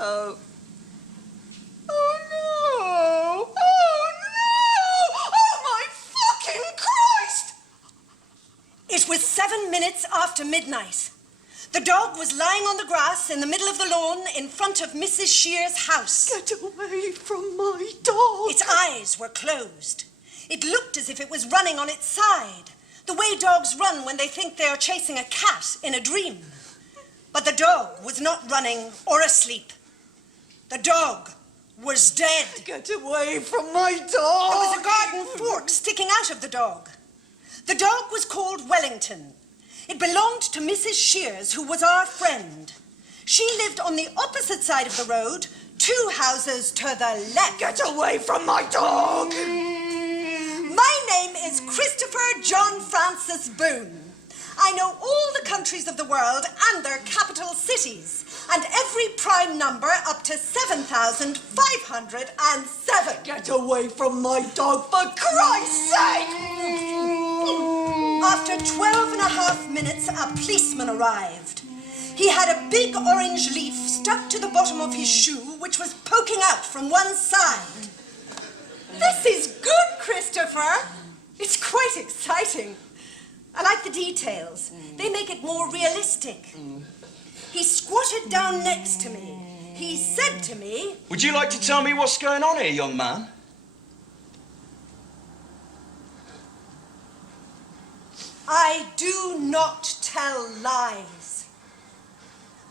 Oh. Oh, no! Oh, no! Oh, my fucking Christ! It was 7 minutes after midnight. The dog was lying on the grass in the middle of the lawn in front of Mrs. Shear's house. Get away from my dog! Its eyes were closed. It looked as if it was running on its side, the way dogs run when they think they are chasing a cat in a dream. But the dog was not running or asleep. The dog was dead. Get away from my dog! There was a garden fork sticking out of the dog. The dog was called Wellington. It belonged to Mrs. Shears, who was our friend. She lived on the opposite side of the road, 2 houses to the left. Get away from my dog! My name is Christopher John Francis Boone. I know all the countries of the world and their capital cities, and every prime number up to 7,507. Get away from my dog, for Christ's sake! After 12.5 minutes, a policeman arrived. He had a big orange leaf stuck to the bottom of his shoe, which was poking out from one side. This is good, Christopher. It's quite exciting. I like the details. They make it more realistic. He squatted down next to me. He said to me, "Would you like to tell me what's going on here, young man?" I do not tell lies.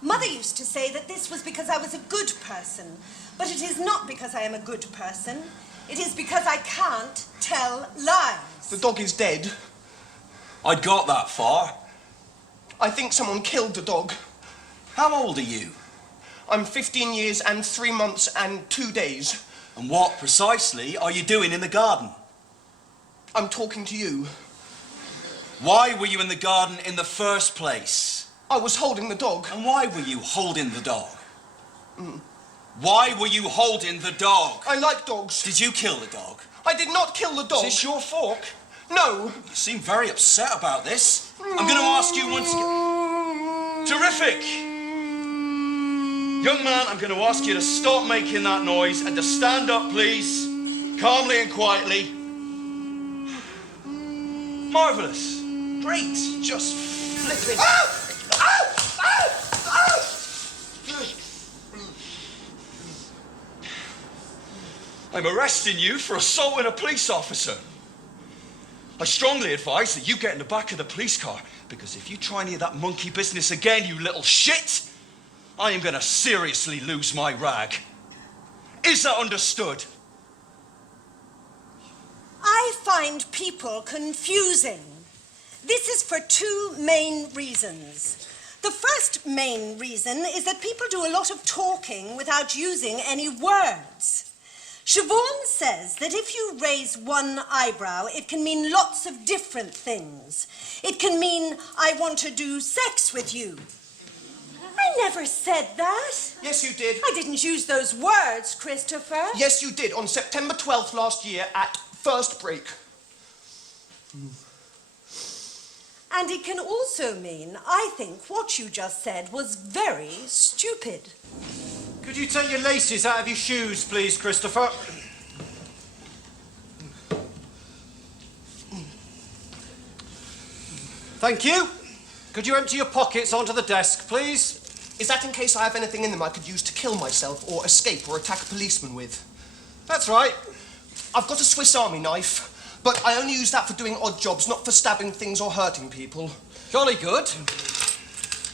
Mother used to say that this was because I was a good person, but it is not because I am a good person. It is because I can't tell lies. The dog is dead. I'd got that far. I think someone killed the dog. How old are you? I'm 15 years and 3 months and 2 days. And what precisely are you doing in the garden? I'm talking to you. Why were you in the garden in the first place? I was holding the dog. And why were you holding the dog? Why were you holding the dog? I like dogs. Did you kill the dog? I did not kill the dog. Is this your fork? No. You seem very upset about this. I'm going to ask you once again. Terrific! Young man, I'm going to ask you to stop making that noise and to stand up, please. Calmly and quietly. Marvellous. Great. Just flipping. I'm arresting you for assaulting a police officer. I strongly advise that you get in the back of the police car, because if you try any of that monkey business again, you little shit, I am going to seriously lose my rag. Is that understood? I find people confusing. This is for 2 main reasons. The first main reason is that people do a lot of talking without using any words. Siobhan says that if you raise one eyebrow, it can mean lots of different things. It can mean, I want to do sex with you. I never said that. Yes, you did. I didn't use those words, Christopher. Yes, you did. On September 12th last year at first break. And it can also mean, I think what you just said was very stupid. Could you take your laces out of your shoes, please, Christopher? Thank you. Could you empty your pockets onto the desk, please? Is that in case I have anything in them I could use to kill myself or escape or attack a policeman with? That's right. I've got a Swiss Army knife, but I only use that for doing odd jobs, not for stabbing things or hurting people. Jolly good.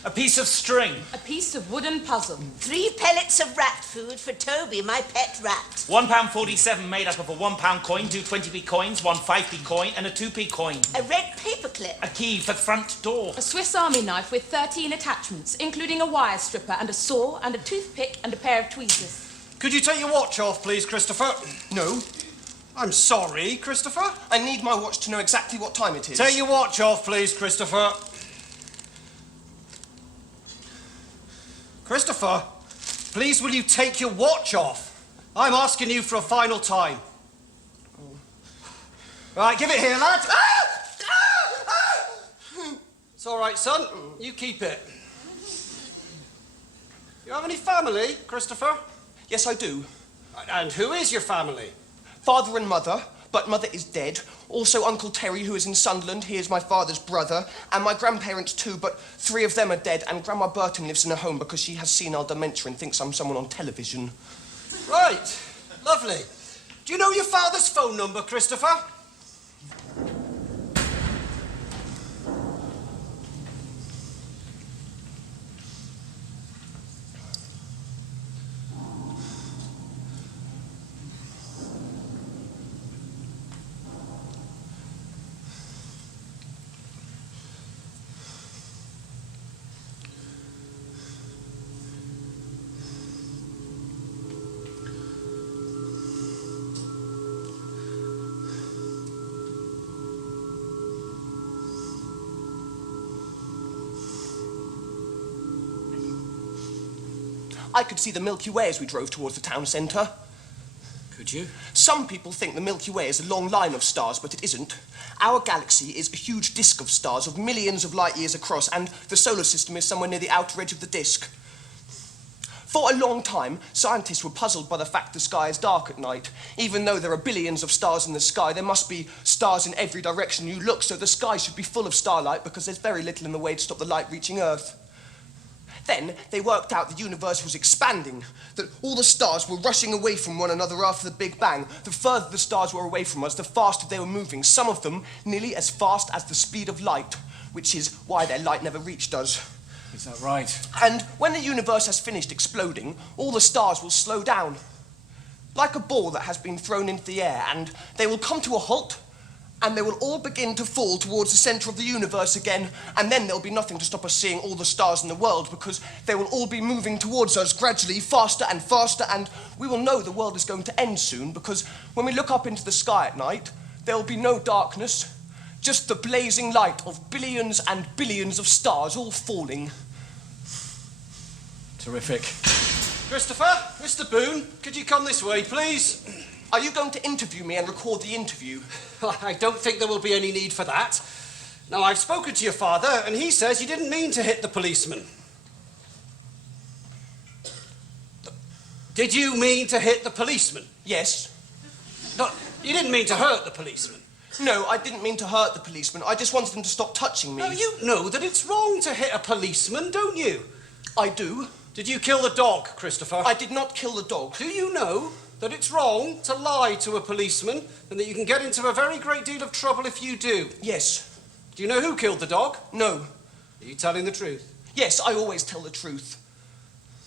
A piece of string. A piece of wooden puzzle. 3 pellets of rat food for Toby, my pet rat. £1.47 made up of a £1 coin, 2 20p coins, 1 5p coin, and a 2p coin. A red paperclip. A key for the front door. A Swiss Army knife with 13 attachments, including a wire stripper and a saw and a toothpick and a pair of tweezers. Could you take your watch off, please, Christopher? No. I'm sorry, Christopher. I need my watch to know exactly what time it is. Take your watch off, please, Christopher. Christopher, please will you take your watch off? I'm asking you for a final time. Right, give it here, lad. It's all right, son. You keep it. you have any family, Christopher? Yes, I do. And who is your family? Father and mother, but mother is dead. Also Uncle Terry, who is in Sunderland. He is my father's brother. And my grandparents too, but 3 of them are dead. And Grandma Burton lives in a home because she has senile dementia and thinks I'm someone on television. Right. Lovely. Do you know your father's phone number, Christopher? I could see the Milky Way as we drove towards the town centre. Could you? Some people think the Milky Way is a long line of stars, but it isn't. Our galaxy is a huge disk of stars of millions of light years across, and the solar system is somewhere near the outer edge of the disk. For a long time, scientists were puzzled by the fact the sky is dark at night. Even though there are billions of stars in the sky, there must be stars in every direction you look, so the sky should be full of starlight because there's very little in the way to stop the light reaching Earth. Then they worked out the universe was expanding, that all the stars were rushing away from one another after the Big Bang. The further the stars were away from us, the faster they were moving, some of them nearly as fast as the speed of light, which is why their light never reached us. Is that right? And when the universe has finished exploding, all the stars will slow down, like a ball that has been thrown into the air, and they will come to a halt, and they will all begin to fall towards the centre of the universe again, and then there'll be nothing to stop us seeing all the stars in the world, because they will all be moving towards us gradually, faster and faster, and we will know the world is going to end soon, because when we look up into the sky at night, there will be no darkness, just the blazing light of billions and billions of stars all falling. Terrific. Christopher, Mr. Boone, could you come this way, please? Are you going to interview me and record the interview? I don't think there will be any need for that. Now, I've spoken to your father, and he says you didn't mean to hit the policeman. Did you mean to hit the policeman? Yes. No, you didn't mean to hurt the policeman. No, I didn't mean to hurt the policeman. I just wanted him to stop touching me. Now, you know that it's wrong to hit a policeman, don't you? I do. Did you kill the dog, Christopher? I did not kill the dog. Do you know that it's wrong to lie to a policeman and that you can get into a very great deal of trouble if you do? Yes. Do you know who killed the dog? No. Are you telling the truth? Yes, I always tell the truth.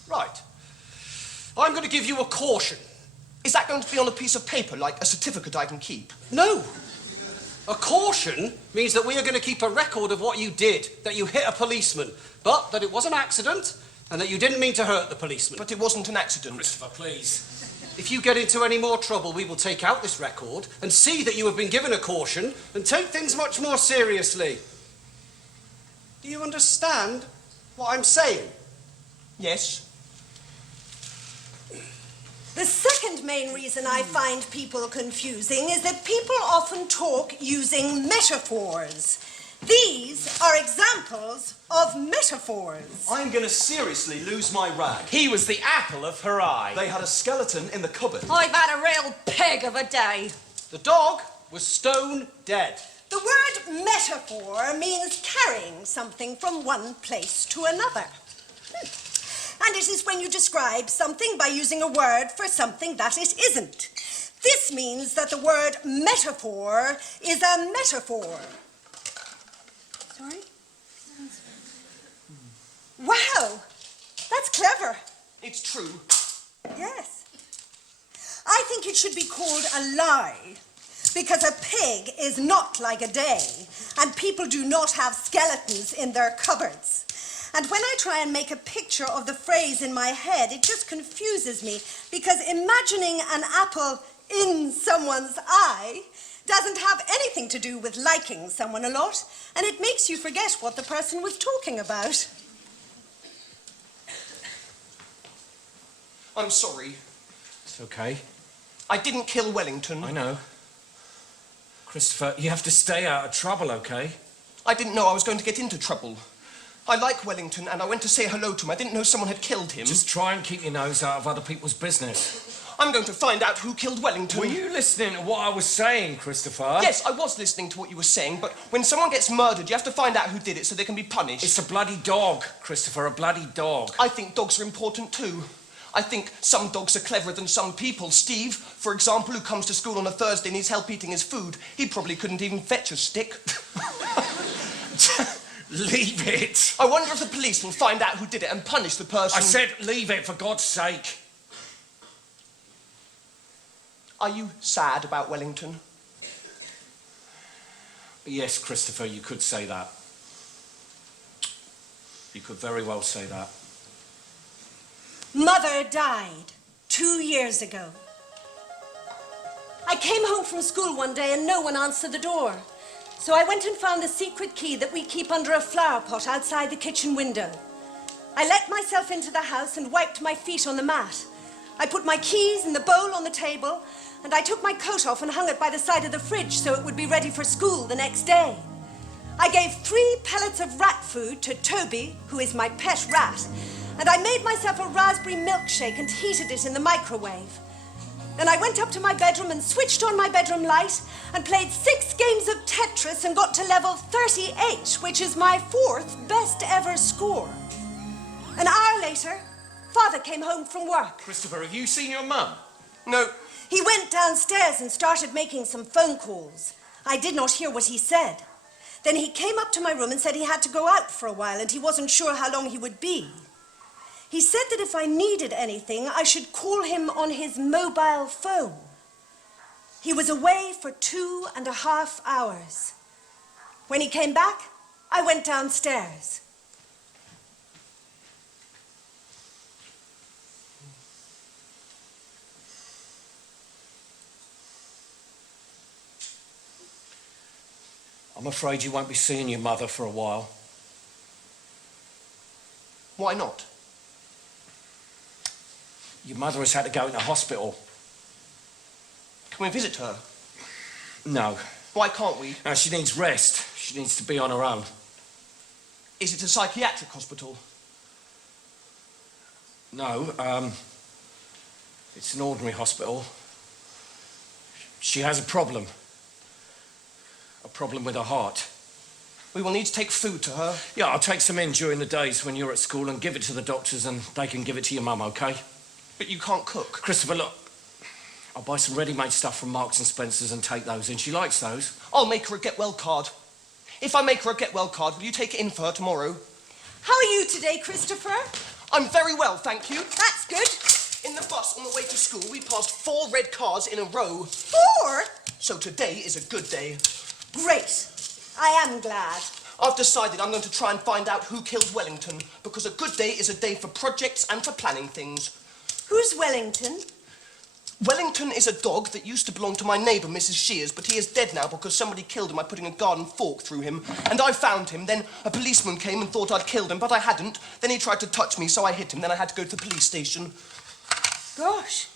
Right. I'm going to give you a caution. Is that going to be on a piece of paper, like a certificate I can keep? No. A caution means that we are going to keep a record of what you did, that you hit a policeman, but that it was an accident and that you didn't mean to hurt the policeman. But it wasn't an accident. Christopher, please. If you get into any more trouble, we will take out this record and see that you have been given a caution and take things much more seriously. Do you understand what I'm saying? Yes. The second main reason I find people confusing is that people often talk using metaphors. These are examples of metaphors. I'm gonna seriously lose my rag. He was the apple of her eye. They had a skeleton in the cupboard. I've had a real pig of a day. The dog was stone dead. The word metaphor means carrying something from one place to another. And it is when you describe something by using a word for something that it isn't. This means that the word metaphor is a metaphor. Sorry? Wow, that's clever. It's true. Yes. I think it should be called a lie, because a pig is not like a day, and people do not have skeletons in their cupboards. And when I try and make a picture of the phrase in my head, it just confuses me, because imagining an apple in someone's eye doesn't have anything to do with liking someone a lot, and it makes you forget what the person was talking about. I'm sorry. It's okay. I didn't kill Wellington. I know. Christopher, you have to stay out of trouble, okay? I didn't know I was going to get into trouble. I like Wellington, and I went to say hello to him. I didn't know someone had killed him. Just try and keep your nose out of other people's business. I'm going to find out who killed Wellington. Were you listening to what I was saying, Christopher? Yes, I was listening to what you were saying, but when someone gets murdered, you have to find out who did it so they can be punished. It's a bloody dog, Christopher, a bloody dog. I think dogs are important too. I think some dogs are cleverer than some people. Steve, for example, who comes to school on a Thursday and needs help eating his food, he probably couldn't even fetch a stick. Leave it. I wonder if the police will find out who did it and punish the person. I said leave it, for God's sake. Are you sad about Wellington? Yes, Christopher, you could say that. You could very well say that. Mother died 2 years ago. I came home from school one day and no one answered the door. So I went and found the secret key that we keep under a flower pot outside the kitchen window. I let myself into the house and wiped my feet on the mat. I put my keys in the bowl on the table, and I took my coat off and hung it by the side of the fridge so it would be ready for school the next day. I gave 3 pellets of rat food to Toby, who is my pet rat, and I made myself a raspberry milkshake and heated it in the microwave. Then I went up to my bedroom and switched on my bedroom light and played 6 games of Tetris and got to level 38, which is my 4th best ever score. An hour later, Father came home from work. Christopher, have you seen your mum? No. He went downstairs and started making some phone calls. I did not hear what he said. Then he came up to my room and said he had to go out for a while and he wasn't sure how long he would be. He said that if I needed anything, I should call him on his mobile phone. He was away for 2.5 hours. When he came back, I went downstairs. I'm afraid you won't be seeing your mother for a while. Why not? Your mother has had to go into hospital. Can we visit her? No. Why can't we? No, she needs rest. She needs to be on her own. Is it a psychiatric hospital? No, it's an ordinary hospital. She has a problem. A problem with her heart. We will need to take food to her. Yeah, I'll take some in during the days when you're at school and give it to the doctors and they can give it to your mum, OK? But you can't cook. Christopher, look. I'll buy some ready-made stuff from Marks and Spencer's and take those in. She likes those. I'll make her a get-well card. If I make her a get-well card, will you take it in for her tomorrow? How are you today, Christopher? I'm very well, thank you. That's good. In the bus on the way to school, we passed 4 red cars in a row. 4? So today is a good day. Great. I am glad. I've decided I'm going to try and find out who killed Wellington, because a good day is a day for projects and for planning things. Who's Wellington? Wellington is a dog that used to belong to my neighbour, Mrs. Shears, but he is dead now because somebody killed him by putting a garden fork through him. And I found him. Then a policeman came and thought I'd killed him, but I hadn't. Then he tried to touch me, so I hit him. Then I had to go to the police station. Gosh.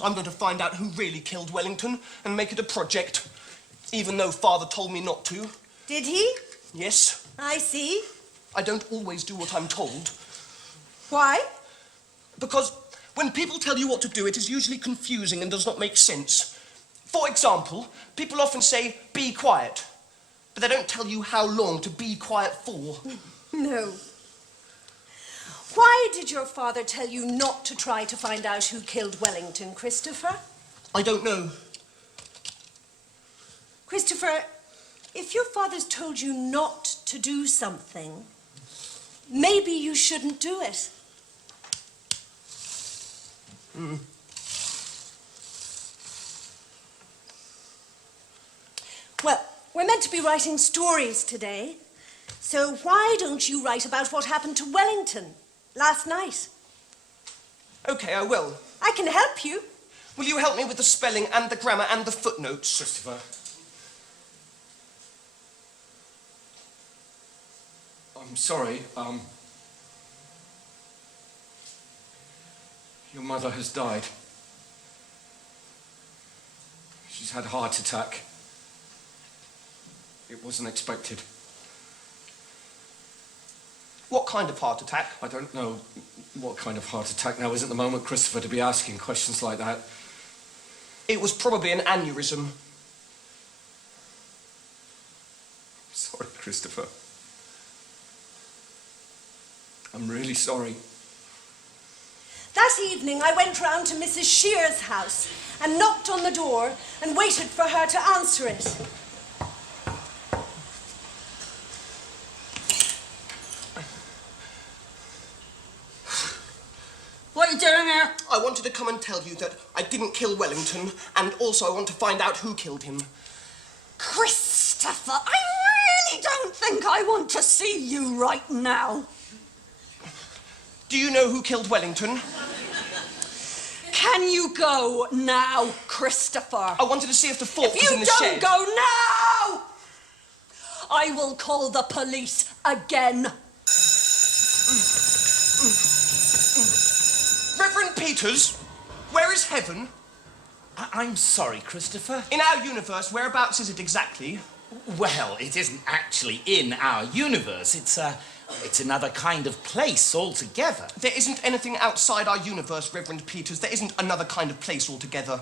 I'm going to find out who really killed Wellington and make it a project, even though Father told me not to. Did he? Yes. I see. I don't always do what I'm told. Why? Because when people tell you what to do, it is usually confusing and does not make sense. For example, people often say, be quiet, but they don't tell you how long to be quiet for. No. Why did your father tell you not to try to find out who killed Wellington, Christopher? I don't know. Christopher, if your father's told you not to do something, maybe you shouldn't do it. Well, we're meant to be writing stories today, so why don't you write about what happened to Wellington last night? Okay, I will. I can help you. Will you help me with the spelling and the grammar and the footnotes? Christopher. I'm sorry, your mother has died. She's had a heart attack. It wasn't expected. What kind of heart attack? I don't know what kind of heart attack now is at the moment, Christopher, to be asking questions like that. It was probably an aneurysm. Sorry, Christopher. I'm really sorry. That evening, I went round to Mrs. Shear's house and knocked on the door and waited for her to answer it. What are you doing here? I wanted to come and tell you that I didn't kill Wellington, and also I want to find out who killed him. Christopher, I really don't think I want to see you right now. Do you know who killed Wellington? Can you go now, Christopher? I wanted to see if the fork was in the If you shed. don't go now, I will call the police again. Reverend Peters, where is heaven? I'm sorry, Christopher. In our universe, whereabouts is it exactly? Well, it isn't actually in our universe. It's another kind of place altogether. There isn't anything outside our universe, Reverend Peters. There isn't another kind of place altogether.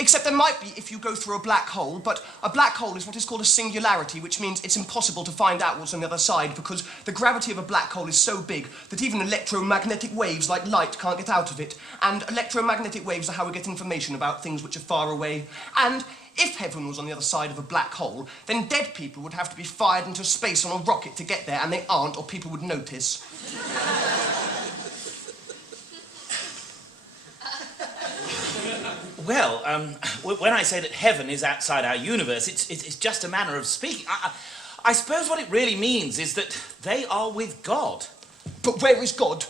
Except there might be if you go through a black hole, but a black hole is what is called a singularity, which means it's impossible to find out what's on the other side because the gravity of a black hole is so big that even electromagnetic waves like light can't get out of it. And electromagnetic waves are how we get information about things which are far away. And if heaven was on the other side of a black hole, then dead people would have to be fired into space on a rocket to get there, and they aren't, or people would notice. Well, when I say that heaven is outside our universe, it's just a manner of speaking. I suppose what it really means is that they are with God. But where is God?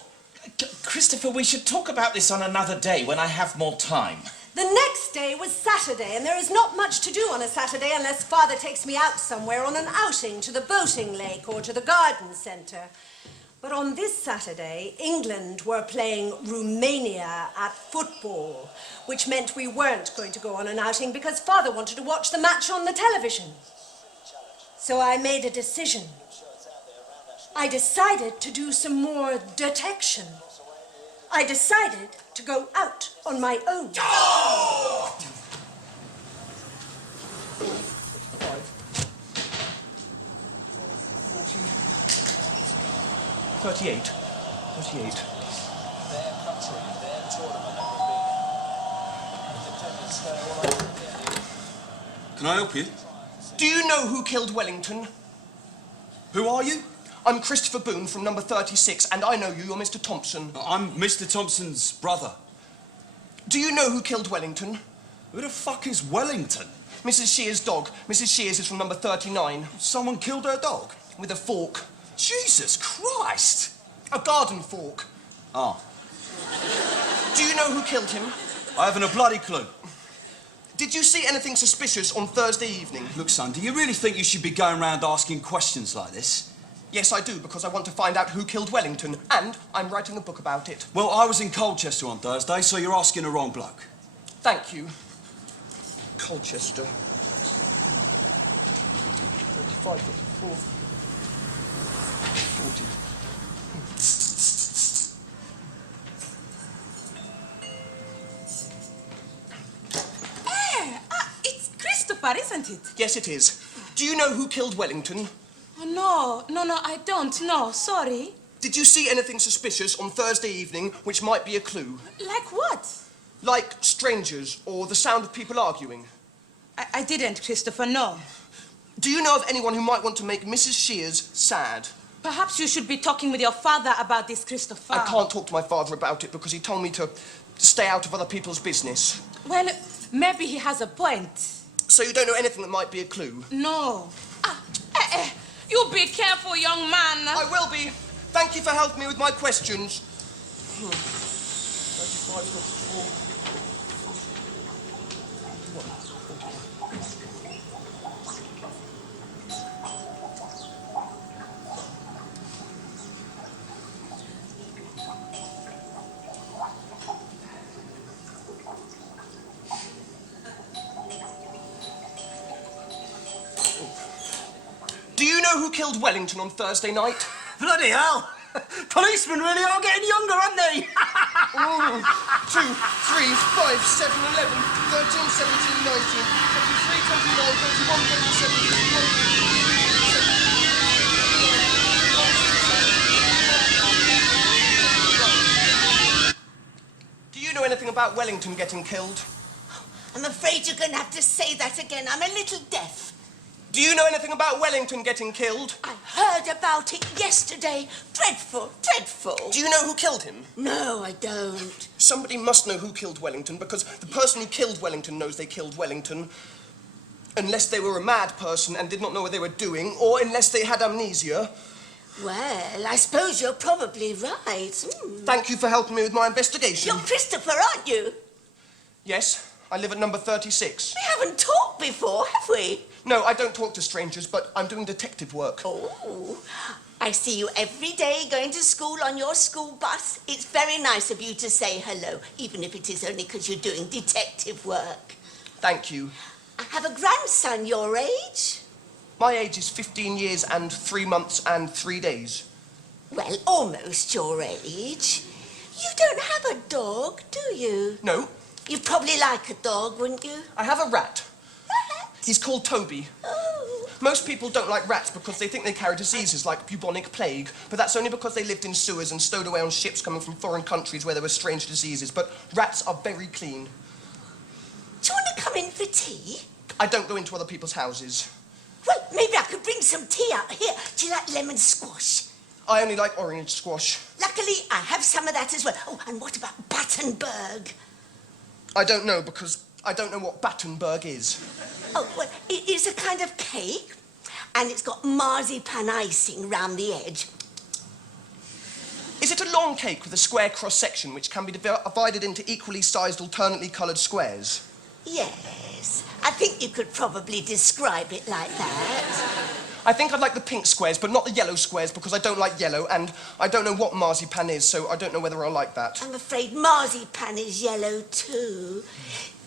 Christopher, we should talk about this on another day when I have more time. The next day was Saturday, and there is not much to do on a Saturday unless Father takes me out somewhere on an outing to the boating lake or to the garden centre. But on this Saturday, England were playing Romania at football, which meant we weren't going to go on an outing because Father wanted to watch the match on the television. So I made a decision. I decided to do some more detection. I decided to go out on my own. Oh! 38. Can I help you? Do you know who killed Wellington? Who are you? I'm Christopher Boone from number 36, and I know you. You're Mr. Thompson. I'm Mr. Thompson's brother. Do you know who killed Wellington? Who the fuck is Wellington? Mrs. Shear's dog. Mrs. Shear's is from number 39. Someone killed her dog? With a fork. Jesus Christ! A garden fork. Oh. Do you know who killed him? I haven't a bloody clue. Did you see anything suspicious on Thursday evening? Look, son, do you really think you should be going around asking questions like this? Yes, I do, because I want to find out who killed Wellington, and I'm writing a book about it. Well, I was in Colchester on Thursday, so you're asking the wrong bloke. Thank you. Colchester. 35, 44, 40. It's Christopher, isn't it? Yes, it is. Do you know who killed Wellington? Oh, no, I don't. No, sorry. Did you see anything suspicious on Thursday evening which might be a clue? Like what? Like strangers or the sound of people arguing? I didn't, Christopher, no. Do you know of anyone who might want to make Mrs. Shears sad? Perhaps you should be talking with your father about this, Christopher. I can't talk to my father about it because he told me to stay out of other people's business. Well, maybe he has a point. So you don't know anything that might be a clue? No. You be careful, young man. I will be. Thank you for helping me with my questions. 35, 44. Do you know who killed Wellington on Thursday night? Bloody Bloody hell! Policemen really are getting younger, aren't they? 2, 3, 5, 7, 11, 13, 17, 19, 23, 29, 31, 37, 28. Do you know anything about Wellington getting killed? I'm afraid you're going to have to say that again. I'm a little deaf. Do you know anything about Wellington getting killed? I heard about it yesterday. Dreadful, dreadful. Do you know who killed him? No, I don't. Somebody must know who killed Wellington, because the person who killed Wellington knows they killed Wellington. Unless they were a mad person and did not know what they were doing, or unless they had amnesia. Well, I suppose you're probably right. Thank you for helping me with my investigation. You're Christopher, aren't you? Yes, I live at number 36. We haven't talked before, have we? No, I don't talk to strangers, but I'm doing detective work. Oh, I see you every day going to school on your school bus. It's very nice of you to say hello, even if it is only because you're doing detective work. Thank you. I have a grandson your age. My age is 15 years and 3 months and 3 days. Well, almost your age. You don't have a dog, do you? No, You'd probably like a dog, wouldn't you? I have a rat. Rat? He's called Toby. Oh. Most people don't like rats because they think they carry diseases like bubonic plague, but that's only because they lived in sewers and stowed away on ships coming from foreign countries where there were strange diseases. But rats are very clean. Do you want to come in for tea? I don't go into other people's houses. Well, maybe I could bring some tea out here. Do you like lemon squash? I only like orange squash. Luckily, I have some of that as well. Oh, and what about Battenberg? I don't know because I don't know what Battenberg is. Oh, well, it is a kind of cake, and it's got marzipan icing round the edge. Is it a long cake with a square cross-section which can be divided into equally sized, alternately coloured squares? Yes, I think you could probably describe it like that. I think I'd like the pink squares, but not the yellow squares, because I don't like yellow, and I don't know what marzipan is, so I don't know whether I like that. I'm afraid marzipan is yellow too.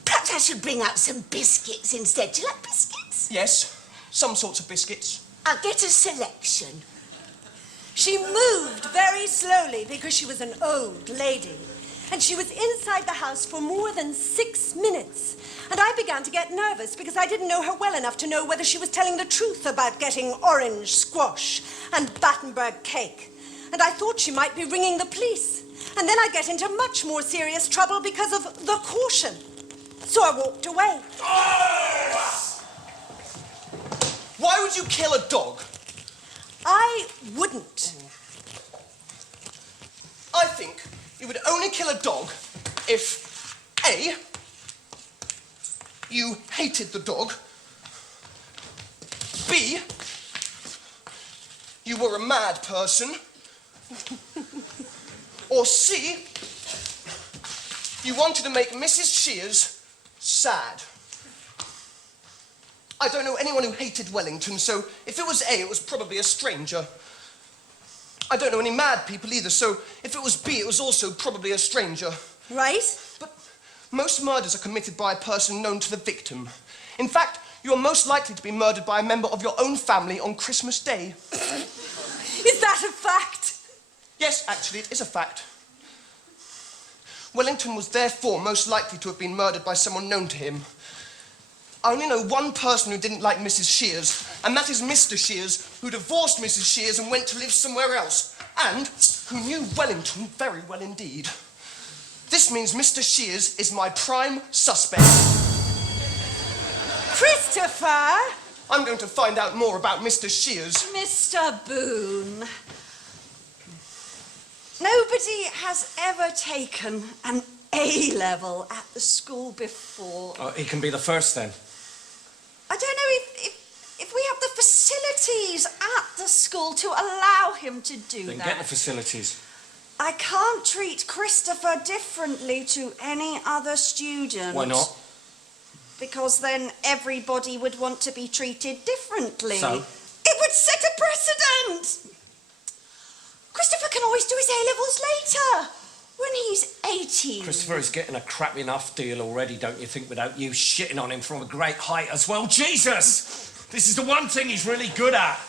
Perhaps I should bring out some biscuits instead. Do you like biscuits? Yes, some sorts of biscuits. I'll get a selection. She moved very slowly because she was an old lady. And she was inside the house for more than 6 minutes. And I began to get nervous because I didn't know her well enough to know whether she was telling the truth about getting orange squash and Battenberg cake. And I thought she might be ringing the police. And then I'd get into much more serious trouble because of the caution. So I walked away. Why would you kill a dog? I wouldn't. I think you would only kill a dog if, A, you hated the dog, B, you were a mad person, or C, you wanted to make Mrs. Shears sad. I don't know anyone who hated Wellington, so if it was A, it was probably a stranger. I don't know any mad people either, so if it was B, it was also probably a stranger. Right? But most murders are committed by a person known to the victim. In fact, you are most likely to be murdered by a member of your own family on Christmas Day. Is that a fact? Yes, actually, it is a fact. Wellington was therefore most likely to have been murdered by someone known to him. I only know one person who didn't like Mrs. Shears, and that is Mr. Shears, who divorced Mrs. Shears and went to live somewhere else, and who knew Wellington very well indeed. This means Mr. Shears is my prime suspect. Christopher! I'm going to find out more about Mr. Shears. Mr. Boone. Nobody has ever taken an A-level at the school before. Oh, he can be the first then. I don't know if we have the facilities at the school to allow him to do Then that. get the facilities. I can't treat Christopher differently to any other student. Why not? Because then everybody would want to be treated differently. So? It would set a precedent. Christopher can always do his A-levels later, when he's 18. Christopher is getting a crap enough deal already, don't you think, without you shitting on him from a great height as well? Jesus! This is the one thing he's really good at.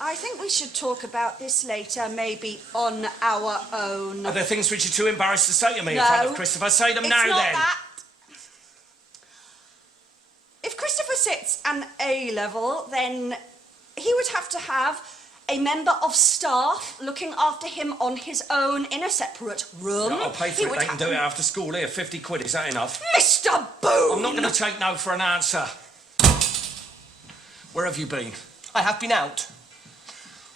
I think we should talk about this later, maybe on our own. Are there things which you're too embarrassed to say to me in No. front of Christopher? Say them now, It's not then. that. If Christopher sits an A-level, then he would have to have a member of staff looking after him on his own in a separate room. Yeah, I'll pay for He it. would They can have- do it after school here. 50 quid, is that enough? Mr. Boone! I'm not going to take no for an answer. Where have you been? I have been out.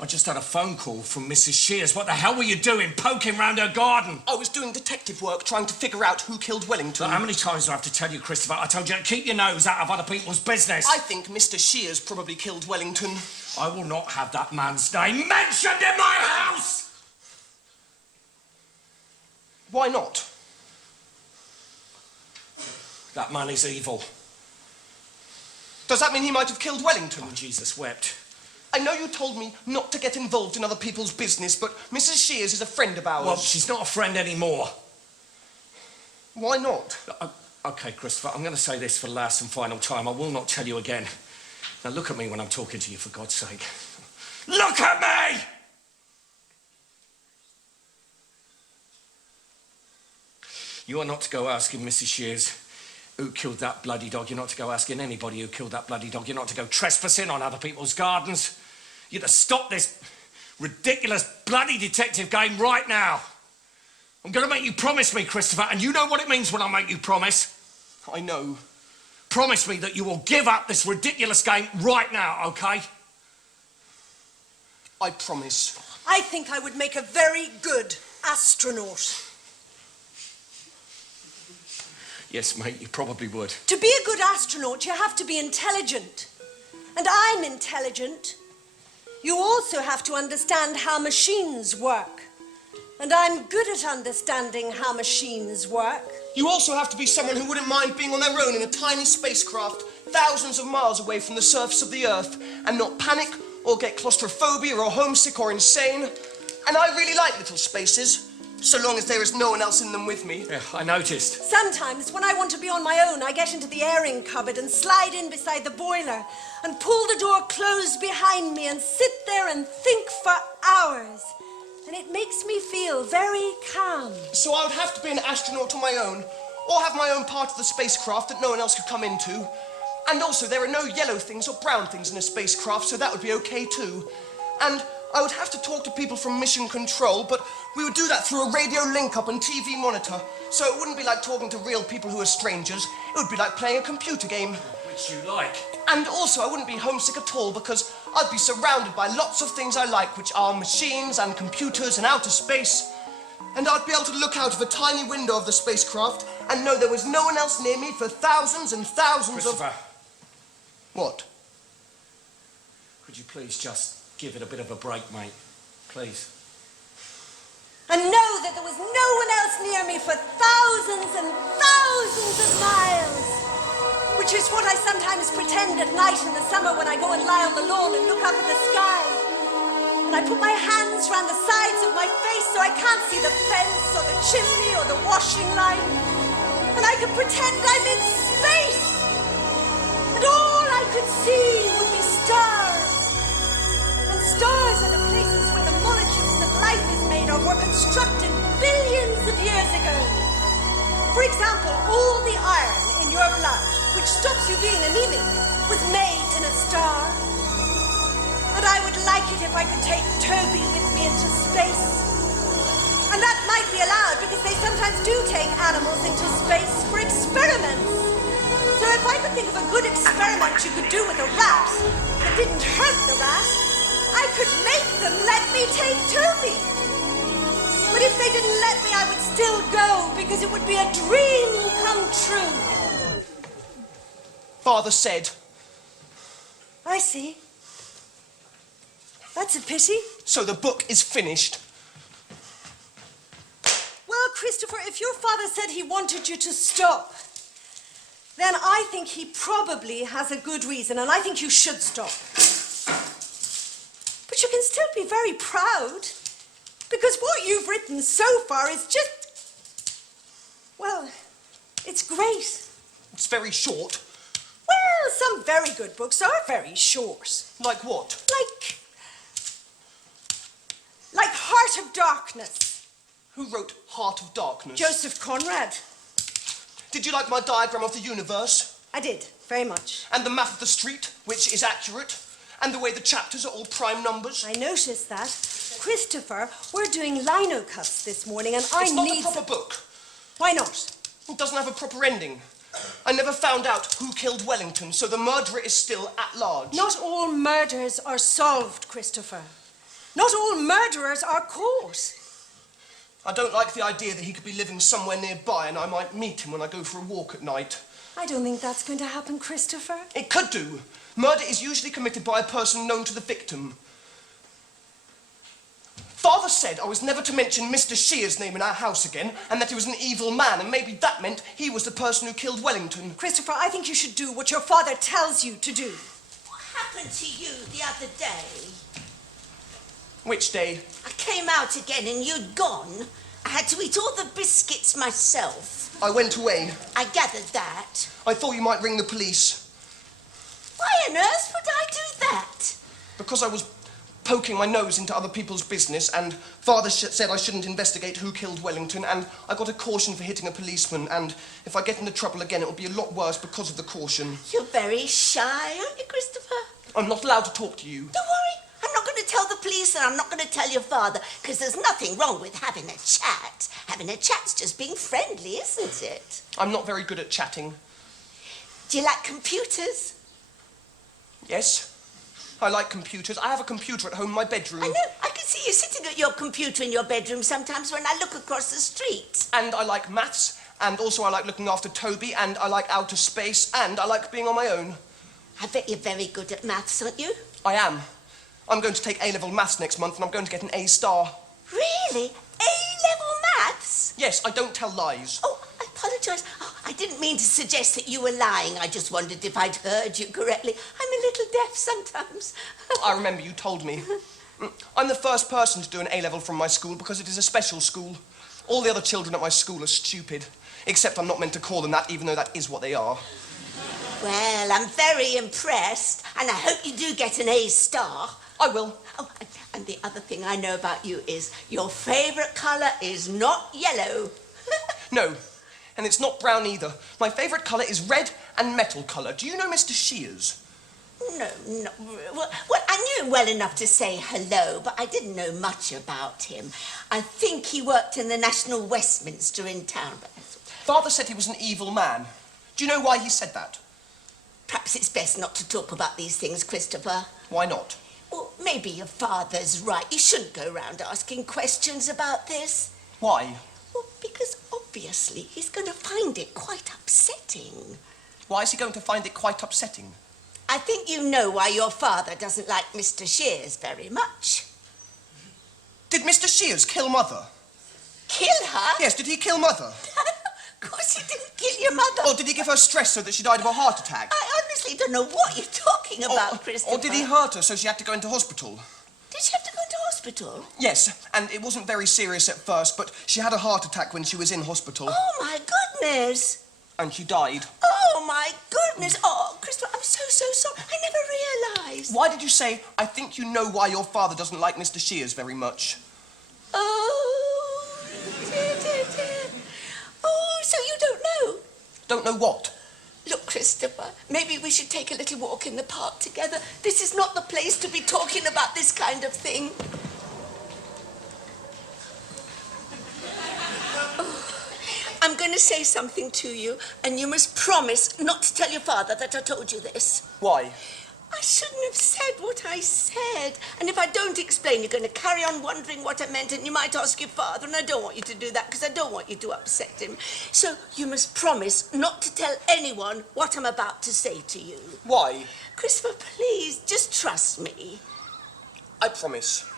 I just had a phone call from Mrs. Shears. What the hell were you doing, poking round her garden? I was doing detective work trying to figure out who killed Wellington. Look, how many times do I have to tell you, Christopher? I told you to keep your nose out of other people's business. I think Mr. Shears probably killed Wellington. I will not have that man's name mentioned in my house! Why not? That man is evil. Does that mean he might have killed Wellington? Oh, Jesus wept. I know you told me not to get involved in other people's business, but Mrs. Shears is a friend of ours. Well, she's not a friend anymore. Why not? OK, Christopher, I'm going to say this for the last and final time. I will not tell you again. Now, look at me when I'm talking to you, for God's sake. Look at me! You are not to go asking Mrs. Shears who killed that bloody dog. You're not to go asking anybody who killed that bloody dog. You're not to go trespassing on other people's gardens. You're to stop this ridiculous bloody detective game right now. I'm going to make you promise me, Christopher, and you know what it means when I make you promise. I know. Promise me that you will give up this ridiculous game right now, OK? I promise. I think I would make a very good astronaut. Yes, mate, you probably would. To be a good astronaut, you have to be intelligent. And I'm intelligent. You also have to understand how machines work. And I'm good at understanding how machines work. You also have to be someone who wouldn't mind being on their own in a tiny spacecraft thousands of miles away from the surface of the Earth and not panic or get claustrophobia or homesick or insane. And I really like little spaces, so long as there is no one else in them with me. Yeah, I noticed. Sometimes, when I want to be on my own, I get into the airing cupboard and slide in beside the boiler and pull the door closed behind me and sit there and think for hours. And it makes me feel very calm. So I would have to be an astronaut on my own, or have my own part of the spacecraft that no one else could come into. And also, there are no yellow things or brown things in a spacecraft, so that would be okay too. And I would have to talk to people from Mission Control, but we would do that through a radio link-up and TV monitor, so it wouldn't be like talking to real people who are strangers. It would be like playing a computer game. Which you like. And also, I wouldn't be homesick at all, because I'd be surrounded by lots of things I like, which are machines and computers and outer space. And I'd be able to look out of a tiny window of the spacecraft and know there was no one else near me for thousands and thousands of... Christopher, What? could you please just give it a bit of a break, mate? Please. And know that there was no one else near me for thousands and thousands of miles. Which is what I sometimes pretend at night in the summer when I go and lie on the lawn and look up at the sky. And I put my hands round the sides of my face so I can't see the fence or the chimney or the washing line. And I could pretend I'm in space. And all I could see would be stars. And stars are the places where the molecules that life is made of were constructed billions of years ago. For example, all the iron in your blood, which stops you being anemic, was made in a star. And I would like it if I could take Toby with me into space. And that might be allowed because they sometimes do take animals into space for experiments. So if I could think of a good experiment you could do with a rat that didn't hurt the rat, I could make them let me take Toby. But if they didn't let me, I would still go because it would be a dream come true. Father said. I see. That's a pity. So the book is finished. Well, Christopher, if your father said he wanted you to stop, then I think he probably has a good reason, and I think you should stop. But you can still be very proud, because what you've written so far is just... well, it's great. It's very short. Well, some very good books are very short. Like what? Heart of Darkness. Who wrote Heart of Darkness? Joseph Conrad. Did you like my diagram of the universe? I did, very much. And the map of the street, which is accurate? And the way the chapters are all prime numbers? I noticed that. Christopher, we're doing lino cuts this morning, and I It's not need... a proper book. Why not? It doesn't have a proper ending. I never found out who killed Wellington, so the murderer is still at large. Not all murders are solved, Christopher. Not all murderers are caught. I don't like the idea that he could be living somewhere nearby and I might meet him when I go for a walk at night. I don't think that's going to happen, Christopher. It could do. Murder is usually committed by a person known to the victim. Father said I was never to mention Mr. Shear's name in our house again, and that he was an evil man, and maybe that meant he was the person who killed Wellington. Christopher, I think you should do what your father tells you to do. What happened to you the other day? Which day? I came out again and you'd gone. I had to eat all the biscuits myself. I went away. I gathered that. I thought you might ring the police. Why on earth would I do that? Because I was poking my nose into other people's business, and Father said I shouldn't investigate who killed Wellington, and I got a caution for hitting a policeman, and if I get into trouble again, it'll be a lot worse because of the caution. You're very shy, aren't you, Christopher? I'm not allowed to talk to you. Don't worry. I'm not going to tell the police and I'm not going to tell your father, because there's nothing wrong with having a chat. Having a chat's just being friendly, isn't it? I'm not very good at chatting. Do you like computers? Yes, I like computers. I have a computer at home in my bedroom. I know. I can see you sitting at your computer in your bedroom sometimes when I look across the street. And I like maths, and also I like looking after Toby, and I like outer space, and I like being on my own. I bet you're very good at maths, aren't you? I am. I'm going to take A-level maths next month, and I'm going to get an A star. Really? A-level maths? Yes, I don't tell lies. Oh, I apologise. Oh, I didn't mean to suggest that you were lying. I just wondered if I'd heard you correctly. I'm a little deaf sometimes. I remember you told me. I'm the first person to do an A-level from my school because it is a special school. All the other children at my school are stupid. Except I'm not meant to call them that, even though that is what they are. Well, I'm very impressed, and I hope you do get an A star. I will. Oh, and the other thing I know about you is your favourite colour is not yellow. No, and it's not brown either. My favourite colour is red and metal colour. Do you know Mr. Shears? No. Well, I knew him well enough to say hello, but I didn't know much about him. I think he worked in the National Westminster in town. Father said he was an evil man. Do you know why he said that? Perhaps it's best not to talk about these things, Christopher. Why not? Well, maybe your father's right. You shouldn't go round asking questions about this. Why? Well, because obviously he's going to find it quite upsetting. Why is he going to find it quite upsetting? I think you know why your father doesn't like Mr. Shears very much. Did Mr. Shears kill Mother? Kill her? Yes, did he kill Mother? Of course he didn't kill your mother. Or did he give her stress so that she died of a heart attack? I honestly don't know what you're talking about, Christopher. Or did he hurt her so she had to go into hospital? Did she have to go into hospital? Yes, and it wasn't very serious at first, but she had a heart attack when she was in hospital. Oh, my goodness. And she died. Oh, my goodness. Oh, Christopher, I'm so sorry. I never realised. Why did you say, I think you know why your father doesn't like Mr. Shears very much? Oh, dear. Oh, so you don't know? Don't know what? Look, Christopher, maybe we should take a little walk in the park together. This is not the place to be talking about this kind of thing. Oh, I'm going to say something to you, and you must promise not to tell your father that I told you this. Why? I shouldn't have said what I said. And if I don't explain, you're going to carry on wondering what I meant, and you might ask your father, and I don't want you to do that because I don't want you to upset him. So you must promise not to tell anyone what I'm about to say to you. Why? Christopher, please, just trust me. I promise.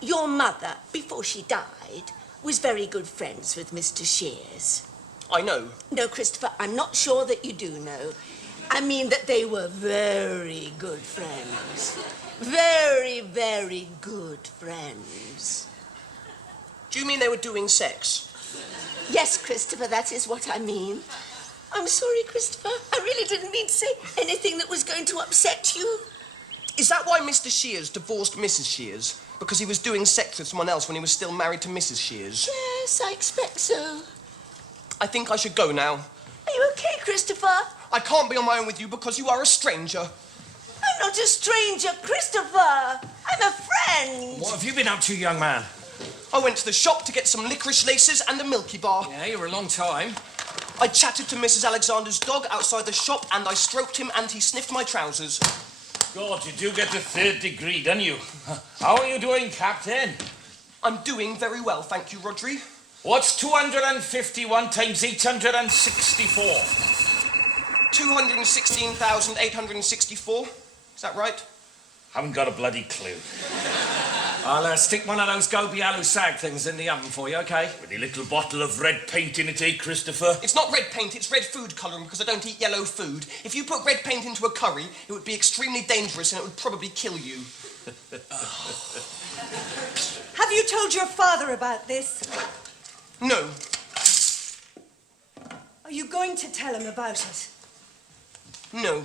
Your mother, before she died, was very good friends with Mr. Shears. I know. No, Christopher, I'm not sure that you do know. I mean that they were very good friends. Very, very good friends. Do you mean they were doing sex? Yes, Christopher, that is what I mean. I'm sorry, Christopher. I really didn't mean to say anything that was going to upset you. Is that why Mr. Shears divorced Mrs. Shears? Because he was doing sex with someone else when he was still married to Mrs. Shears. Yes, I expect so. I think I should go now. Are you okay, Christopher? I can't be on my own with you because you are a stranger. I'm not a stranger, Christopher. I'm a friend. What have you been up to, young man? I went to the shop to get some licorice laces and a Milky Bar. Yeah, you were a long time. I chatted to Mrs. Alexander's dog outside the shop and I stroked him and he sniffed my trousers. God, you do get the 3rd degree, don't you? How are you doing, Captain? I'm doing very well, thank you, Rodri. What's 251 times 864? 216,864. Is that right? Haven't got a bloody clue. I'll stick one of those Gobi Alu Sag things in the oven for you, OK? With a little bottle of red paint in it, eh, Christopher? It's not red paint, it's red food colouring because I don't eat yellow food. If you put red paint into a curry, it would be extremely dangerous and it would probably kill you. Have you told your father about this? No. Are you going to tell him about it? No.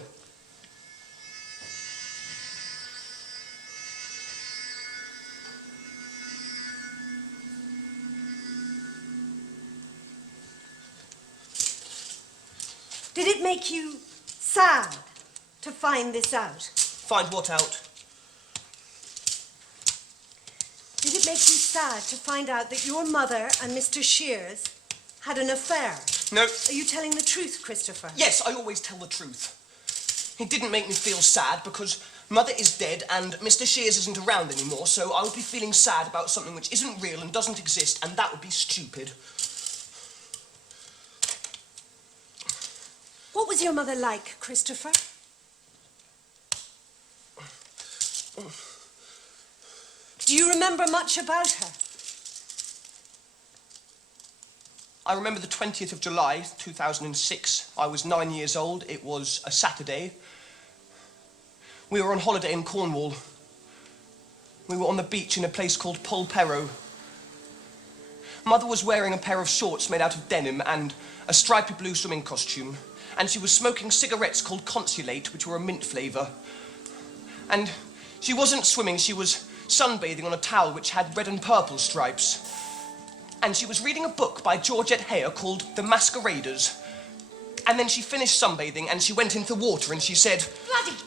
Did it make you sad to find this out? Find what out? Did it make you sad to find out that your mother and Mr. Shears had an affair? No. Are you telling the truth, Christopher? Yes, I always tell the truth. It didn't make me feel sad because Mother is dead and Mr. Shears isn't around anymore, so I would be feeling sad about something which isn't real and doesn't exist, and that would be stupid. What was your mother like, Christopher? Do you remember much about her? I remember the 20th of July, 2006. I was 9 years old. It was a Saturday. We were on holiday in Cornwall. We were on the beach in a place called Polperro. Mother was wearing a pair of shorts made out of denim and a stripy blue swimming costume. And she was smoking cigarettes called Consulate, which were a mint flavour. And she wasn't swimming, she was sunbathing on a towel which had red and purple stripes. And she was reading a book by Georgette Heyer called The Masqueraders. And then she finished sunbathing and she went into the water and she said, Bloody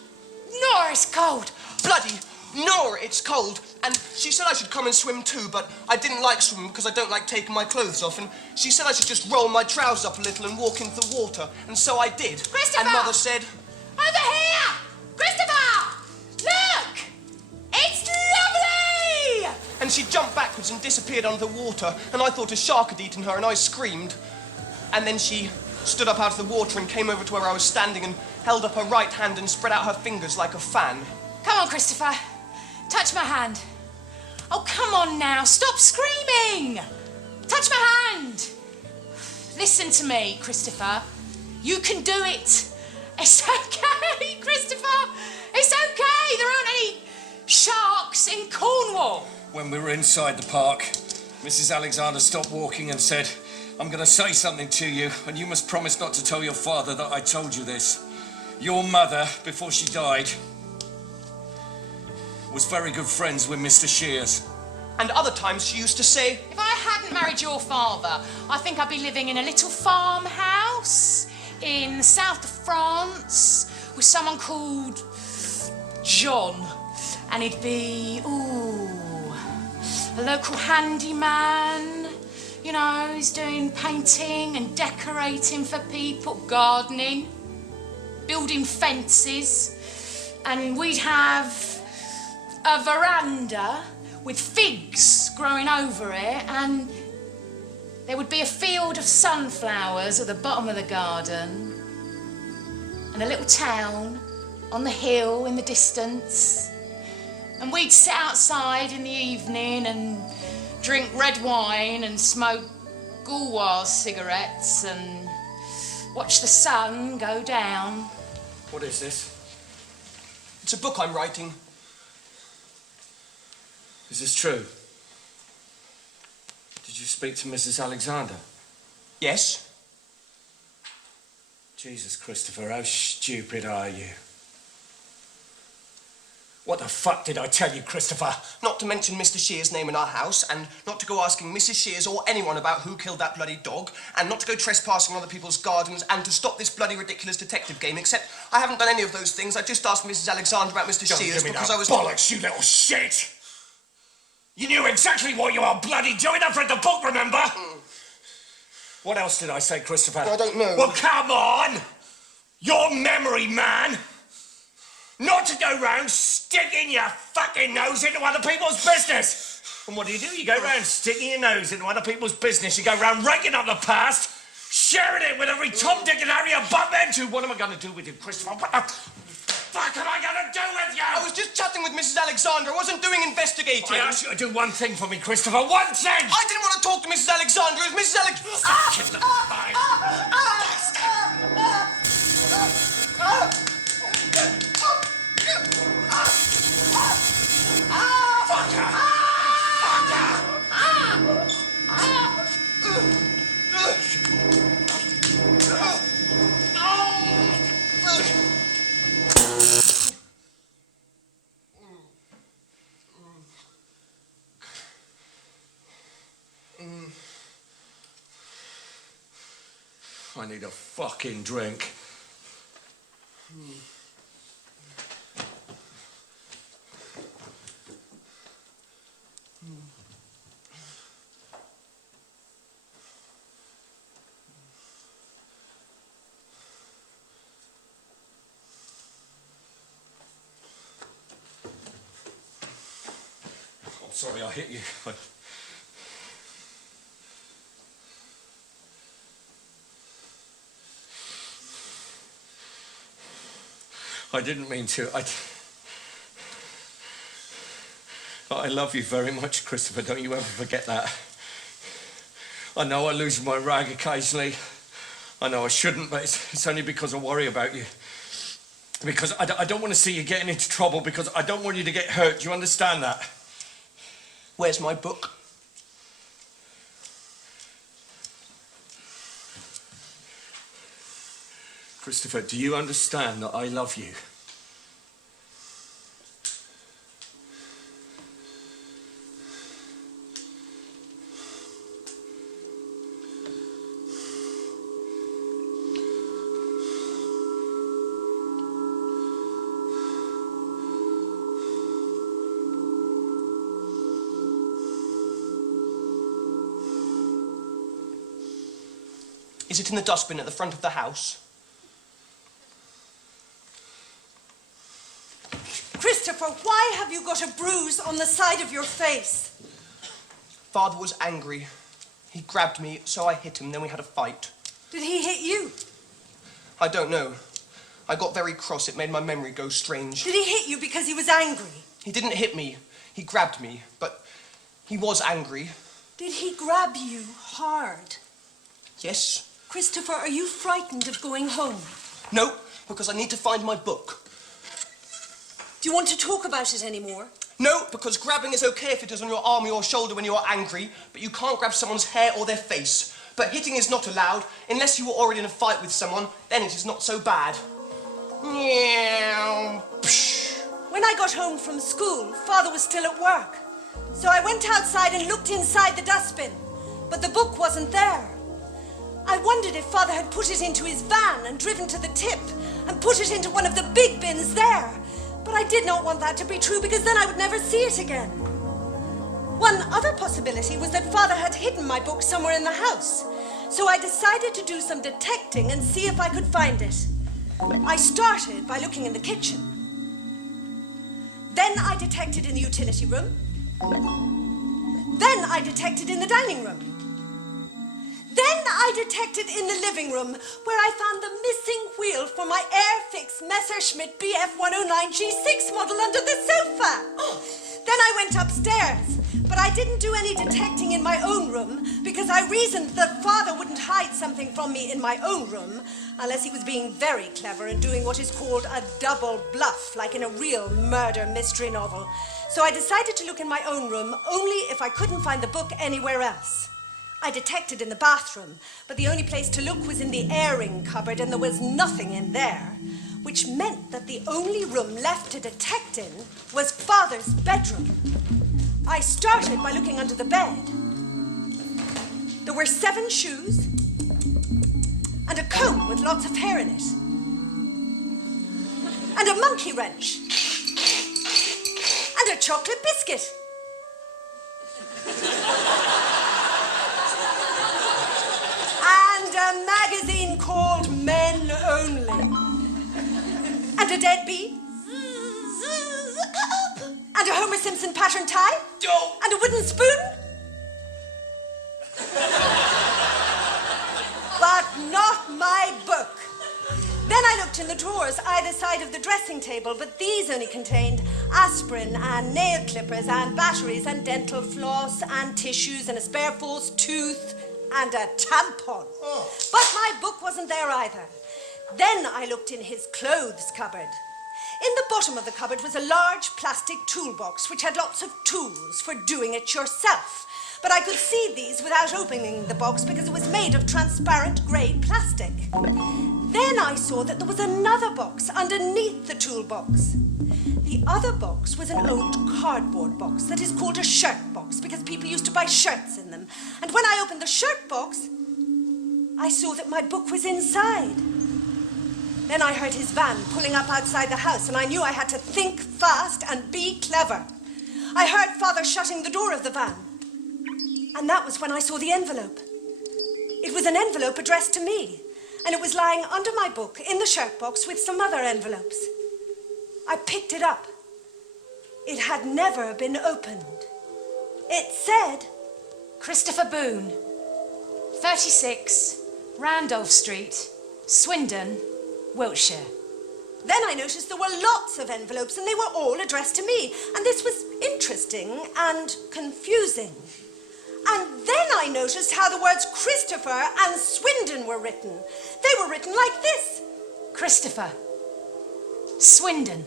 Nora, it's cold. Bloody Nora, it's cold. And she said I should come and swim too, but I didn't like swimming because I don't like taking my clothes off. And she said I should just roll my trousers up a little and walk into the water. And so I did. Christopher! And Mother said, Over here! Christopher! Look! It's lovely! and she jumped backwards and disappeared under the water, and I thought a shark had eaten her, and I screamed. And then she stood up out of the water and came over to where I was standing and held up her right hand and spread out her fingers like a fan. Come on, Christopher. Touch my hand. Oh, come on now. Stop screaming. Touch my hand. Listen to me, Christopher. You can do it. It's okay, Christopher. It's okay. There aren't any sharks in Cornwall. When we were inside the park, Mrs. Alexander stopped walking and said, I'm going to say something to you, and you must promise not to tell your father that I told you this. Your mother, before she died, was very good friends with Mr. Shears. And other times she used to say, If I hadn't married your father, I think I'd be living in a little farmhouse in the south of France with someone called John. And he'd be, a local handyman. You know, he's doing painting and decorating for people, gardening, building fences. And we'd have a veranda with figs growing over it, and there would be a field of sunflowers at the bottom of the garden, and a little town on the hill in the distance. And we'd sit outside in the evening and drink red wine and smoke Gauloise cigarettes and watch the sun go down. What is this? it's a book I'm writing. Is this true? Did you speak to Mrs. Alexander? Yes. Jesus, Christopher, how stupid are you? What the fuck did I tell you, Christopher? Not to mention Mr. Shears' name in our house, and not to go asking Mrs. Shears or anyone about who killed that bloody dog, and not to go trespassing on other people's gardens, and to stop this bloody ridiculous detective game, except I haven't done any of those things. I just asked Mrs. Alexander about Mr. Don't Shears give me because that I was... bollocks, you little shit! You knew exactly what you were bloody doing. I've read the book, remember? What else did I say, Christopher? I don't know. Well, come on! Your memory, man! Not to go round sticking your fucking nose into other people's business! And what do? You go round sticking your nose into other people's business. You go round raking up the past, sharing it with every Tom, Dick and Harry you bump into. What am I going to do with you, Christopher? What the fuck am I going to do with you? I was just chatting with Mrs. Alexander. I wasn't doing investigating. I asked you to do one thing for me, Christopher. One thing! I didn't want to talk to Mrs. Alexander. It was Mrs. I need a fucking drink. I'm sorry I hit you. I didn't mean to. I love you very much, Christopher. Don't you ever forget that. I know I lose my rag occasionally. I know I shouldn't, but it's only because I worry about you. Because I don't want to see you getting into trouble, because I don't want you to get hurt. Do you understand that? Where's my book? Christopher, do you understand that I love you? Is it in the dustbin at the front of the house? Christopher, why have you got a bruise on the side of your face? Father was angry. He grabbed me, so I hit him, then we had a fight. Did he hit you? I don't know. I got very cross. It made my memory go strange. Did he hit you because he was angry? He didn't hit me. He grabbed me, but he was angry. Did he grab you hard? Yes. Christopher, are you frightened of going home? No, because I need to find my book. Do you want to talk about it anymore? No, because grabbing is okay if it is on your arm or your shoulder when you are angry, but you can't grab someone's hair or their face. But hitting is not allowed. Unless you were already in a fight with someone, then it is not so bad. Meow. When I got home from school, Father was still at work. So I went outside and looked inside the dustbin, but the book wasn't there. I wondered if Father had put it into his van and driven to the tip and put it into one of the big bins there. But I did not want that to be true, because then I would never see it again. One other possibility was that Father had hidden my book somewhere in the house. So I decided to do some detecting and see if I could find it. I started by looking in the kitchen. Then I detected in the utility room. Then I detected in the dining room. Then I detected in the living room, where I found the missing wheel for my Airfix Messerschmitt BF109 G6 model under the sofa. Then I went upstairs, but I didn't do any detecting in my own room, because I reasoned that Father wouldn't hide something from me in my own room, unless he was being very clever and doing what is called a double bluff, like in a real murder mystery novel. So I decided to look in my own room only if I couldn't find the book anywhere else. I detected in the bathroom, but the only place to look was in the airing cupboard, and there was nothing in there, which meant that the only room left to detect in was Father's bedroom. I started by looking under the bed. There were 7 shoes and a comb with lots of hair in it, and a monkey wrench, and a chocolate biscuit. And a magazine called Men Only. And a dead bee. And a Homer Simpson pattern tie. And a wooden spoon. But not my book. Then I looked in the drawers either side of the dressing table, but these only contained aspirin and nail clippers and batteries and dental floss and tissues and a spare false tooth and a tampon. Oh. But my book wasn't there either. Then I looked in his clothes cupboard. In the bottom of the cupboard was a large plastic toolbox which had lots of tools for doing it yourself. But I could see these without opening the box because it was made of transparent grey plastic. Then I saw that there was another box underneath the toolbox. The other box was an old cardboard box that is called a shirt box because people used to buy shirts in them. And when I opened the shirt box, I saw that my book was inside. Then I heard his van pulling up outside the house, and I knew I had to think fast and be clever. I heard Father shutting the door of the van. And that was when I saw the envelope. It was an envelope addressed to me, and it was lying under my book in the shirt box with some other envelopes. I picked it up. It had never been opened. It said, Christopher Boone, 36, Randolph Street, Swindon, Wiltshire. Then I noticed there were lots of envelopes, and they were all addressed to me. And this was interesting and confusing. And then I noticed how the words Christopher and Swindon were written. They were written like this. Christopher, Swindon.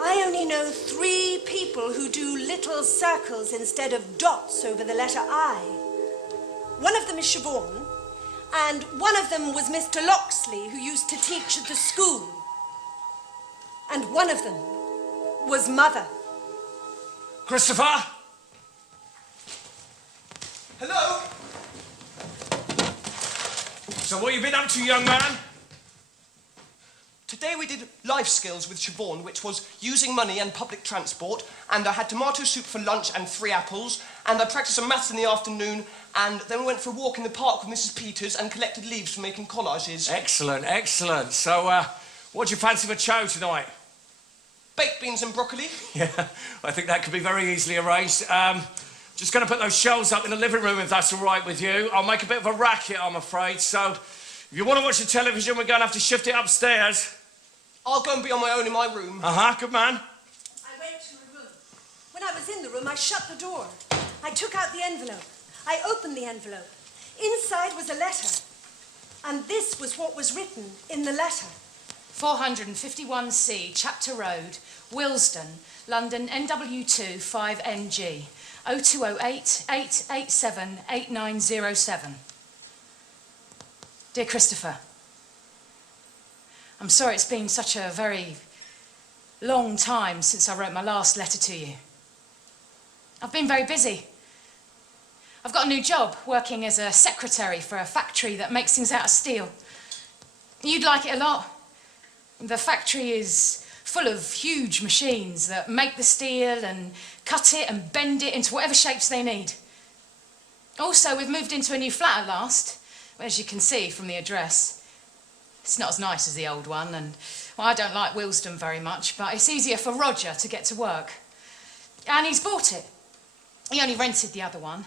I only know 3 people who do little circles instead of dots over the letter I. One of them is Siobhan, and one of them was Mr. Loxley, who used to teach at the school. And one of them was Mother. Christopher? Hello? So what you been up to, young man? Today we did life skills with Siobhan, which was using money and public transport, and I had tomato soup for lunch and 3 apples, and I practiced some maths in the afternoon, and then we went for a walk in the park with Mrs. Peters and collected leaves for making collages. Excellent, excellent. So, what do you fancy for chow tonight? Baked beans and broccoli. Yeah, I think that could be very easily arranged. Just going to put those shelves up in the living room, if that's all right with you. I'll make a bit of a racket, I'm afraid, so if you want to watch the television, we're going to have to shift it upstairs. I'll go and be on my own in my room. Uh-huh, good man. I went to a room. When I was in the room, I shut the door. I took out the envelope. I opened the envelope. Inside was a letter. And this was what was written in the letter. 451C, Chapter Road, Willesden, London, NW2 5NG, 0208 887 8907. Dear Christopher, I'm sorry it's been such a very long time since I wrote my last letter to you. I've been very busy. I've got a new job working as a secretary for a factory that makes things out of steel. You'd like it a lot. The factory is full of huge machines that make the steel and cut it and bend it into whatever shapes they need. Also, we've moved into a new flat at last, as you can see from the address. It's not as nice as the old one, and well, I don't like Willesden very much, but it's easier for Roger to get to work. And he's bought it. He only rented the other one,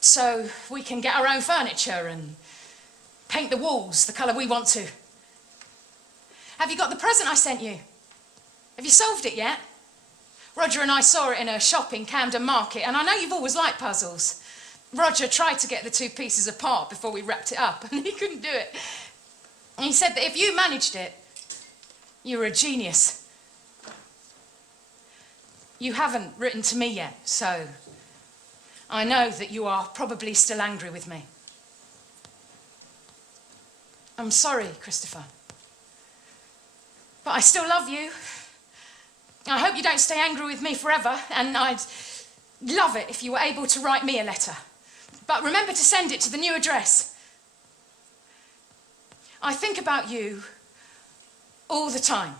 so we can get our own furniture and paint the walls the colour we want to. Have you got the present I sent you? Have you solved it yet? Roger and I saw it in a shop in Camden Market, and I know you've always liked puzzles. Roger tried to get the 2 pieces apart before we wrapped it up, and he couldn't do it. And he said that if you managed it, you were a genius. You haven't written to me yet, so I know that you are probably still angry with me. I'm sorry, Christopher. But I still love you. I hope you don't stay angry with me forever, and I'd love it if you were able to write me a letter. But remember to send it to the new address. I think about you all the time.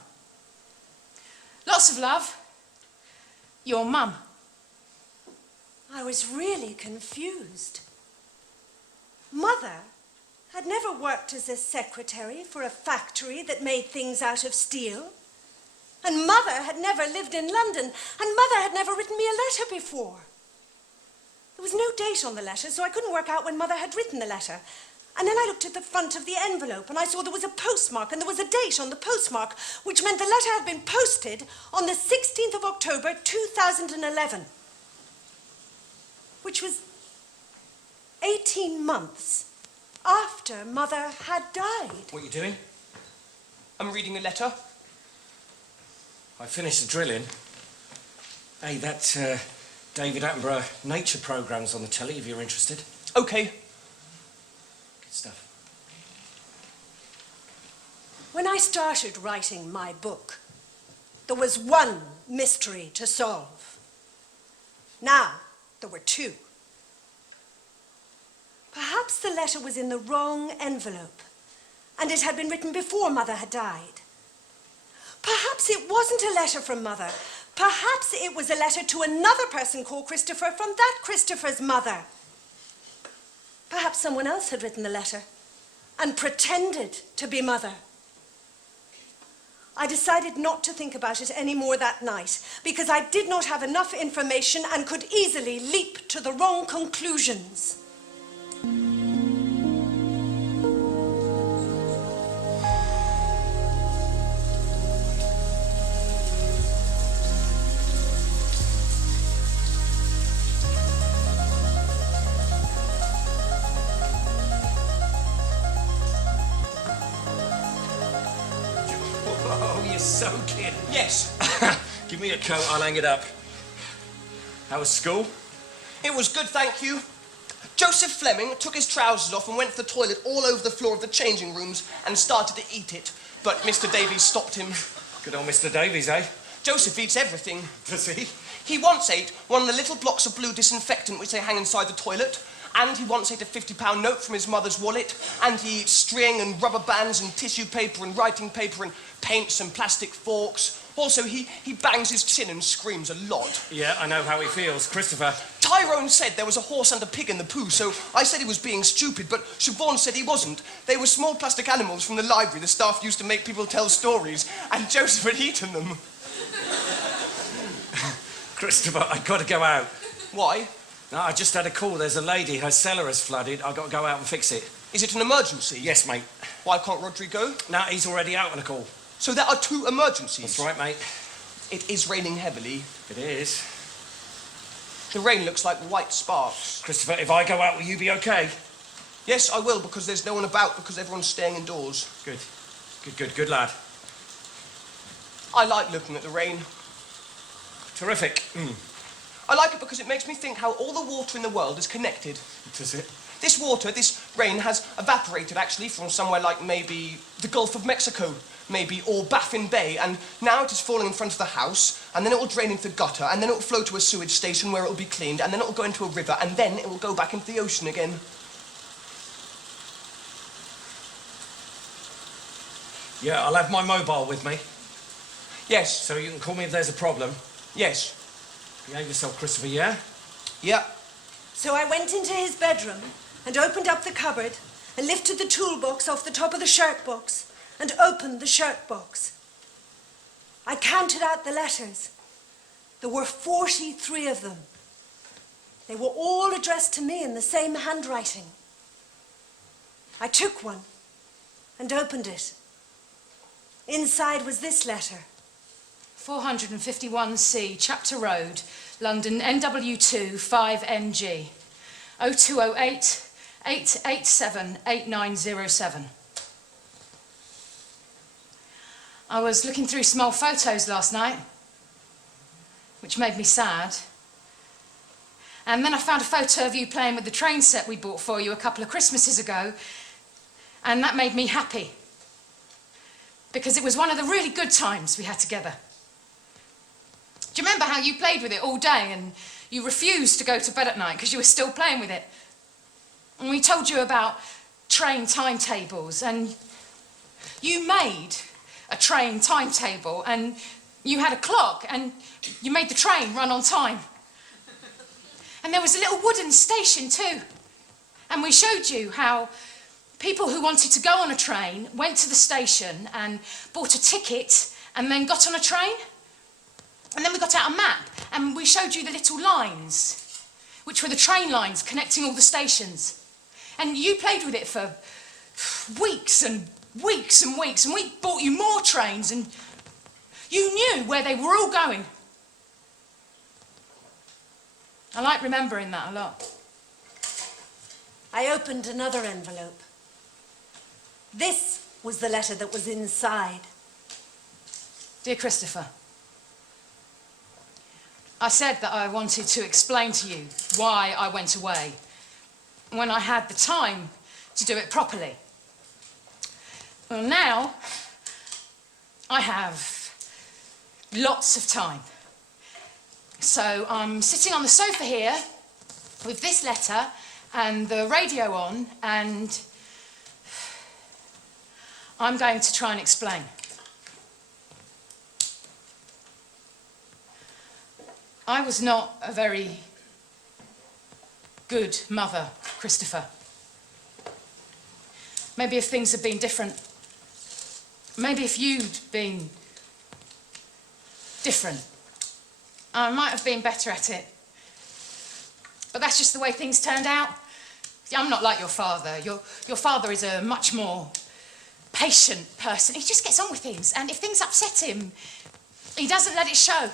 Lots of love. Your mum. I was really confused. Mother had never worked as a secretary for a factory that made things out of steel. And Mother had never lived in London, and Mother had never written me a letter before. There was no date on the letter, so I couldn't work out when Mother had written the letter. And then I looked at the front of the envelope, and I saw there was a postmark, and there was a date on the postmark, which meant the letter had been posted on the 16th of October, 2011. Which was 18 months after Mother had died. What are you doing? I'm reading a letter. I finished the drilling. Hey, that David Attenborough nature program's on the telly, if you're interested. Okay. Good stuff. When I started writing my book, there was one mystery to solve. Now, there were two. Perhaps the letter was in the wrong envelope, and it had been written before Mother had died. Perhaps it wasn't a letter from Mother. Perhaps it was a letter to another person called Christopher from that Christopher's mother. Perhaps someone else had written the letter and pretended to be Mother. I decided not to think about it any more that night because I did not have enough information and could easily leap to the wrong conclusions. Oh, you're soaking. Yes. Give me a coat, I'll hang it up. How was school? It was good, thank you. Joseph Fleming took his trousers off and went to the toilet all over the floor of the changing rooms and started to eat it. But Mr. Davies stopped him. Good old Mr. Davies, eh? Joseph eats everything. Does he? He once ate one of the little blocks of blue disinfectant which they hang inside the toilet, and he once ate a £50 note from his mother's wallet, and he eats string and rubber bands and tissue paper and writing paper and paints and plastic forks. Also, he bangs his chin and screams a lot. Yeah, I know how he feels. Christopher. Tyrone said there was a horse and a pig in the poo, so I said he was being stupid, but Siobhan said he wasn't. They were small plastic animals from the library the staff used to make people tell stories, and Joseph had eaten them. Christopher, I've got to go out. Why? No, I just had a call. There's a lady. Her cellar has flooded. I've got to go out and fix it. Is it an emergency? Yes, mate. Why can't Rodri go? No, he's already out on a call. So there are two emergencies? That's right, mate. It is raining heavily. It is. The rain looks like white sparks. Christopher, if I go out, will you be okay? Yes, I will, because there's no one about, because everyone's staying indoors. Good. Good lad. I like looking at the rain. Terrific. I like it because it makes me think how all the water in the world is connected. Does it? This water, this rain, has evaporated, actually, from somewhere like maybe the Gulf of Mexico, maybe, or Baffin Bay, and now it is falling in front of the house, and then it will drain into the gutter, and then it will flow to a sewage station where it will be cleaned, and then it will go into a river, and then it will go back into the ocean again. Yeah, I'll have my mobile with me. Yes. So you can call me if there's a problem. Yes. Behave yourself, Christopher, yeah? Yeah. So I went into his bedroom and opened up the cupboard and lifted the toolbox off the top of the shirt box and opened the shirt box. I counted out the letters. There were 43 of them. They were all addressed to me in the same handwriting. I took one and opened it. Inside was this letter. 451C, Chapter Road, London, NW2 5NG, 0208 887 8907. I was looking through some old photos last night, which made me sad. And then I found a photo of you playing with the train set we bought for you a couple of Christmases ago, and that made me happy. Because it was one of the really good times we had together. Do you remember how you played with it all day and you refused to go to bed at night because you were still playing with it? And we told you about train timetables, and you made a train timetable, and you had a clock, and you made the train run on time. And there was a little wooden station too. And we showed you how people who wanted to go on a train went to the station and bought a ticket and then got on a train. And then we got out a map and we showed you the little lines, which were the train lines connecting all the stations. And you played with it for weeks and weeks and weeks, and we bought you more trains, and you knew where they were all going. I like remembering that a lot. I opened another envelope. This was the letter that was inside. Dear Christopher, I said that I wanted to explain to you why I went away when I had the time to do it properly. Well, now I have lots of time. So I'm sitting on the sofa here with this letter and the radio on, and I'm going to try and explain. I was not a very good mother, Christopher. Maybe if things had been different, maybe if you'd been different, I might have been better at it. But that's just the way things turned out. I'm not like your father. Your father is a much more patient person. He just gets on with things, and if things upset him, he doesn't let it show.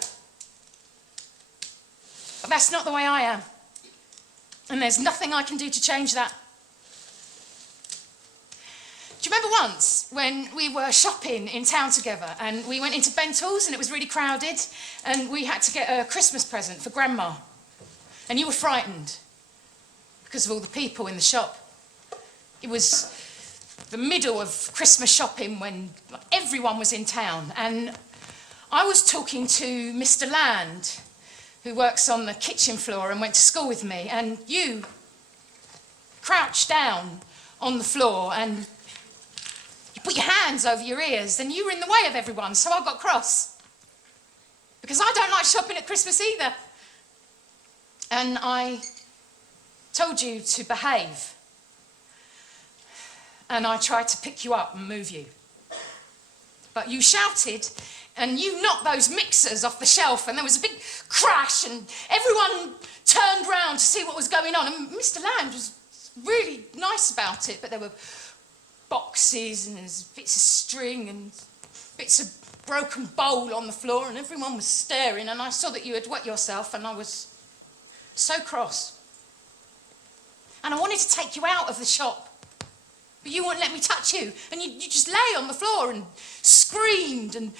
But that's not the way I am. And there's nothing I can do to change that. Do you remember once when we were shopping in town together and we went into Bentall's and it was really crowded and we had to get a Christmas present for Grandma, and you were frightened because of all the people in the shop? It was the middle of Christmas shopping when everyone was in town, and I was talking to Mr. Land, who works on the kitchen floor and went to school with me, and you crouched down on the floor and you put your hands over your ears and you were in the way of everyone, so I got cross. Because I don't like shopping at Christmas either. And I told you to behave. And I tried to pick you up and move you. But you shouted and you knocked those mixers off the shelf, and there was a big crash and everyone turned round to see what was going on, and Mr. Land was really nice about it, but there were boxes and there's bits of string and bits of broken bowl on the floor, and everyone was staring, and I saw that you had wet yourself, and I was so cross. And I wanted to take you out of the shop, but you wouldn't let me touch you, and you just lay on the floor and screamed and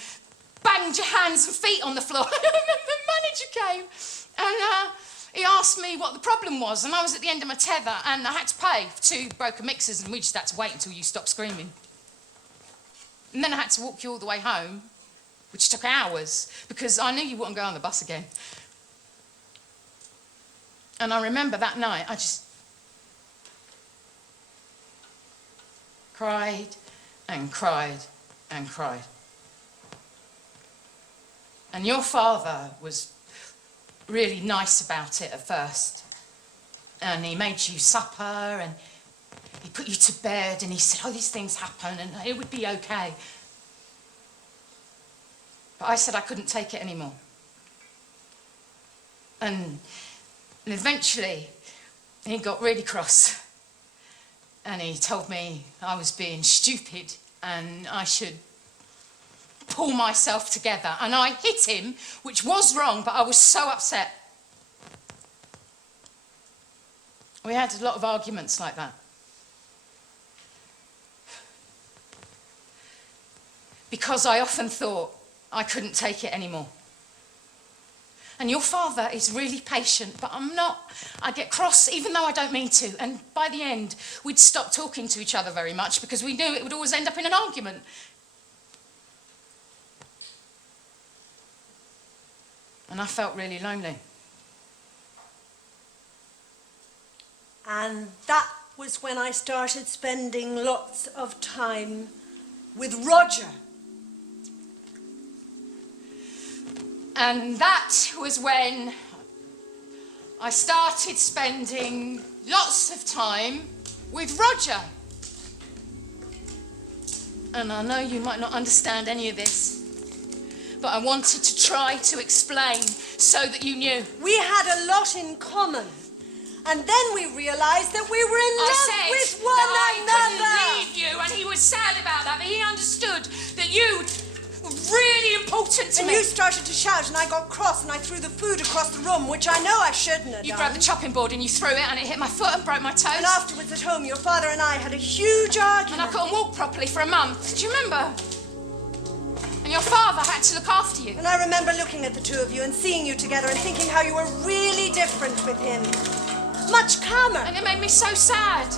banged your hands and feet on the floor. The manager came and he asked me what the problem was, and I was at the end of my tether and I had to pay for 2 broken mixers, and we just had to wait until you stopped screaming. And then I had to walk you all the way home, which took hours because I knew you wouldn't go on the bus again. And I remember that night I just cried and cried and cried. And your father was really nice about it at first. And he made you supper and he put you to bed and he said, oh, these things happen and it would be okay. But I said I couldn't take it anymore. And eventually he got really cross. And he told me I was being stupid and I should pull myself together. And I hit him, which was wrong, but I was so upset. We had a lot of arguments like that. Because I often thought I couldn't take it anymore. And your father is really patient, but I'm not. I get cross even though I don't mean to. And by the end, we'd stop talking to each other very much because we knew it would always end up in an argument. And I felt really lonely. And that was when I started spending lots of time with Roger. And that was when I started spending lots of time with Roger. And I know you might not understand any of this, but I wanted to try to explain so that you knew. We had a lot in common. And then we realised that we were in love with one another. I couldn't leave you, and he was sad about that, but he understood that you were really important to me. And you started to shout, and I got cross, and I threw the food across the room, which I know I shouldn't have You done. grabbed the chopping board and you threw it, and it hit my foot and broke my toes. And afterwards at home, your father and I had a huge argument. And I couldn't walk properly for a month. Do you remember? And your father had to look after you. And I remember looking at the two of you and seeing you together and thinking how you were really different with him. Much calmer. And it made me so sad.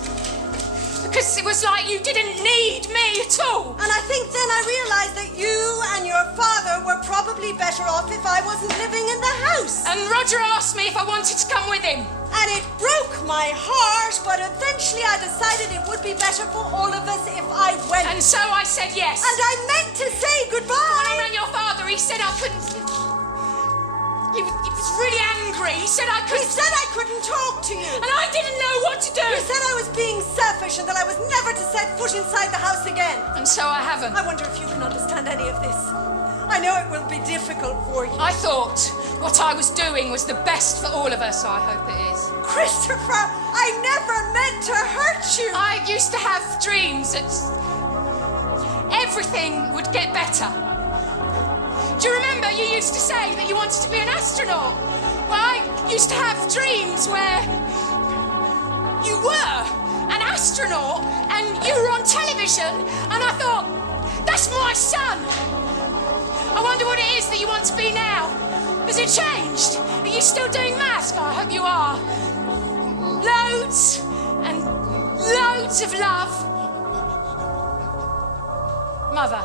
Because it was like you didn't need me at all. And I think then I realised that you and your father were probably better off if I wasn't living in the house. And Roger asked me if I wanted to come with him. And it broke my heart, but eventually I decided it would be better for all of us if I went. And so I said yes. And I meant to say goodbye. When I rang your father, he said I couldn't... He was really angry. He said I couldn't... He said I couldn't talk to you. And I didn't know what to do. He said I was being selfish and that I was never to set foot inside the house again. And so I haven't. I wonder if you can understand any of this. I know it will be difficult for you. I thought what I was doing was the best for all of us. I hope it is. Christopher, I never meant to hurt you. I used to have dreams that everything would get better. Do you remember you used to say that you wanted to be an astronaut? Well, I used to have dreams where you were an astronaut and you were on television, and I thought, that's my son. I wonder what it is that you want to be now. Has it changed? Are you still doing maths? I hope you are. Loads and loads of love. Mother.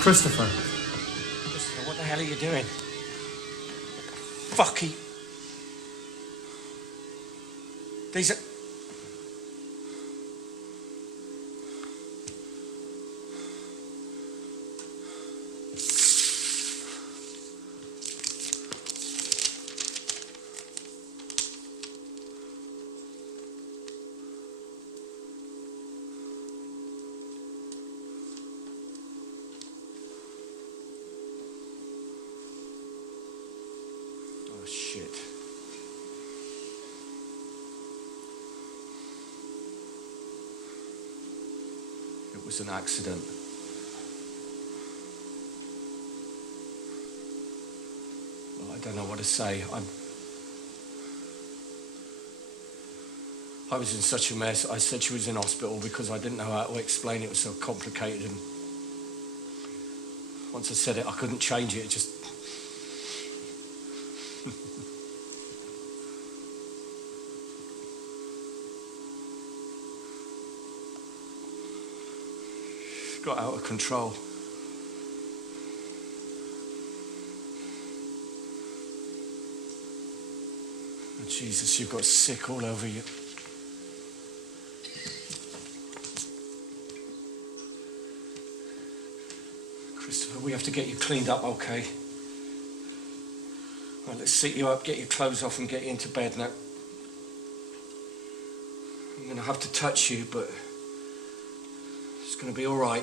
Christopher, what the hell are you doing? Fucky. These are... Shit. It was an accident. Well, I don't know what to say. I was in such a mess. I said she was in hospital because I didn't know how to explain it. It was so complicated, and once I said it, I couldn't change it. It just... got out of control. Oh, Jesus, you've got sick all over you. Christopher, we have to get you cleaned up, okay? Right, let's sit you up, get your clothes off and get you into bed now. I'm going to have to touch you, but it's going to be all right.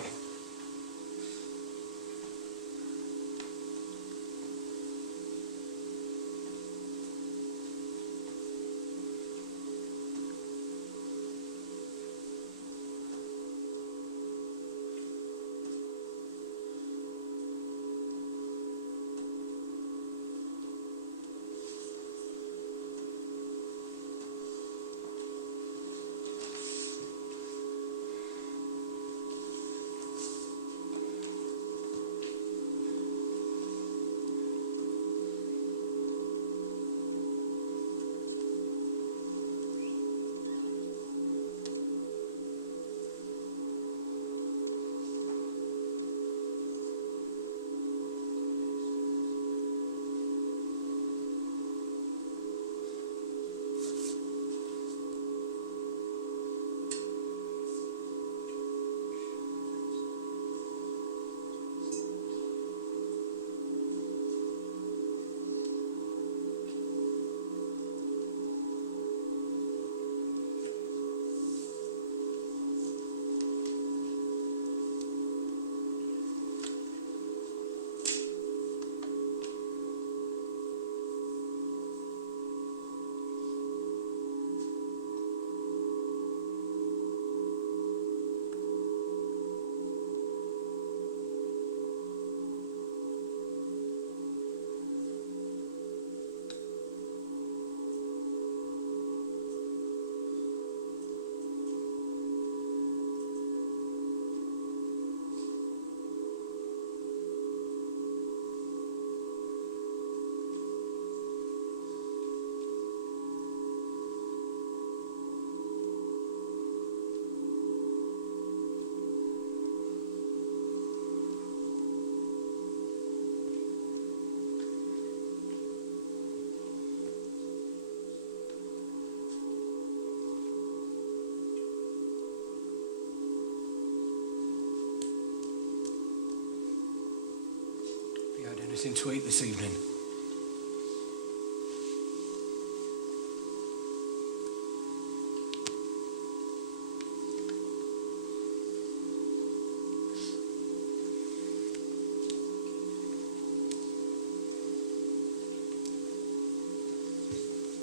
anything to eat this evening?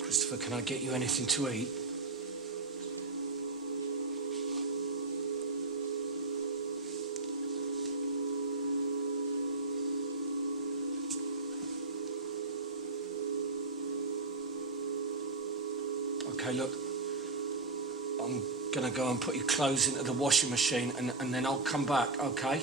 Christopher, can I get you anything to eat? Okay, look, I'm gonna go and put your clothes into the washing machine and then I'll come back, okay?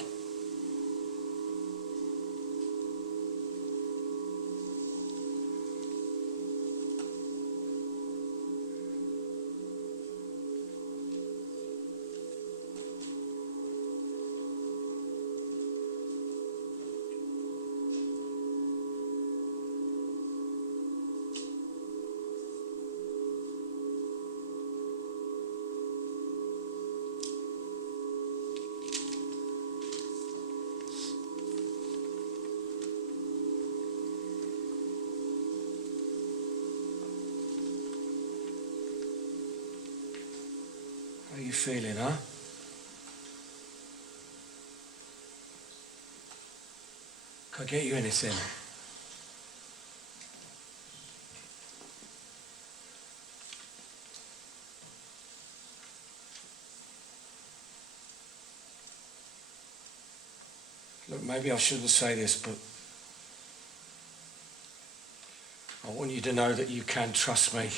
How are you feeling, huh? Can I get you anything? Look, maybe I shouldn't say this, but I want you to know that you can trust me.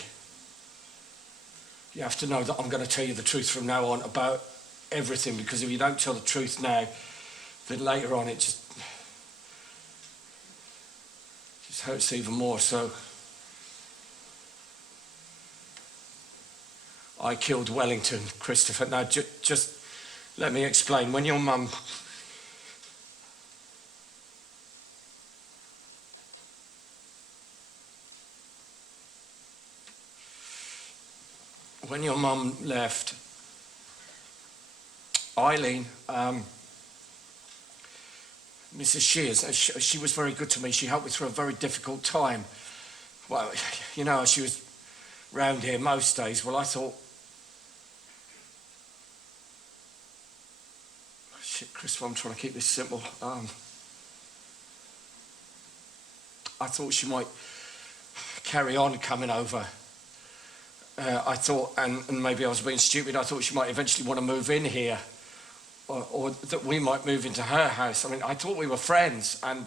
You have to know that I'm going to tell you the truth from now on about everything, because if you don't tell the truth now, then later on it just hurts even more. So I killed Wellington, Christopher. Now just let me explain. When your mum left, Eileen, Mrs. Shears, she was very good to me. She helped me through a very difficult time. Well, you know, she was round here most days. Well, I thought, shit, Chris, I'm trying to keep this simple. I thought she might carry on coming over. I thought, and maybe I was being stupid, I thought she might eventually want to move in here, or that we might move into her house. I mean, I thought we were friends, and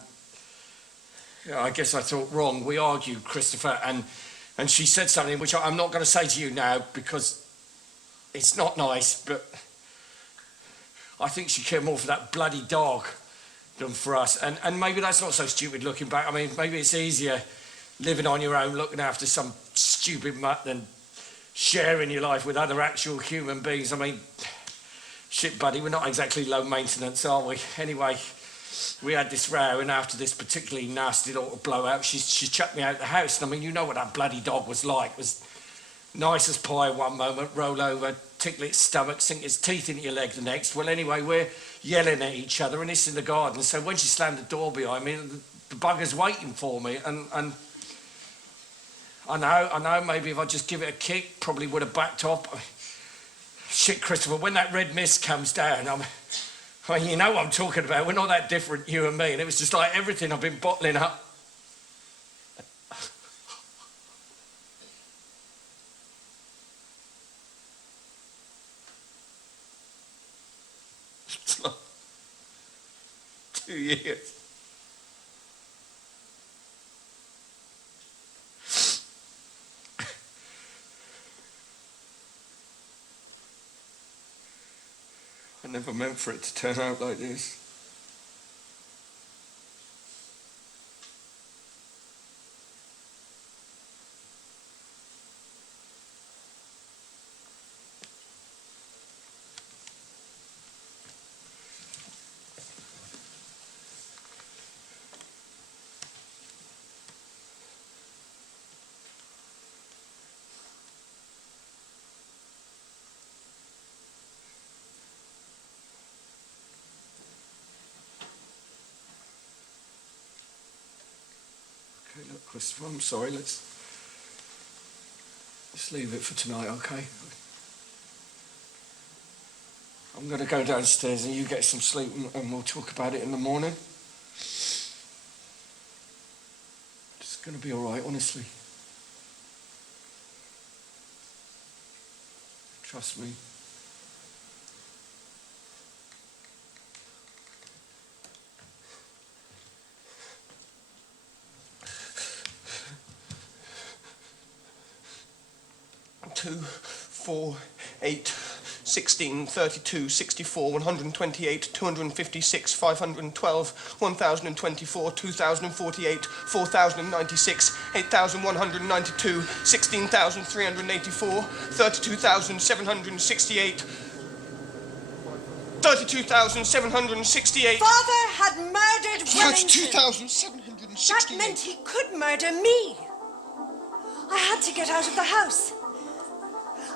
I guess I thought wrong. We argued, Christopher, and she said something which I'm not going to say to you now because it's not nice, but I think she cared more for that bloody dog than for us. And maybe that's not so stupid looking back. I mean, maybe it's easier living on your own, looking after some stupid mutt than sharing your life with other actual human beings. I mean, shit, buddy, we're not exactly low maintenance, are we? Anyway, we had this row, and after this particularly nasty little blowout, she chucked me out the house. And I mean, you know what that bloody dog was like. It was nice as pie one moment, roll over, tickle its stomach, sink its teeth into your leg the next. Well, anyway, we're yelling at each other, and it's in the garden. So when she slammed the door behind me, the bugger's waiting for me, and I know, maybe if I just give it a kick, probably would have backed off. Shit, Christopher, when that red mist comes down, I mean, you know what I'm talking about. We're not that different, you and me, and it was just like everything I've been bottling up. It's like 2 years. I never meant for it to turn out like this. Christopher, I'm sorry. Let's leave it for tonight, okay? I'm going to go downstairs and you get some sleep and we'll talk about it in the morning. It's going to be all right, honestly. Trust me. Two, 4, 8, 16, 32, 64, 128, 256, 512, 1024, 2048, 4096, 8192, 16384, 32,768, 32,768. Father had murdered Wellington. 32,768. That meant he could murder me. I had to get out of the house.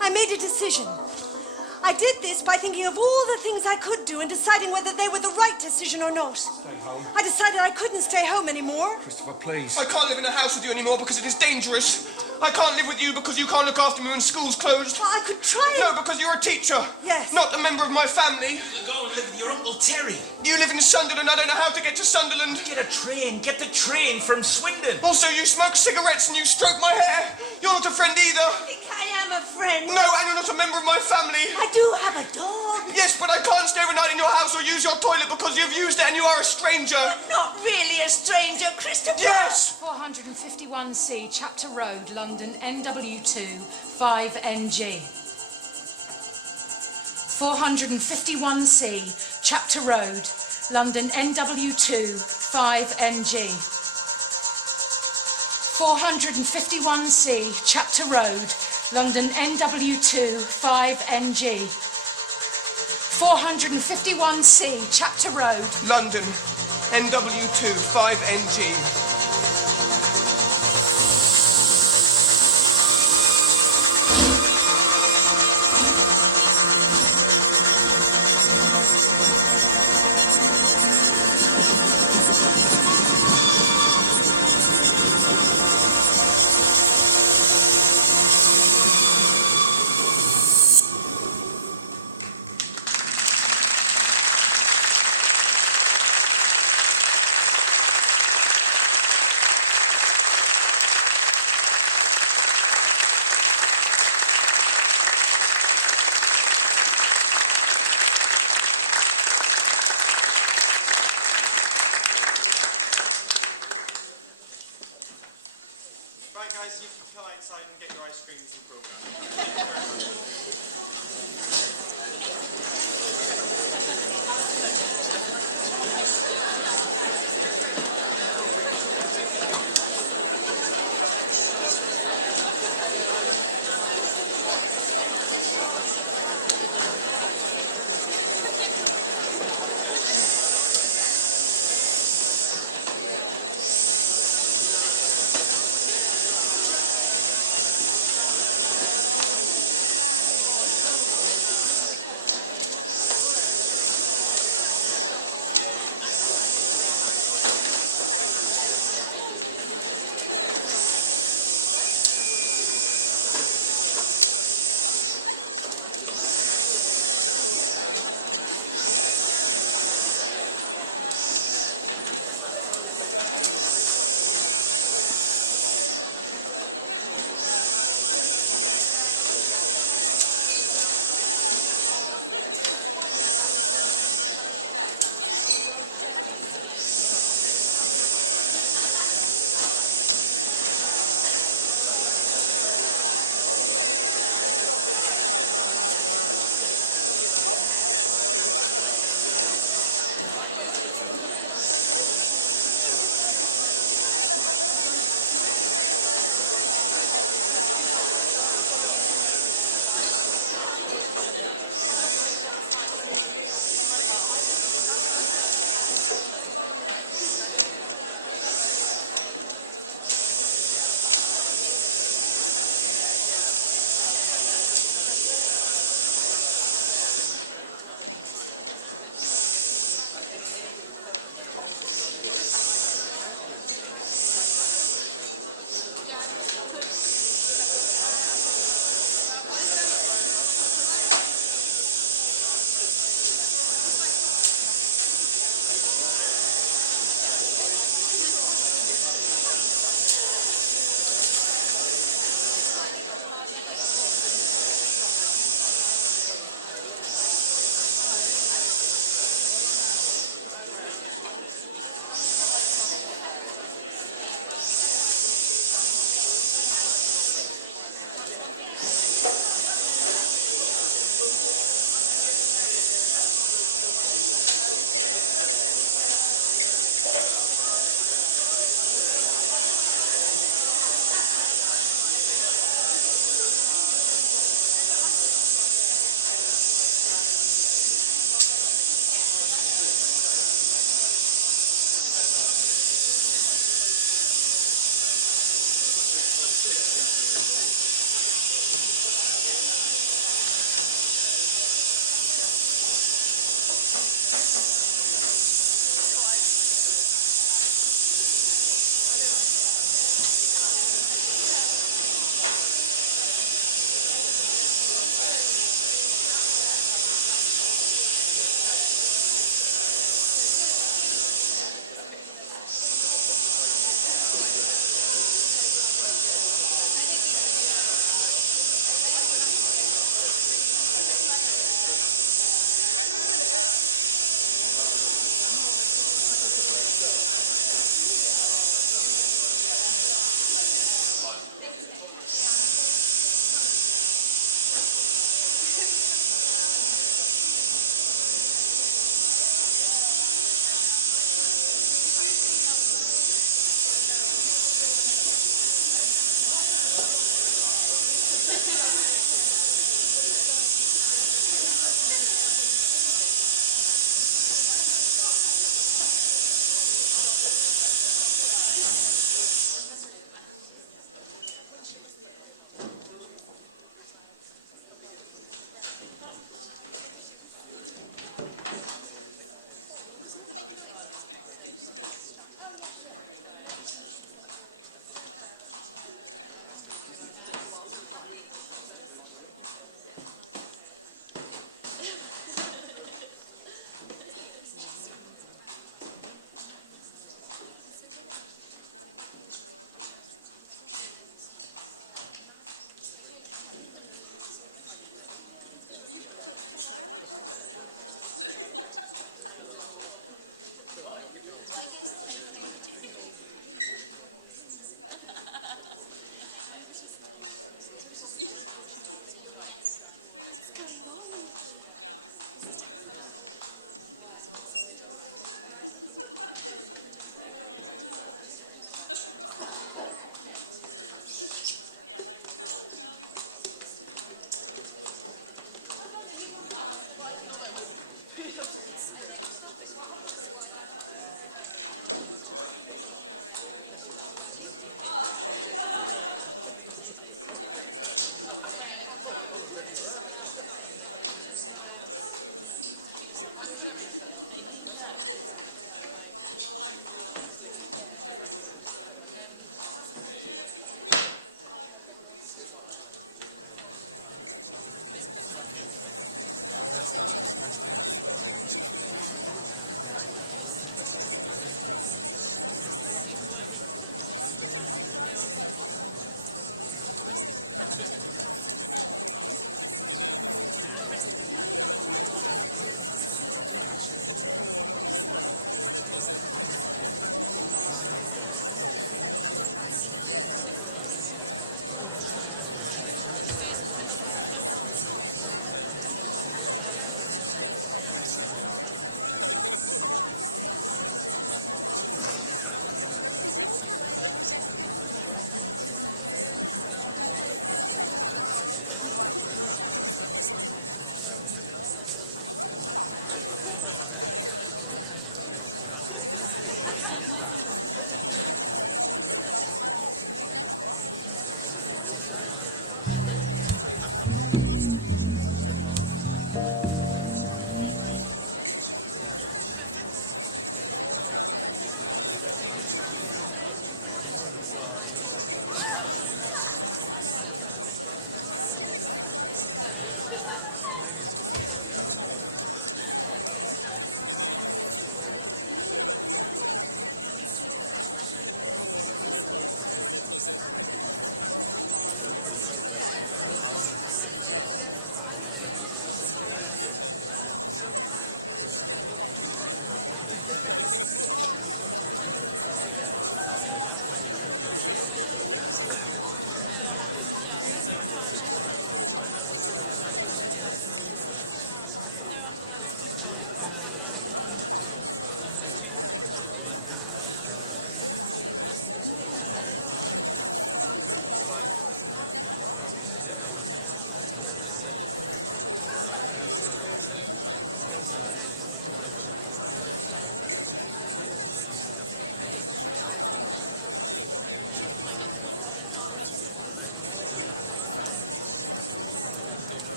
I made a decision. I did this by thinking of all the things I could do and deciding whether they were the right decision or not. Stay home. I decided I couldn't stay home anymore. Christopher, please. I can't live in a house with you anymore because it is dangerous. I can't live with you because you can't look after me when school's closed. Well, I could try No, because you're a teacher. Yes. Not a member of my family. Go and live with your Uncle Terry. You live in Sunderland. I don't know how to get to Sunderland. Get a train. Get the train from Swindon. Also, you smoke cigarettes and you stroke my hair. You're not a friend either. I am a friend. No, and you're not a member of my family. I do have a dog. Yes, but I can't stay overnight in your house or use your toilet because you've used it and you are a stranger. Not really a stranger, Christopher. Yes! 451C, Chapter Road, London, NW2, 5NG. 451C, Chapter Road, London, NW2, 5NG. 451C, Chapter Road, London, NW2, 5NG. 451C, Chapter Road. London, NW2, 5NG.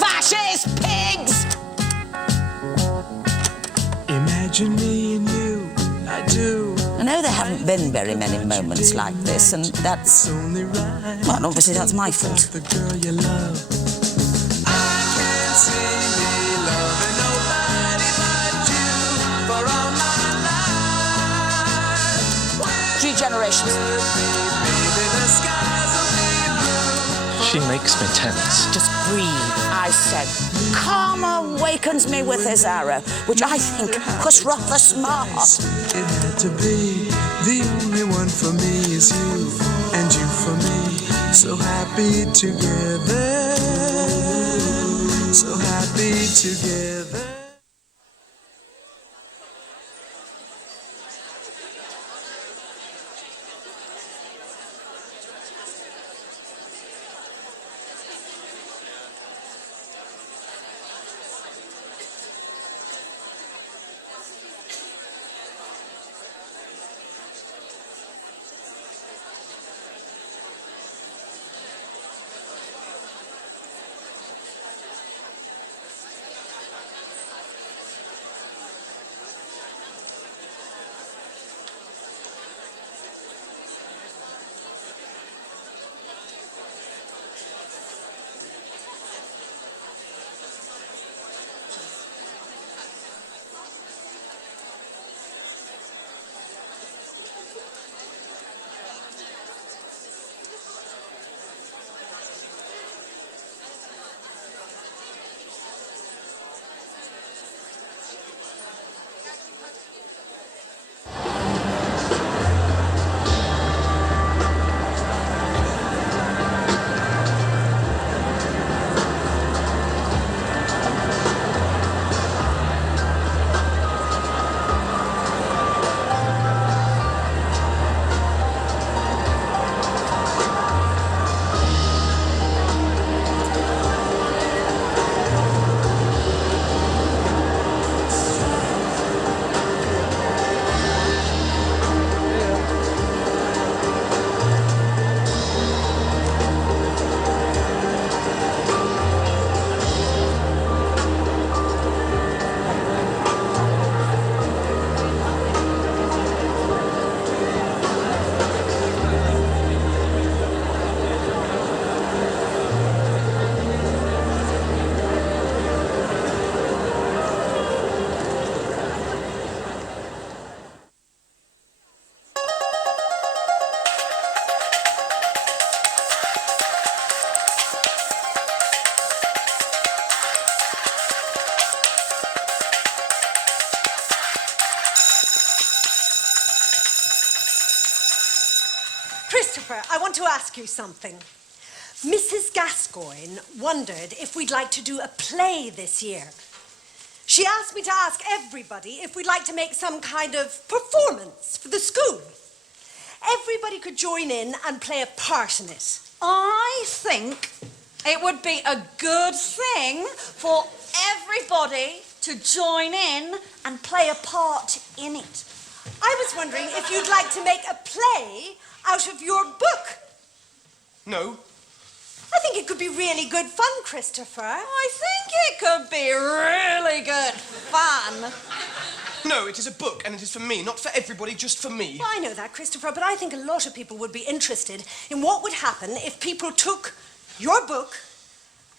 Fascist pigs! Imagine me and you, I do. I know there haven't been very many moments like this, and that's... Only right. Well, obviously that's my fault. The girl you love. I can't see me loving nobody but you for all my life. 3 generations. Maybe the skies will be blue. She makes me tense. Just breathe, I said. Karma wakens me with his arrow, which I think was rather smart. It had to be. The only one for me is you, and you for me. So happy together. So happy together. Christopher, I want to ask you something. Mrs. Gascoigne wondered if we'd like to do a play this year. She asked me to ask everybody if we'd like to make some kind of performance for the school. Everybody could join in and play a part in it. I think it would be a good thing for everybody to join in and play a part in it. I was wondering if you'd like to make a play out of your book. No. I think it could be really good fun, Christopher. I think it could be really good fun. No, it is a book, and it is for me, not for everybody, just for me. Well, I know that, Christopher, but I think a lot of people would be interested in what would happen if people took your book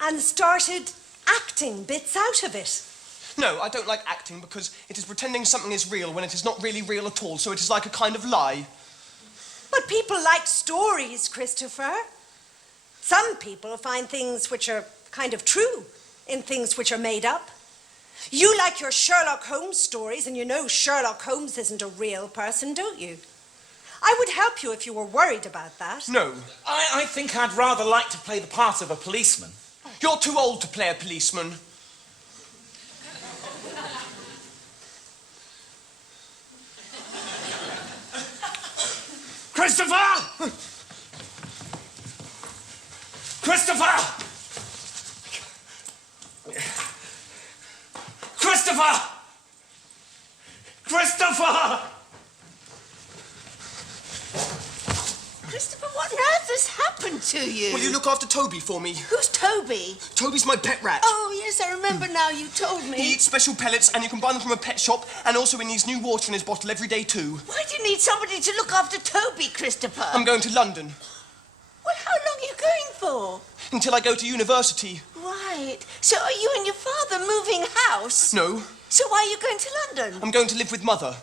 and started acting bits out of it. No, I don't like acting because it is pretending something is real when it is not really real at all, so it is like a kind of lie. But people like stories, Christopher. Some people find things which are kind of true in things which are made up. You like your Sherlock Holmes stories, and you know Sherlock Holmes isn't a real person, don't you? I would help you if you were worried about that. No. I think I'd rather like to play the part of a policeman. You're too old to play a policeman. Christopher! Christopher! Christopher! Christopher! Christopher, what on earth has happened to you? Will you look after Toby for me? Who's Toby? Toby's my pet rat. Oh, yes, I remember now. You told He me. eats special pellets, and you can buy them from a pet shop, and also he needs new water in his bottle every day, too. Why do you need somebody to look after Toby, Christopher? I'm going to London. Well, how long are you going for? Until I go to university. Right. So are you and your father moving house? No, So why are you going to London? I'm going to live with Mother.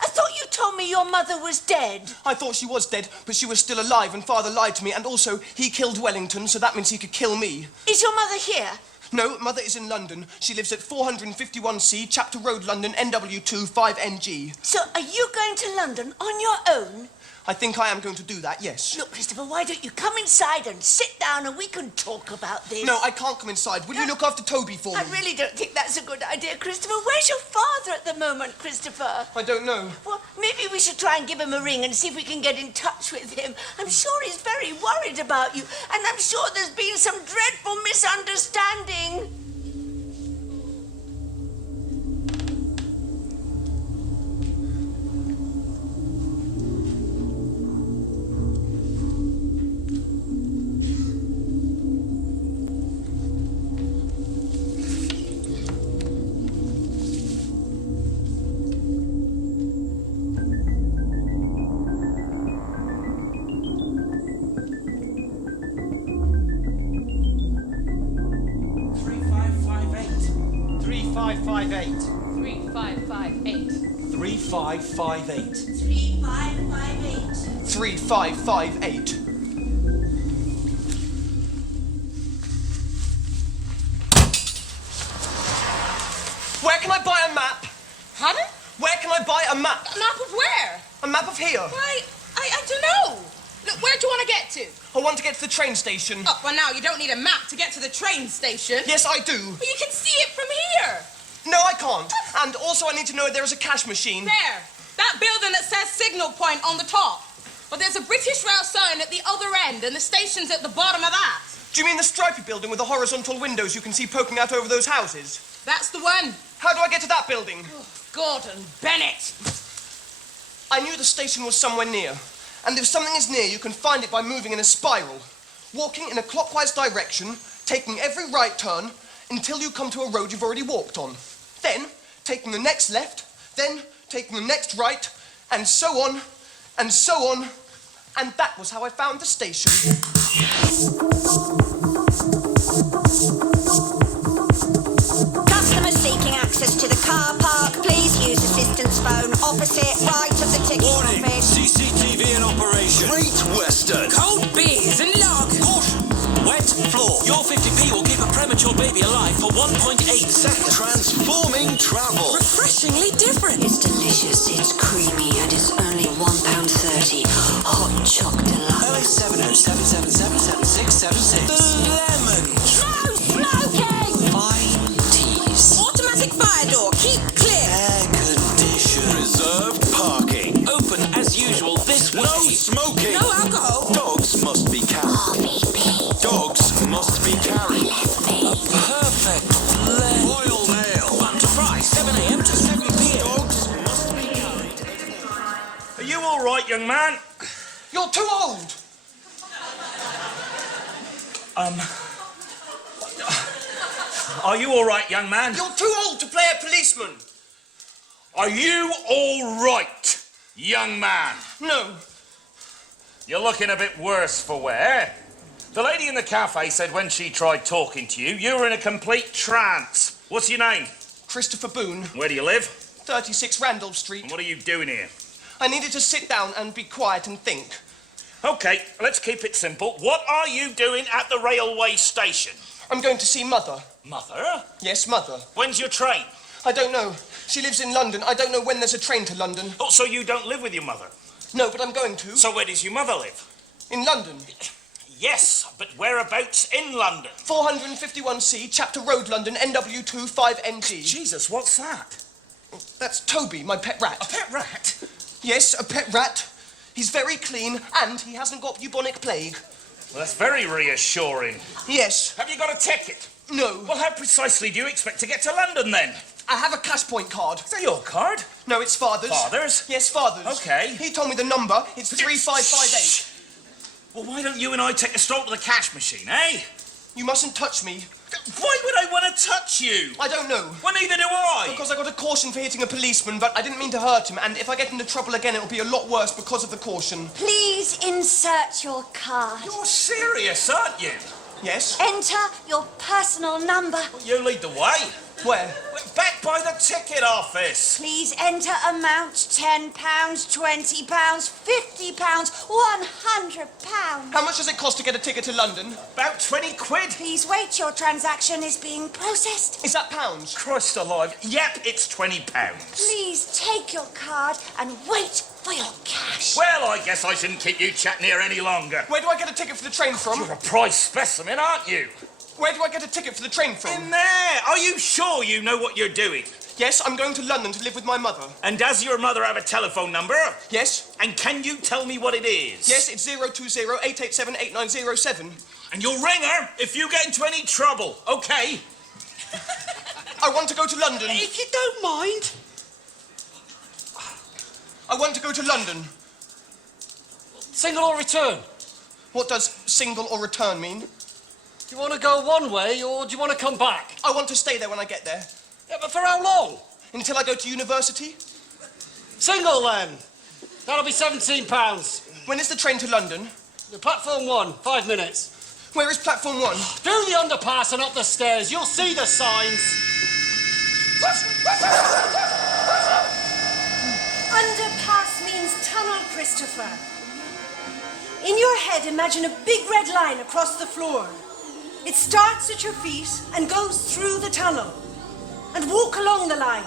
I thought you told me your mother was dead. I thought she was dead, but she was still alive, and Father lied to me, and also he killed Wellington, so that means he could kill me. Is your mother here? No, Mother is in London. She lives at 451C, Chapter Road, London, NW2 5NG. So are you going to London on your own? I think I am going to do that, yes. Look, Christopher, why don't you come inside and sit down and we can talk about this? No, I can't come inside. Will you look after Toby for me? I really don't think that's a good idea, Christopher. Where's your father at the moment, Christopher? I don't know. Well, maybe we should try and give him a ring and see if we can get in touch with him. I'm sure he's very worried about you, and I'm sure there's been some dreadful misunderstanding. $3558. 3558. Where can I buy a map? Pardon? Where can I buy a map? A map of where? A map of here. Why, I don't know. Look, where do you want to get to? I want to get to the train station. Oh, well, now, you don't need a map to get to the train station. Yes, I do. Well, you can see it from here. No, I can't. And also I need to know if there is a cash machine. There. That building that says Signal Point on the top. Well, there's a British Rail sign at the other end, and the station's at the bottom of that. Do you mean the stripy building with the horizontal windows you can see poking out over those houses? That's the one. How do I get to that building? Oh, Gordon Bennett. I knew the station was somewhere near. And if something is near, you can find it by moving in a spiral. Walking in a clockwise direction, taking every right turn, until you come to a road you've already walked on. Then, taking the next left, then taking the next right, and so on, and so on. And that was how I found the station. Customers seeking access to the car park, please use assistance phone opposite right of the ticket Warning, office. CCTV in operation. Great Western. Cold beers and lager. Caution. Wet floor. Your 50p will keep a premature baby alive for 1.8 seconds. Transforming travel. Refreshingly different. It's delicious, it's creamy, and it's only £1.30. Hot choc deluxe. 08707777676. The lemon. No smoking. Fine teas. Automatic fire door. Keep clear. Air condition. Reserved parking. Open as usual this way. No smoking. No alcohol. Dogs must be carried. Dogs must be carried. A perfect blend. Royal Mail. Bun to fry. 7 a.m. to 7 p.m. Dogs must be carried. Are you all right, young man? You're too old. Are you all right, young man? You're too old to play a policeman. Are you all right, young man? No. You're looking a bit worse for wear. The lady in the cafe said when she tried talking to you, you were in a complete trance. What's your name? Christopher Boone. Where do you live? 36 Randolph Street. And what are you doing here? I needed to sit down and be quiet and think. Okay, let's keep it simple. What are you doing at the railway station? I'm going to see Mother. Mother? Yes, Mother. When's your train? I don't know. She lives in London. I don't know when there's a train to London. Oh, so you don't live with your mother? No, but I'm going to. So where does your mother live? In London. Yes, but whereabouts in London? 451C, Chapter Road, London, NW2 5NG. Jesus, what's that? That's Toby, my pet rat. A pet rat? Yes, a pet rat. He's very clean, and he hasn't got bubonic plague. Well, that's very reassuring. Yes. Have you got a ticket? No. Well, how precisely do you expect to get to London, then? I have a cash point card. Is that your card? No, it's Father's. Father's? Yes, Father's. Okay. He told me the number. It's 3558. Well, why don't you and I take a stroll to the cash machine, eh? You mustn't touch me. Why would I want to touch you? I don't know. Well, neither do I. Because I got a caution for hitting a policeman, but I didn't mean to hurt him, and if I get into trouble again, it'll be a lot worse because of the caution. Please insert your card. You're serious, aren't you? Yes? Enter your personal number. Well, you lead the way. Where? We're back by the ticket office. Please enter amount £10, £20, £50, £100. How much does it cost to get a ticket to London? About 20 quid. Please wait, your transaction is being processed. Is that pounds? Christ alive. Yep, it's £20. Please take your card and wait for your cash. Well, I guess I shouldn't keep you chatting here any longer. Where do I get a ticket for the train from? You're a prize specimen, aren't you? Where do I get a ticket for the train from? In there. Are you sure you know what you're doing? Yes, I'm going to London to live with my mother. And does your mother have a telephone number? Yes. And can you tell me what it is? Yes, it's 020-887-8907. And you'll ring her if you get into any trouble, okay? I want to go to London. If you don't mind. I want to go to London. Single or return? What does single or return mean? Do you want to go one way, or do you want to come back? I want to stay there when I get there. Yeah, but for how long? Until I go to university. Single, then. That'll be £17. When is the train to London? The platform 1, 5 minutes. Where is platform 1? Through the underpass and up the stairs. You'll see the signs. Underpass means tunnel, Christopher. In your head, imagine a big red line across the floor. It starts at your feet and goes through the tunnel. And walk along the line.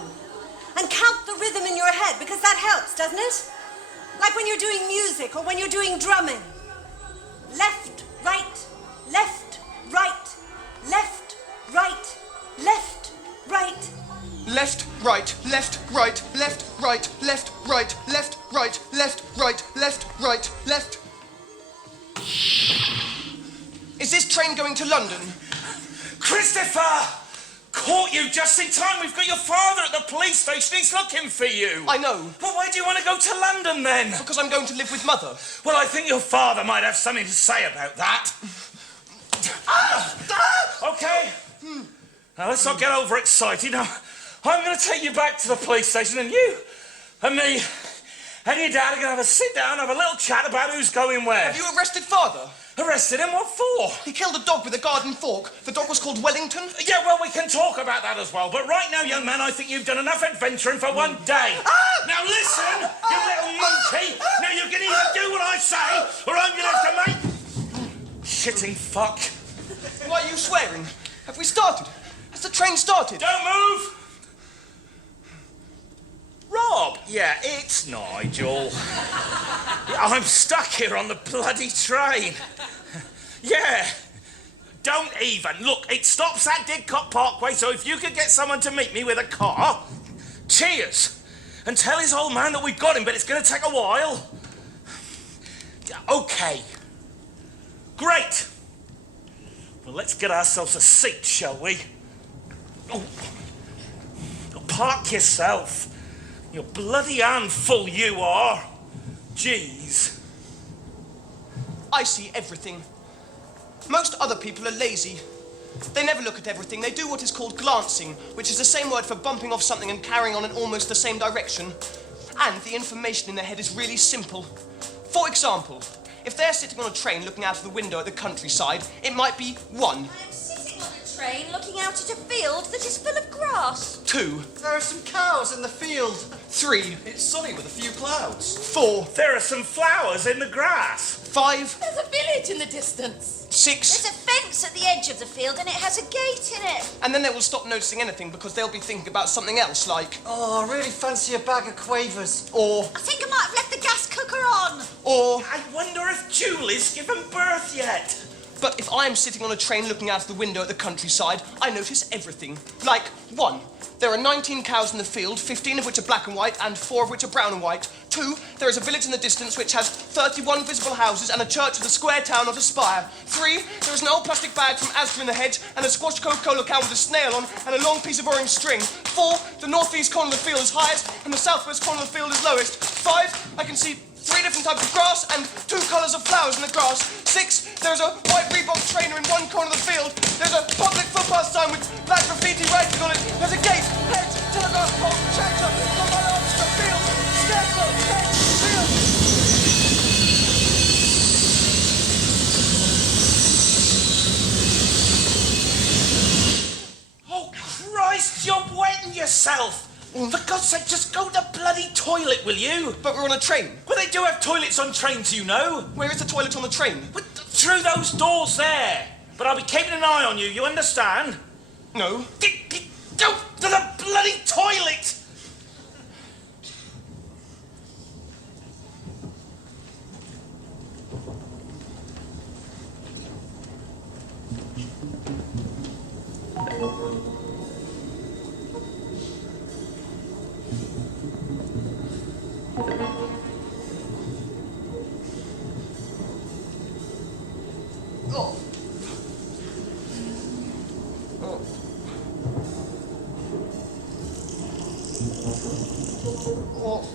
And count the rhythm in your head, because that helps, doesn't it? Like when you're doing music or when you're doing drumming. Left, right, left, right, left, right, left, right. Left, right, left, right, left, right, left, right, left, right, left, right, left, right, left. Is this train going to London? Christopher! Caught you just in time. We've got your father at the police station. He's looking for you. I know. Well, why do you want to go to London, then? Because I'm going to live with Mother. Well, I think your father might have something to say about that. Okay. Now, let's not get overexcited. Now, I'm going to take you back to the police station, and you and me and your dad are going to have a sit down, have a little chat about who's going where. Have you arrested Father? Arrested him? What for? He killed a dog with a garden fork. The dog was called Wellington. Yeah, well, we can talk about that as well. But right now, young man, I think you've done enough adventuring for one day. Now listen, you little monkey. Now you can either do what I say, or I'm going to have to make... Shitting fuck. Why are you swearing? Have we started? Has the train started? Don't move! Rob? Yeah, it's Nigel. I'm stuck here on the bloody train. Yeah. Don't even. Look, it stops at Didcot Parkway, so if you could get someone to meet me with a car, cheers. And tell his old man that we've got him, but it's going to take a while. Okay. Great. Well, let's get ourselves a seat, shall we? Oh. Park yourself. You're bloody handful, you are. Jeez. I see everything. Most other people are lazy. They never look at everything. They do what is called glancing, which is the same word for bumping off something and carrying on in almost the same direction. And the information in their head is really simple. For example, if they're sitting on a train looking out of the window at the countryside, it might be 1. I'm sitting on a train looking out at a field that is full of grass. 2. There are some cows in the field. 3. It's sunny with a few clouds. 4. There are some flowers in the grass. 5. There's a village in the distance. 6. There's a fence at the edge of the field and it has a gate in it. And then they will stop noticing anything because they'll be thinking about something else, like... Oh, I really fancy a bag of quavers. Or... I think I might have left the gas cooker on. Or... I wonder if Julie's given birth yet. But if I'm sitting on a train looking out of the window at the countryside, I notice everything. Like, 1, there are 19 cows in the field, 15 of which are black and white, and 4 of which are brown and white. 2, there is a village in the distance which has 31 visible houses and a church with a square town of a spire. 3, there is an old plastic bag from Asda in the hedge, and a squashed Coca-Cola can with a snail on, and a long piece of orange string. 4, the northeast corner of the field is highest, and the southwest corner of the field is lowest. 5, I can see 3 different types of grass and 2 colours piles of flowers in the grass. 6, there's a white Reebok trainer in one corner of the field. There's a public football sign with black graffiti writing on it. There's a gate, hedge, telegraph pole, tractor, combine orchestra, field, scarecrow, hedge, field. Oh, Christ, you're wetting yourself. For God's sake, just go to the bloody toilet, will you? But we're on a train. Well, they do have toilets on trains, you know. Where is the toilet on the train? Through those doors there. But I'll be keeping an eye on you, you understand? No. Go to the bloody toilet! Oh. Oh.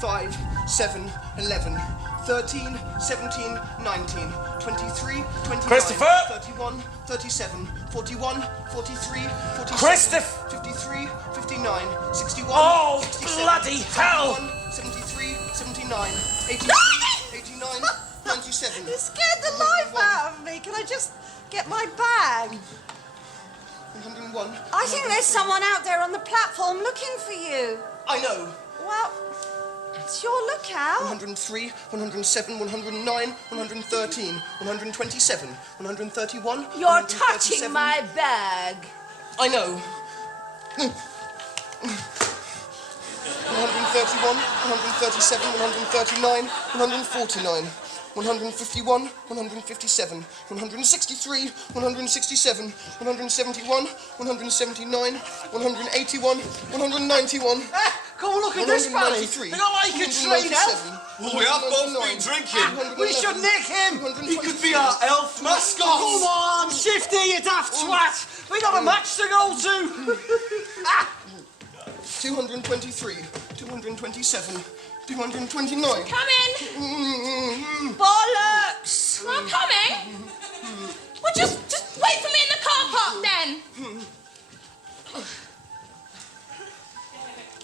Five, 7, 11, 13, 17, 19, 23, 29, Christopher! 31, 37, 41, 43, 47, Christopher! 53, 59, 61, Oh, 67, bloody hell! 71, 73, 79, 83, 89, 97. You scared the life out of me. Can I just get my bag? 101. I think there's someone out there on the platform looking for you. I know. Well, it's your lookout. 103, 107, 109, 113, 127, 131. You're touching my bag. I know. 131, 137, 139, 149, 151, 157, 163, 167, 171, 179, 181, 191. Come on, look at this bunny. They got like a train elf. Well, we have both been drinking. We should nick him. He could be our elf mascot. Come on, Shifty, you daft twat. We got a match to go to. 223, 227, 229. Come in. Bollocks! I'm coming. Well, just wait for me in the car park then.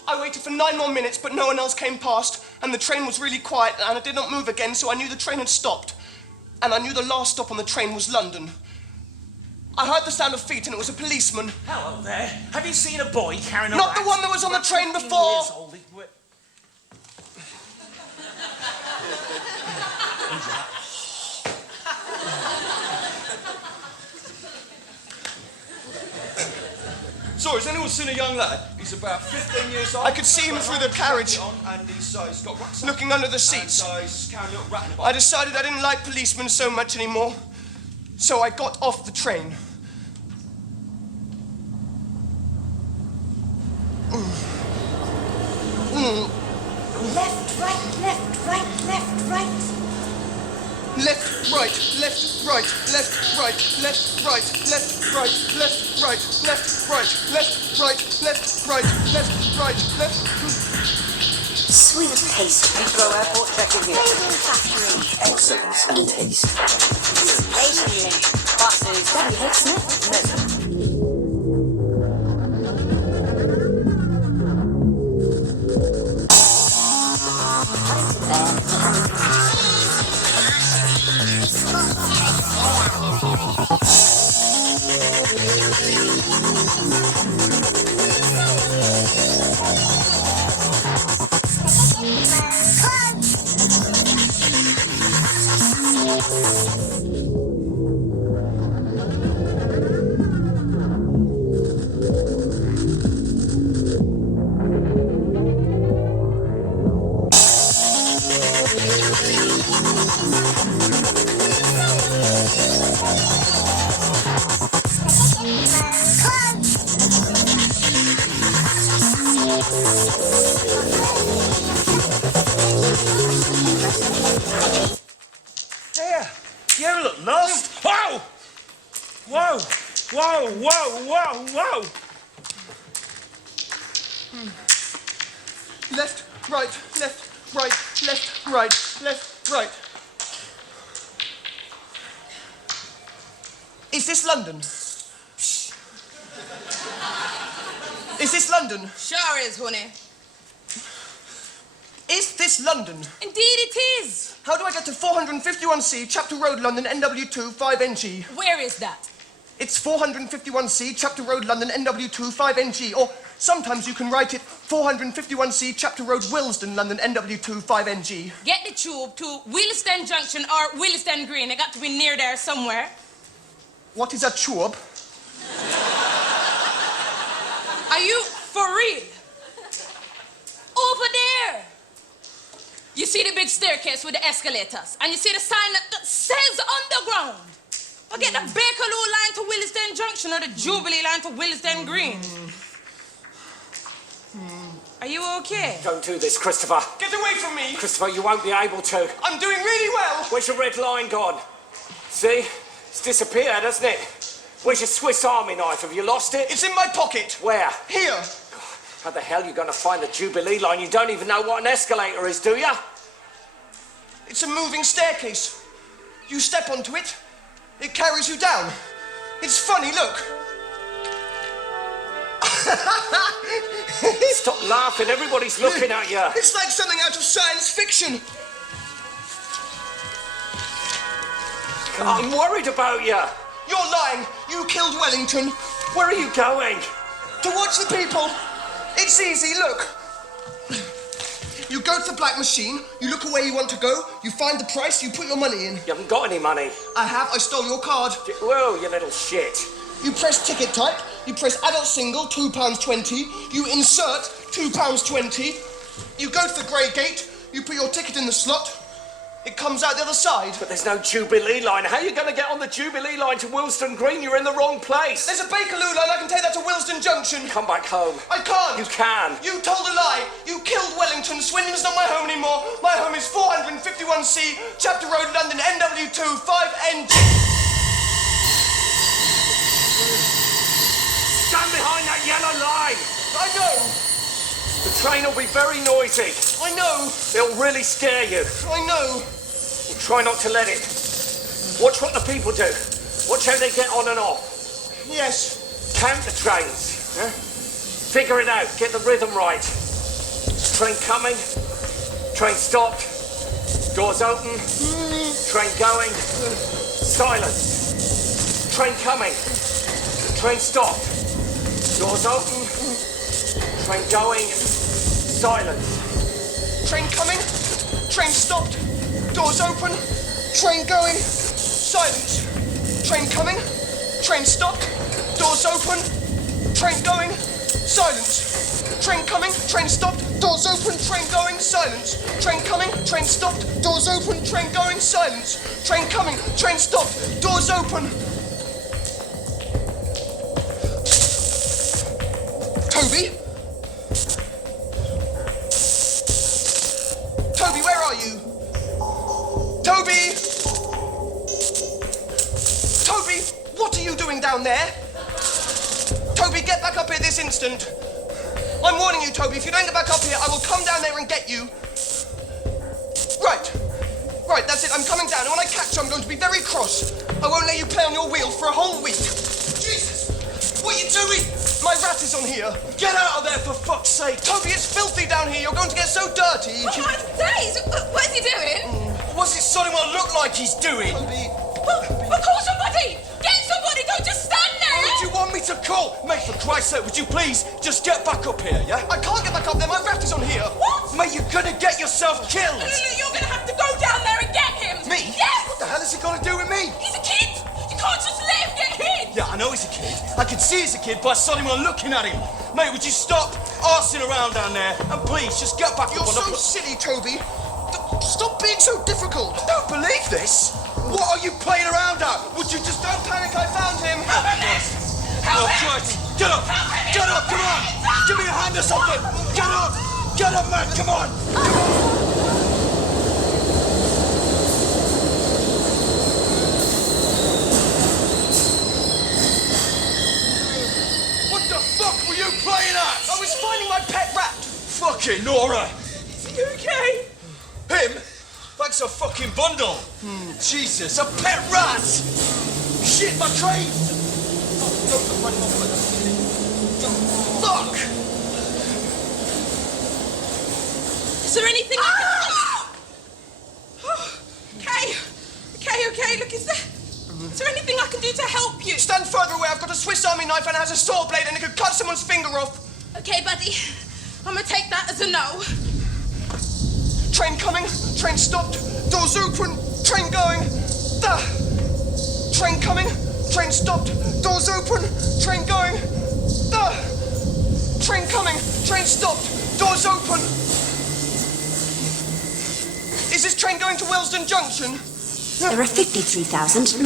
I waited for 9 more minutes, but no one else came past, and the train was really quiet, and it did not move again, so I knew the train had stopped. And I knew the last stop on the train was London. I heard the sound of feet, and it was a policeman. Hello there. Have you seen a boy carrying a Not rat? the one that was on the train 15 before. years old. So, has anyone seen a young lad? He's about 15 years old. I could see him through the carriage. And he's got rats Looking under the seats. And he's carrying a little rat in the box. I decided I didn't like policemen so much anymore, so I got off the train. Left, right, left, right, left, right. Left, right, left, right, left, right, left, right, left, right, left, right, left, right, left, right, left, right, left, right, left. Sweet taste. Heathrow Airport, checking here. Flavor factory. Excellence and taste. Station link. Buses. WH Smith. Here, you look lost. Whoa! Whoa! Whoa! Whoa! Whoa! Whoa! Left, right, left, right, left, right, left, right. Is this London? Is this London? Sure is, honey. Is this London? Indeed it is. How do I get to 451C, Chapter Road, London, NW2 5NG? Where is that? It's 451C, Chapter Road, London, NW2 5NG. Or sometimes you can write it 451C, Chapter Road, Willesden, London, NW2 5NG. Get the tube to Willesden Junction or Willesden Green. It got to be near there somewhere. What is a tube? Are you for real? Over there. You see the big staircase with the escalators, and you see the sign that says underground. Or get the Bakerloo line to Willesden Junction or the Jubilee line to Willesden Green. Are you okay? Don't do this, Christopher. Get away from me! Christopher, you won't be able to. I'm doing really well! Where's your red line gone? See? It's disappeared, hasn't it? Where's your Swiss Army knife? Have you lost it? It's in my pocket. Where? Here. How the hell are you going to find the Jubilee line? You don't even know what an escalator is, do you? It's a moving staircase. You step onto it, it carries you down. It's funny, look. Stop laughing, everybody's looking at you. It's like something out of science fiction. I'm worried about you. You're lying. You killed Wellington. Where are you going? To watch the people. It's easy, look. You go to the black machine, you look at where you want to go, you find the price, you put your money in. You haven't got any money. I have, I stole your card. Whoa, you little shit. You press ticket type, you press adult single, £2.20, you insert £2.20, you go to the grey gate, you put your ticket in the slot, it comes out the other side. But there's no Jubilee line. How are you going to get on the Jubilee line to Willesden Green? You're in the wrong place. There's a Bakerloo line, I can take that to Willesden Junction. Come back home. I can't. You can. You told a lie. You killed Wellington. Swindon's not my home anymore. My home is 451C, Chapter Road, London, NW2 5NG. Stand behind that yellow line. I know. The train will be very noisy. I know. It'll really scare you. I know. Well, try not to let it. Watch what the people do. Watch how they get on and off. Yes. Count the trains. Huh? Figure it out. Get the rhythm right. Train coming. Train stopped. Doors open. Train going. Silence. Train coming. Train stopped. Doors open. Train going. Silence. Train coming. Train stopped. Doors open. Train going. Silence. Train coming. Train stopped. Doors open. Train going. Silence. Train coming. Train stopped. Doors open. Train going. Silence. Train coming. Train stopped. Doors open. Train going. Silence. Train coming. Train stopped. Doors open. Toby? Toby, where are you? Toby! down there. Toby, get back up here this instant. I'm warning you, Toby, if you don't get back up here, I will come down there and get you. Right, that's it, I'm coming down, and when I catch you, I'm going to be very cross. I won't let you play on your wheel for a whole week. Jesus! What are you doing? My rat is on here. Get out of there, for fuck's sake. Toby, it's filthy down here. You're going to get so dirty. Oh my days! What is he doing? What's it suddenly what look like he's doing? Toby. Well, call somebody! Get somebody! Don't just stand there! What do you want me to call? Mate, for Christ's sake, would you please just get back up here, yeah? I can't get back up there. My rat is on here. What? Mate, you're gonna get yourself killed. You're gonna have to go down there and get him! Me? Yes! What the hell is he gonna do with me? He's a kid! You can't just let him get hit! Yeah, I know he's a kid. I can see he's a kid by suddenly when looking at him. Mate, would you stop arsing around down there and please just get back You're up on so the... silly, Toby. Stop being so difficult. I don't believe this. What are you playing around at? Would you just... Don't panic, I found him. Help him, Oh, Christ. Get up! Get up, come on! Give me a hand or something! Get up! Get up, man, come on! What the fuck were you playing at? I was finding my pet rat. Fucking Nora! Is he okay? Him? That's a fucking bundle! Jesus, a pet rat! Shit, my train! Fuck! Is there anything I can... Okay, look, is there anything I can do to help you? Stand further away. I've got a Swiss Army knife and it has a saw blade and it could cut someone's finger off. Okay, buddy. I'm gonna take that as a no. Train coming. Train stopped. Doors open. Train going. Train coming. Train stopped. Doors open. Train going. Train coming. Train stopped. Doors open. Is this train going to Willesden Junction? There are 53,963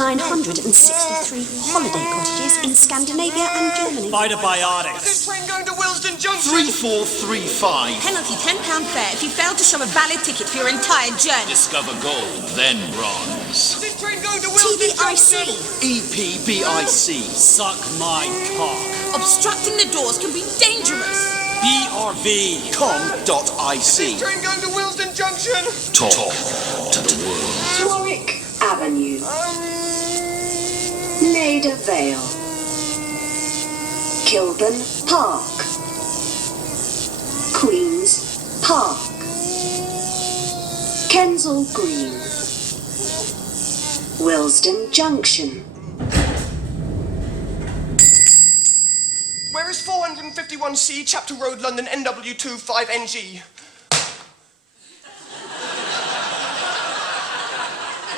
holiday cottages in Scandinavia and Germany. Is this train going to Willesden Junction? 3435. Penalty £10 fare if you fail to show a valid ticket for your entire journey. Discover gold, then bronze. Is this train going to Willesden Junction? EPBIC. Suck my cock. Obstructing the doors can be dangerous. BRV. Com.ic. Is this train going to Willesden Junction? Talk to the world. Warwick Avenue. Maida Vale. Kilburn Park. Queen's Park. Kensal Green. Willesden Junction. Where is 451C, Chapter Road, London, NW25NG?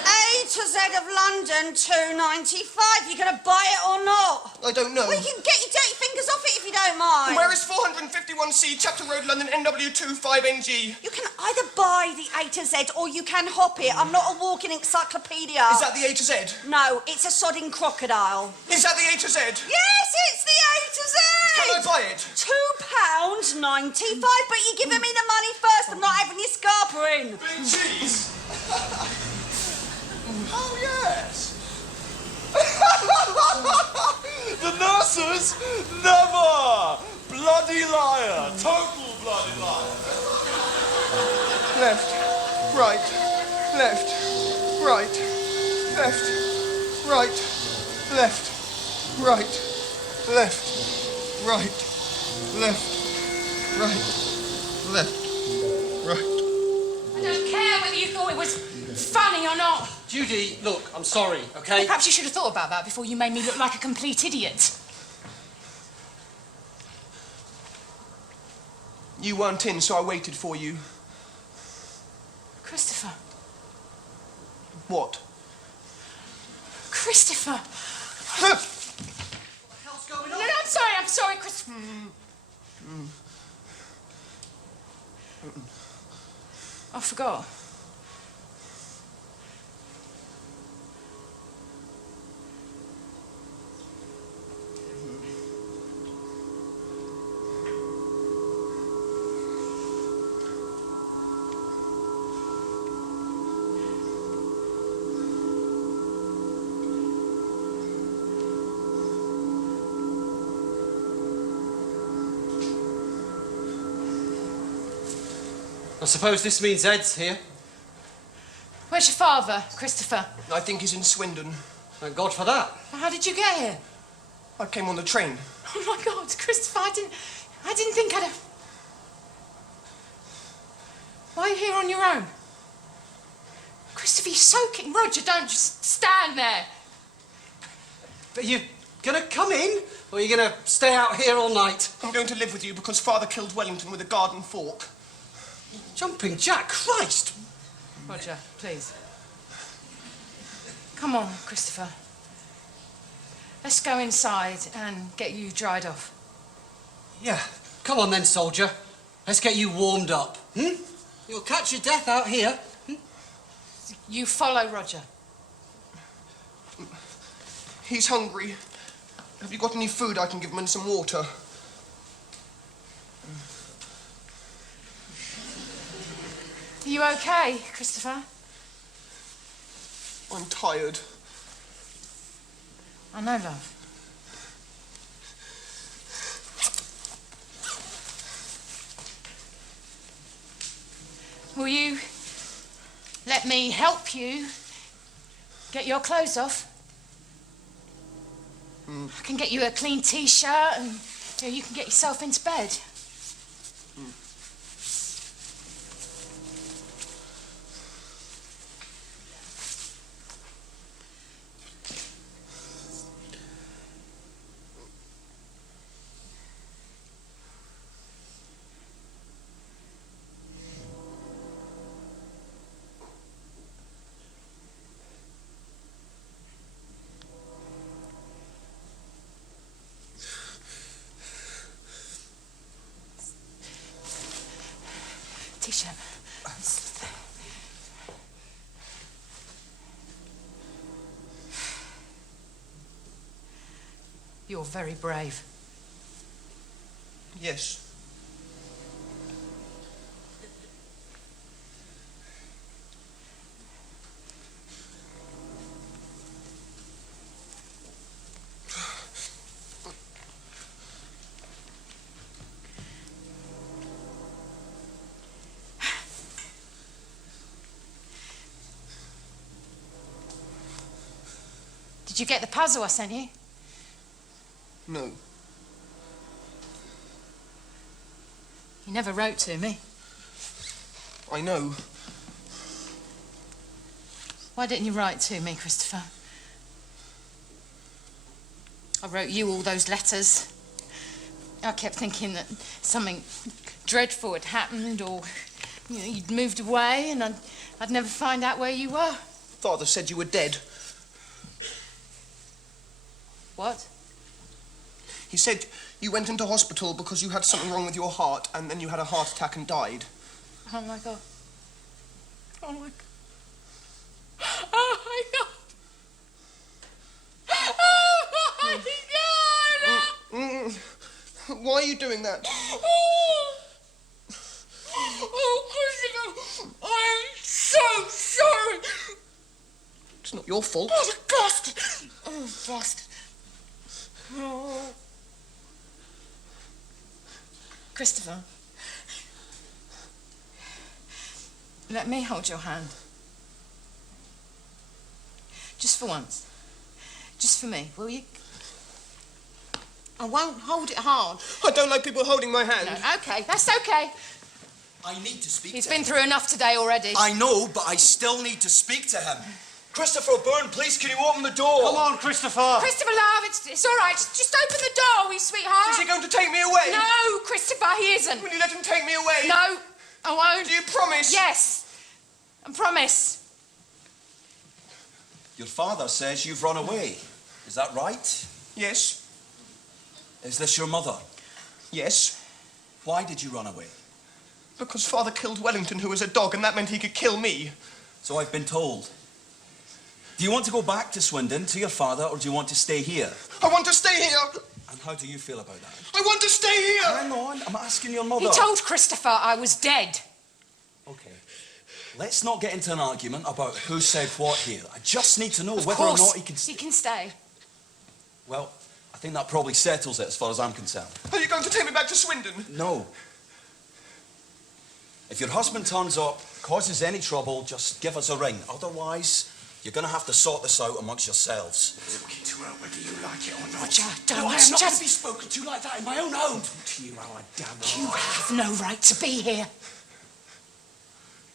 A to Z of London, 295. You gonna buy it or not? I don't know. Well, you can get your dirty fingers off it if you don't mind. Where is 451C, Chapter Road, London, NW25NG? You can either buy the A to Z or you can hop it. I'm not a walking encyclopedia. Is that the A to Z? No, it's a sodding crocodile. Is that the A to Z? Yes, it's the A to Z. Can I buy it? £2.95, but you're giving me the money first. I'm not having your scarper in. Big cheese! Oh, yes! The nurses never! Bloody liar! Total bloody liar! Left, right, left, right, left, right, left, right, left, right, left, right, left, right. I don't care whether you thought it was funny or not. Judy, look, I'm sorry, okay? Well, perhaps you should have thought about that before you made me look like a complete idiot. You weren't in, so I waited for you. Christopher. What? Christopher. What the hell's going on? No, I'm sorry, Christopher. I forgot. I suppose this means Ed's here. Where's your father, Christopher? I think he's in Swindon. Thank God for that. How did you get here? I came on the train. Oh my God, Christopher, I didn't think I'd have... Why are you here on your own? Christopher, you're soaking. Roger, don't just stand there. Are you gonna come in, or are you gonna stay out here all night? I'm going to live with you because Father killed Wellington with a garden fork. Jumping Jack, Christ! Roger, please. Come on, Christopher. Let's go inside and get you dried off. Yeah, come on then, soldier. Let's get you warmed up. You'll catch your death out here. You follow Roger. He's hungry. Have you got any food I can give him and some water? Are you okay, Christopher? I'm tired. I know, love. Will you let me help you get your clothes off? I can get you a clean t-shirt and you can get yourself into bed. T-shirt. You're very brave. Yes. Did you get the puzzle I sent you? No. You never wrote to me. I know. Why didn't you write to me, Christopher? I wrote you all those letters. I kept thinking that something dreadful had happened, or you'd moved away and I'd never find out where you were. Father said you were dead. What? He said you went into hospital because you had something wrong with your heart, and then you had a heart attack and died. Oh my God. Oh my God. Oh my God. Oh my God. Why are you doing that? Oh, Christopher, I'm so sorry. It's not your fault. Oh, the bastard. Oh, bastard. Oh. Christopher, let me hold your hand. Just for once. Just for me, will you? I won't hold it hard. I don't like people holding my hand. No, okay, that's okay. I need to speak He's to been him. through enough today already. I know, but I still need to speak to him. Christopher Byrne, please, can you open the door? Come on, Christopher. Christopher, love, it's all right. Just open the door, wee sweetheart. Is he going to take me away? No, Christopher, he isn't. Will you let him take me away? No, I won't. Do you promise? Yes, I promise. Your father says you've run away. Is that right? Yes. Is this your mother? Yes. Why did you run away? Because Father killed Wellington, who was a dog, and that meant he could kill me. So I've been told. Do you want to go back to Swindon, to your father, or do you want to stay here? I want to stay here. And how do you feel about that? I want to stay here. Hang on, I'm asking your mother. He told Christopher I was dead. Okay. Let's not get into an argument about who said what here. I just need to know Of whether or course, not he can... he can stay. Well, I think that probably settles it as far as I'm concerned. Are you going to take me back to Swindon? No. If your husband turns up, causes any trouble, just give us a ring. Otherwise, you're going to have to sort this out amongst yourselves. Talking to her whether you like it or not. Roger, don't. No, I am not Just- going to be spoken to like that in my own home. Talk to you how I damn You have no right to be here.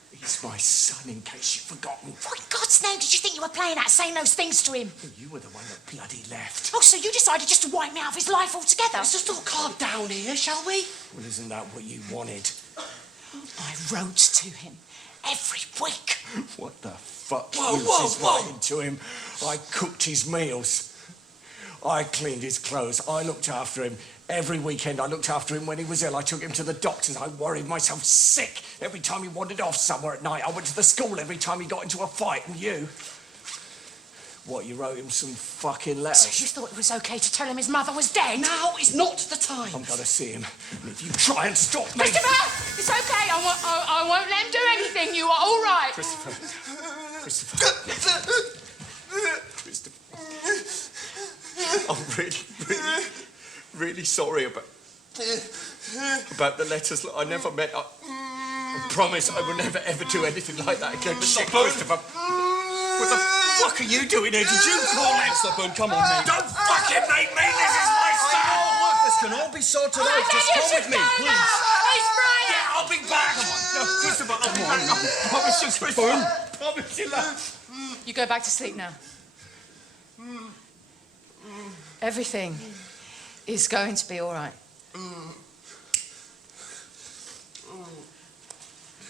He's my son, in case you've forgotten. What in God's name did you think you were playing at, saying those things to him? You were the one that bloody left. Oh, so you decided just to wipe me out of his life altogether? Let's just all calm down here, shall we? Well, isn't that what you wanted? I wrote to him every week. What the fuck Whoa, use whoa, is whoa. writing to him? I cooked his meals. I cleaned his clothes. I looked after him. Every weekend I looked after him when he was ill. I took him to the doctors. I worried myself sick every time he wandered off somewhere at night. I went to the school every time he got into a fight. And you? What, you wrote him some fucking letters? So you thought it was okay to tell him his mother was dead? Now is not the time. I'm going to see him. And if you try and stop me... Christopher! It's okay. I won't let him do anything. You are all right. Christopher. I'm really sorry about the letters. I never meant... I promise I will never, ever do anything like that again. But Christopher... What the fuck are you doing here? Did you call him? Mr. Boone, come on, mate. Don't fucking make me! This is my son! Look, this can all be sorted out. Just come with me, please. He's Brian! Yeah, I'll be back! No, Christopher, I'll be back. I promise you, Christopher. Promise you, love. You go back to sleep now. Everything is going to be all right.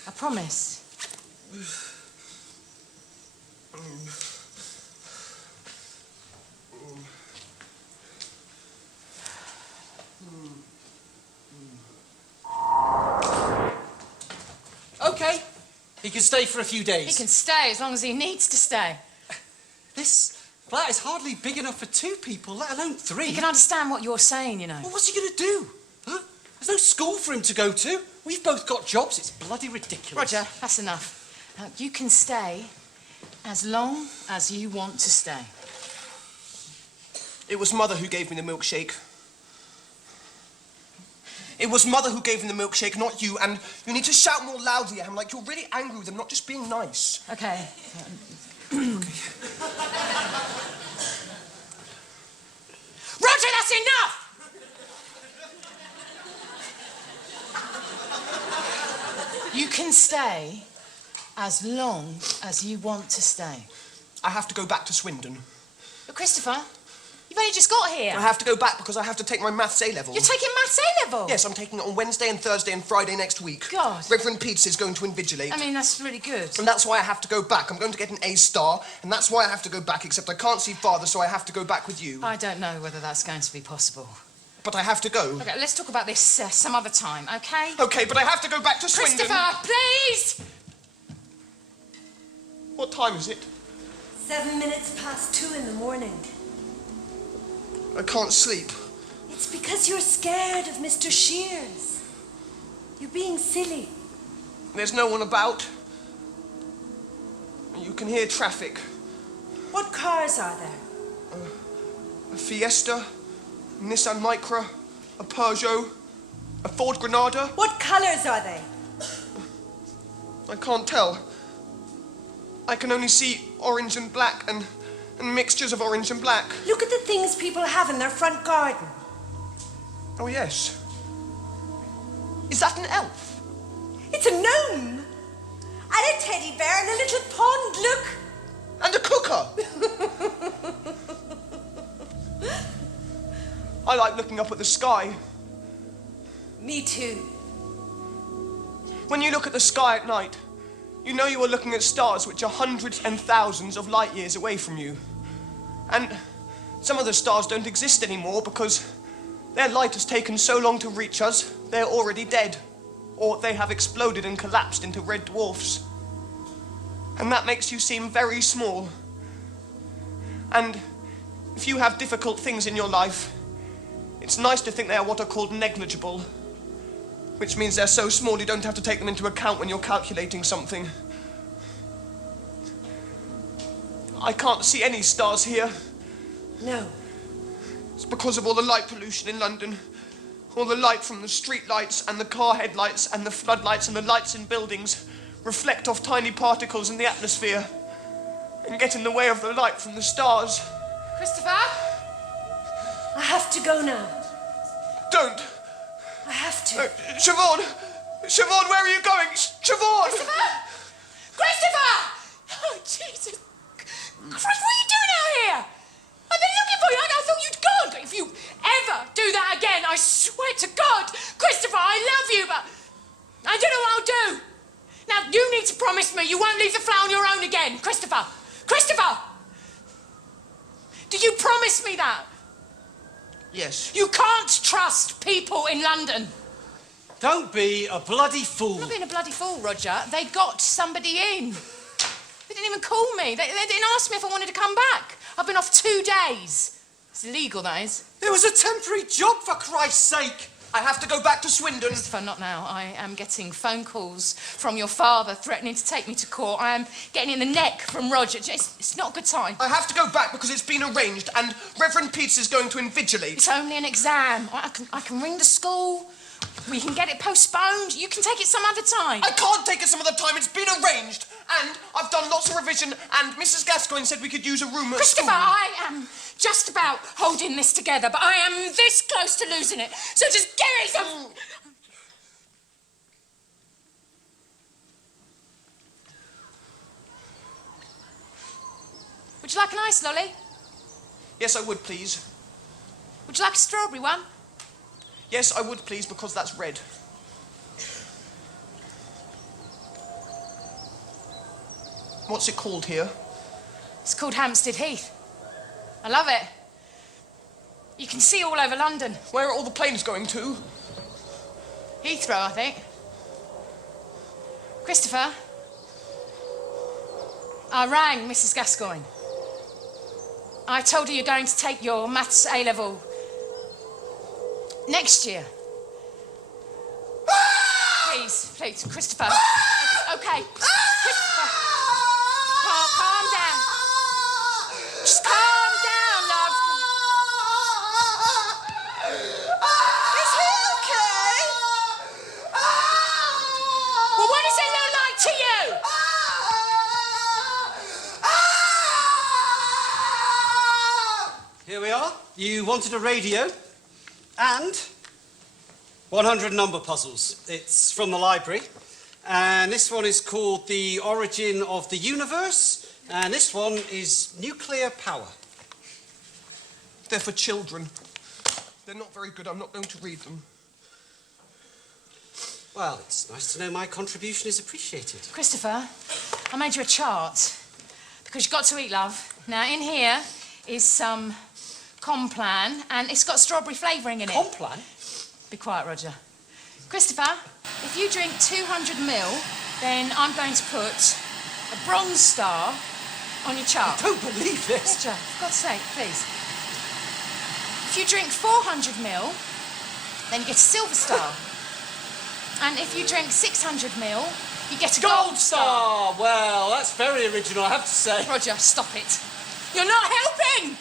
I promise. Okay. He can stay for a few days. He can stay as long as he needs to stay. This flat is hardly big enough for 2 people, let alone 3. He can understand what you're saying, you know. Well, what's he going to do? Huh? There's no school for him to go to. We've both got jobs. It's bloody ridiculous. Roger, that's enough. Now, you can stay as long as you want to stay. It was Mother who gave me the milkshake. It was Mother who gave him the milkshake, not you, and you need to shout more loudly at him, like you're really angry with him, not just being nice. Okay. Roger, that's enough! You can stay as long as you want to stay. I have to go back to Swindon. But Christopher, you've only just got here. I have to go back because I have to take my Maths A-level. You're taking Maths A-level? Yes, I'm taking it on Wednesday and Thursday and Friday next week. God. Reverend Peets is going to invigilate. I mean, that's really good. And that's why I have to go back. I'm going to get an A star, and that's why I have to go back, except I can't see Father, so I have to go back with you. I don't know whether that's going to be possible. But I have to go. Okay, let's talk about this some other time, okay? Okay, but I have to go back to Swindon. Christopher, please! What time is it? 7 minutes past 2 in the morning. I can't sleep. It's because you're scared of Mr. Shears. You're being silly. There's no one about. You can hear traffic. What cars are there? A Fiesta, a Nissan Micra, a Peugeot, a Ford Granada. What colours are they? I can't tell. I can only see orange and black and mixtures of orange and black. Look at the things people have in their front garden. Oh, yes. Is that an elf? It's a gnome. And a teddy bear and a little pond, look. And a cooker. I like looking up at the sky. Me too. When you look at the sky at night, you know you are looking at stars which are hundreds and thousands of light years away from you. And some of the stars don't exist anymore because their light has taken so long to reach us, they're already dead. Or they have exploded and collapsed into red dwarfs. And that makes you seem very small. And if you have difficult things in your life, it's nice to think they are what are called negligible. Which means they're so small you don't have to take them into account when you're calculating something. I can't see any stars here. No. It's because of all the light pollution in London. All the light from the street lights and the car headlights and the floodlights and the lights in buildings reflect off tiny particles in the atmosphere and get in the way of the light from the stars. Christopher? I have to go now. Don't. I have to. Siobhan! Siobhan, where are you going? Siobhan! Christopher! Christopher! Oh, Jesus. Christ, what are you doing out here? I've been looking for you and I thought you'd gone. But if you ever do that again, I swear to God, Christopher, I love you, but I don't know what I'll do. Now, you need to promise me you won't leave the flower on your own again. Christopher! Christopher! Do you promise me that? Yes. You can't trust people in London. Don't be a bloody fool. I'm not being a bloody fool, Roger. They got somebody in. They didn't even call me. They didn't ask me if I wanted to come back. I've been off 2 days. It's illegal, that is. It was a temporary job, for Christ's sake. I have to go back to Swindon. Christopher, not now. I am getting phone calls from your father threatening to take me to court. I am getting in the neck from Roger. It's not a good time. I have to go back because it's been arranged and Reverend Peter is going to invigilate. It's only an exam. I can ring the school. We can get it postponed. You can take it some other time. I can't take it some other time. It's been arranged. And I've done lots of revision and Mrs. Gascoigne said we could use a room at Christopher, school. I am just about holding this together, but I am this close to losing it. So just give me some... Would you like an ice lolly? Yes, I would, please. Would you like a strawberry one? Yes, I would, please, because that's red. What's it called here? It's called Hampstead Heath. I love it. You can see all over London. Where are all the planes going to? Heathrow, I think. Christopher, I rang Mrs. Gascoigne. I told her you're going to take your maths A-level next year. Please, Christopher. Okay, Christopher. Calm down. Just calm down, love. Is he okay? Well, what does it look like to you? Here we are. You wanted a radio and 100 number puzzles. It's from the library. And this one is called The Origin of the Universe. And this one is Nuclear Power. They're for children. They're not very good. I'm not going to read them. Well, it's nice to know my contribution is appreciated. Christopher, I made you a chart because you've got to eat, love. Now, in here is some Complan, and it's got strawberry flavouring in it. Complan? Be quiet, Roger. Christopher, if you drink 200ml, then I'm going to put a bronze star on your chart. I don't believe this. Roger, for God's sake, please. If you drink 400ml, then you get a silver star. And if you drink 600ml, you get a gold star. Well, that's very original, I have to say. Roger, stop it. You're not helping!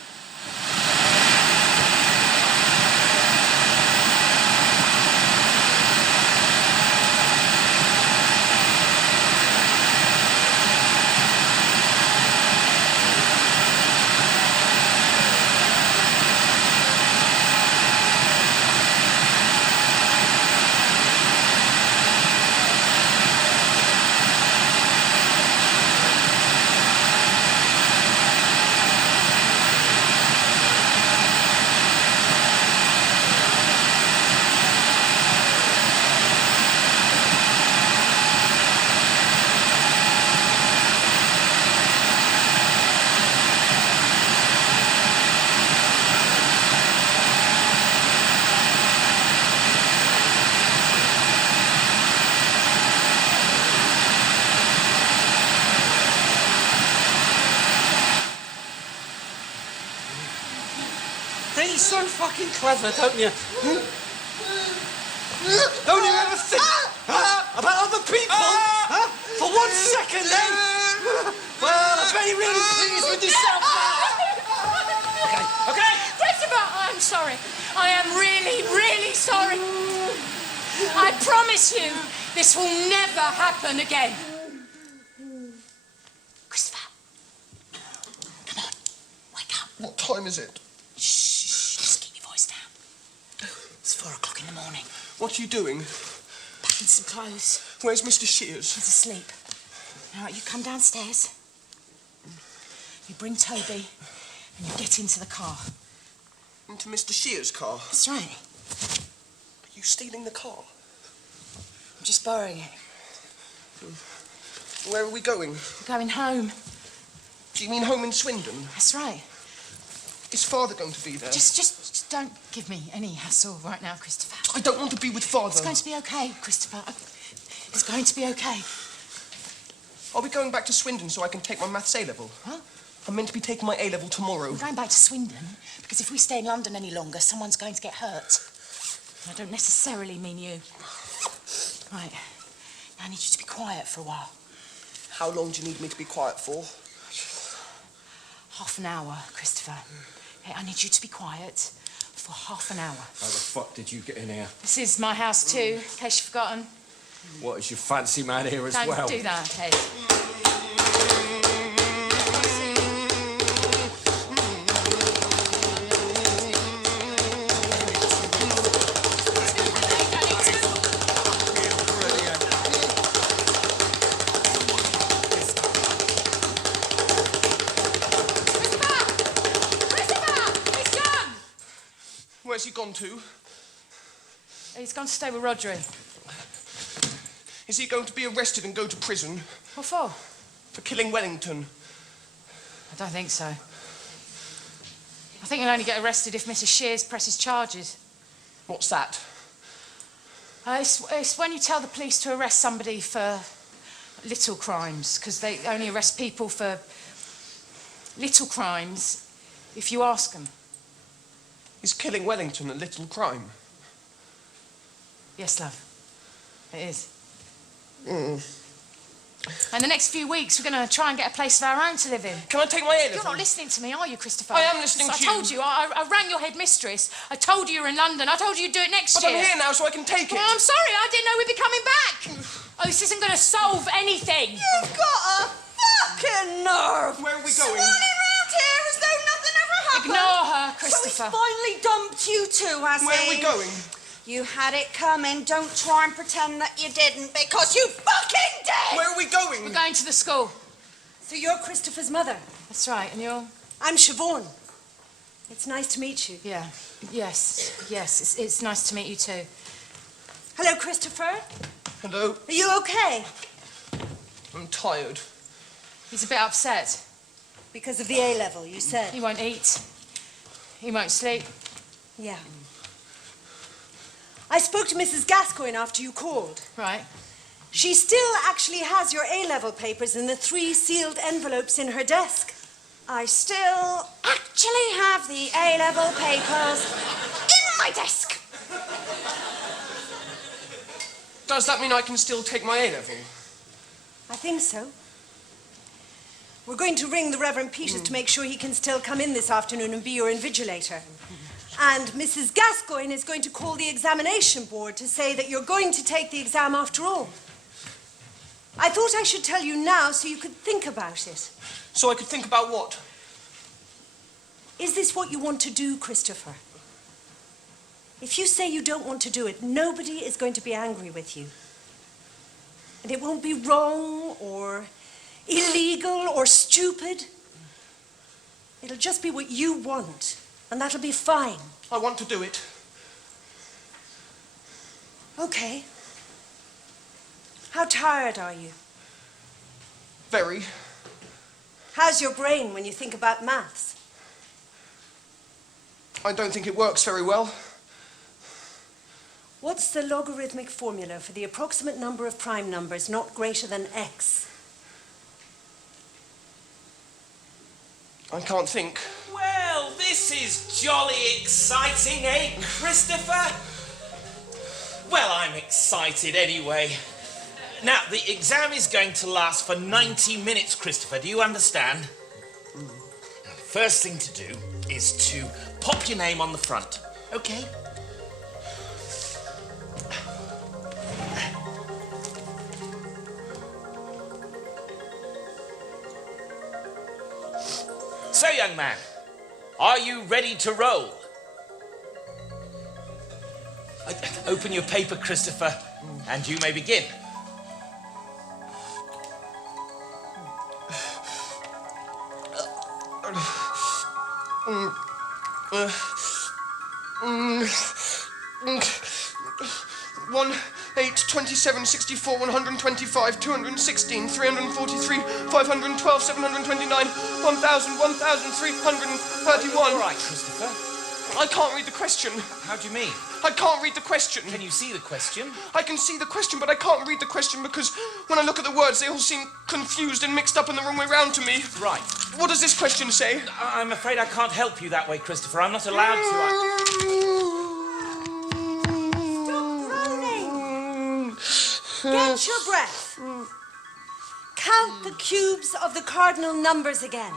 You're so fucking clever, don't you? Don't you ever think about other people? For 1 second, eh? Well, I bet you're really pleased with yourself now. Okay. Christopher, I'm sorry. I am really, really sorry. promise you this will never happen again. Christopher. Come on, wake up. What time is it? Shh, just keep your voice down. It's 4 o'clock in the morning. What are you doing? Packing some clothes. Where's Mr. Shears? He's asleep. All right, you come downstairs. You bring Toby and you get into the car. Into Mr. Shears' car? That's right. Are you stealing the car? I'm just borrowing it. Where are we going? We're going home. Do you mean home in Swindon? That's right. Is Father going to be there? Just don't give me any hassle right now, Christopher. I don't want to be with Father. It's going to be okay, Christopher. It's going to be okay. I'll be going back to Swindon so I can take my maths A-level. Huh? I'm meant to be taking my A-level tomorrow. We're going back to Swindon because if we stay in London any longer, someone's going to get hurt. And I don't necessarily mean you. Right. Now I need you to be quiet for a while. How long do you need me to be quiet for? Half an hour, Christopher. Hey, I need you to be quiet for half an hour. How the fuck did you get in here? This is my house too, in case you've forgotten. What, is your fancy man here as Don't well? do that, Ted. Where's he gone to? He's gone to stay with Rodri. Is he going to be arrested and go to prison? What for? For killing Wellington. I don't think so. I think he'll only get arrested if Mrs. Shears presses charges. What's that? It's when you tell the police to arrest somebody for little crimes, because they only arrest people for little crimes if you ask them. Is killing Wellington a little crime? Yes, love. It is. Mm. And the next few weeks, we're going to try and get a place of our own to live in. Can I take my A-level? You're not listening to me, are you, Christopher? I am listening So to you. I told you. I rang your headmistress. I told you you were in London. I told you you'd do it next year. But I'm here now, so I can take it. Well, I'm sorry. I didn't know we'd be coming back. Oh, this isn't going to solve anything. You've got a fucking nerve. Where are we going? Swanning round here as though nothing ever happened. Ignore her, So Christopher. he's finally dumped you two, has he? Where are we going? You had it coming. Don't try and pretend that you didn't, because you fucking did! Where are we going? We're going to the school. So you're Christopher's mother? That's right. And you're? I'm Siobhan. It's nice to meet you. Yeah. Yes. Yes. It's nice to meet you too. Hello, Christopher. Hello. Are you okay? I'm tired. He's a bit upset. Because of the A-level, you said? He won't eat. He won't sleep. Yeah. I spoke to Mrs. Gascoigne after you called. Right. She still actually has your A-level papers in the 3 sealed envelopes in her desk. I still actually have the A-level papers in my desk. Does that mean I can still take my A-level? I think so. We're going to ring the Reverend Peters to make sure he can still come in this afternoon and be your invigilator. And Mrs. Gascoigne is going to call the examination board to say that you're going to take the exam after all. I thought I should tell you now so you could think about it. So I could think about what? Is this what you want to do, Christopher? If you say you don't want to do it, nobody is going to be angry with you. And it won't be wrong or illegal or stupid. It'll just be what you want, and that'll be fine. I want to do it. Okay. How tired are you? Very. How's your brain when you think about maths? I don't think it works very well. What's the logarithmic formula for the approximate number of prime numbers not greater than x? I can't think. Well, this is jolly exciting, eh, Christopher? Well, I'm excited anyway. Now, the exam is going to last for 90 minutes, Christopher. Do you understand? Now, the first thing to do is to pop your name on the front, okay? young man, are you ready to roll? Open your paper, Christopher, and you may begin. One, 8, 27, 64, 125, 216, 343, 512, 729, 1,000, 1,331. All right, Christopher. I can't read the question. How do you mean? I can't read the question. Can you see the question? I can see the question, but I can't read the question because when I look at the words, they all seem confused and mixed up in the wrong way round to me. Right. What does this question say? I'm afraid I can't help you that way, Christopher. I'm not allowed to. Get your breath. Count the cubes of the cardinal numbers again.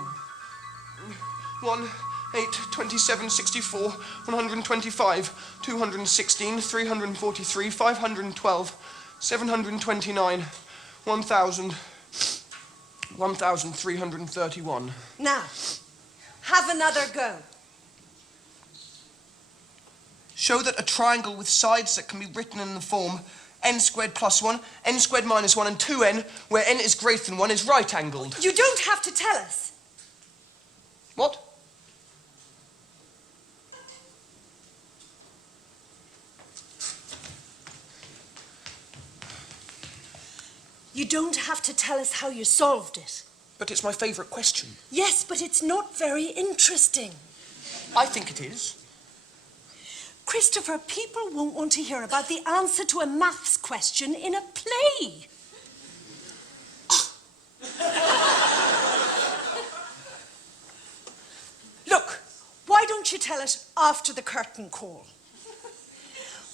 1, 8, 27, 64, 125, 216, 343, 512, 729, 1,000, 1,331. Now, have another go. Show that a triangle with sides that can be written in the form n squared plus 1, n squared minus 1, and 2n, where n is greater than 1, is right-angled. You don't have to tell us. What? You don't have to tell us how you solved it. But it's my favourite question. Yes, but it's not very interesting. I think it is. Christopher, people won't want to hear about the answer to a maths question in a play. Look, why don't you tell it after the curtain call?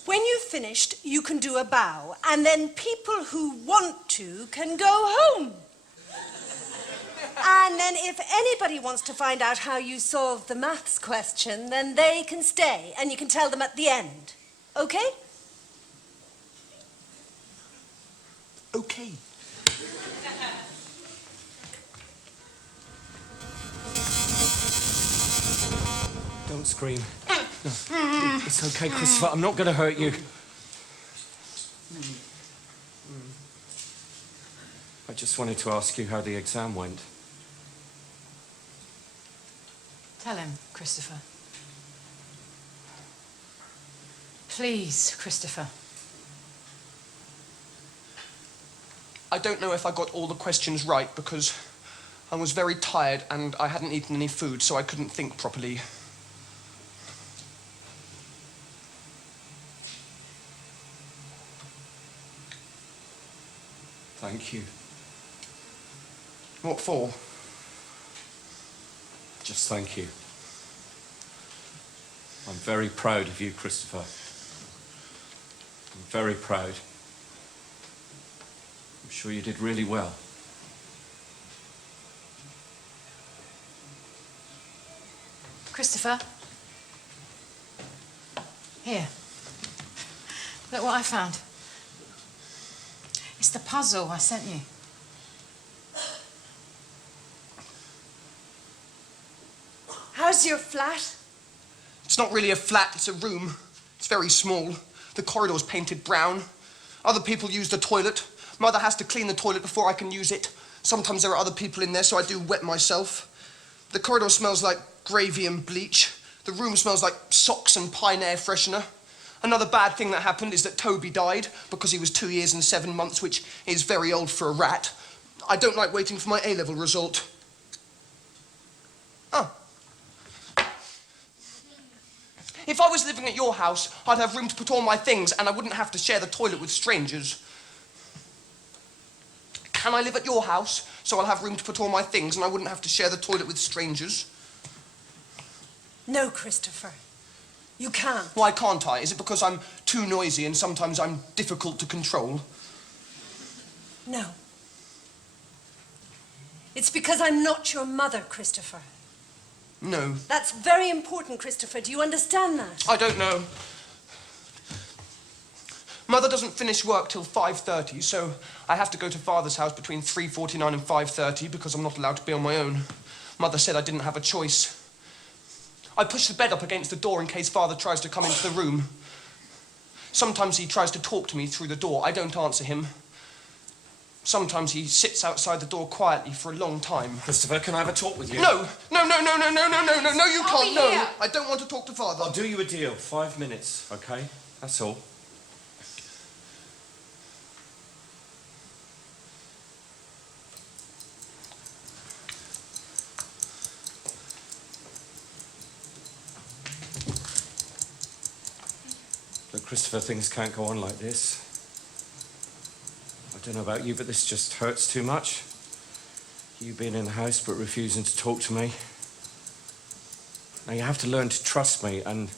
When you've finished, you can do a bow, and then people who want to can go home. And then if anybody wants to find out how you solved the maths question, then they can stay, and you can tell them at the end. Okay? Okay. Don't scream. No, it's okay, Christopher. I'm not going to hurt you. I just wanted to ask you how the exam went. Tell him, Christopher. Please, Christopher. I don't know if I got all the questions right because I was very tired and I hadn't eaten any food, so I couldn't think properly. Thank you. What for? Just thank you. I'm very proud of you, Christopher. I'm very proud. I'm sure you did really well. Christopher. Here. Look what I found. It's the puzzle I sent you. How's your flat? It's not really a flat, it's a room. It's very small. The corridor's painted brown. Other people use the toilet. Mother has to clean the toilet before I can use it. Sometimes there are other people in there, so I do wet myself. The corridor smells like gravy and bleach. The room smells like socks and pine air freshener. Another bad thing that happened is that Toby died because he was 2 years and 7 months, which is very old for a rat. I don't like waiting for my A-level result. Oh. If I was living at your house, I'd have room to put all my things and I wouldn't have to share the toilet with strangers. Can I live at your house so I'll have room to put all my things and I wouldn't have to share the toilet with strangers? No, Christopher. You can't. Why can't I? Is it because I'm too noisy and sometimes I'm difficult to control? No. It's because I'm not your mother, Christopher. No. That's very important, Christopher. Do you understand that? I don't know. Mother doesn't finish work till 5:30, so I have to go to Father's house between 3:49 and 5:30 because I'm not allowed to be on my own. Mother said I didn't have a choice. I push the bed up against the door in case Father tries to come into the room. Sometimes he tries to talk to me through the door. I don't answer him. Sometimes he sits outside the door quietly for a long time. Christopher, can I have a talk with you? No, you can't, be no. here. I don't want to talk to Father. I'll do you a deal. 5 minutes, okay? That's all. Look, Christopher, things can't go on like this. I don't know about you, but this just hurts too much. You being in the house but refusing to talk to me. Now, you have to learn to trust me, and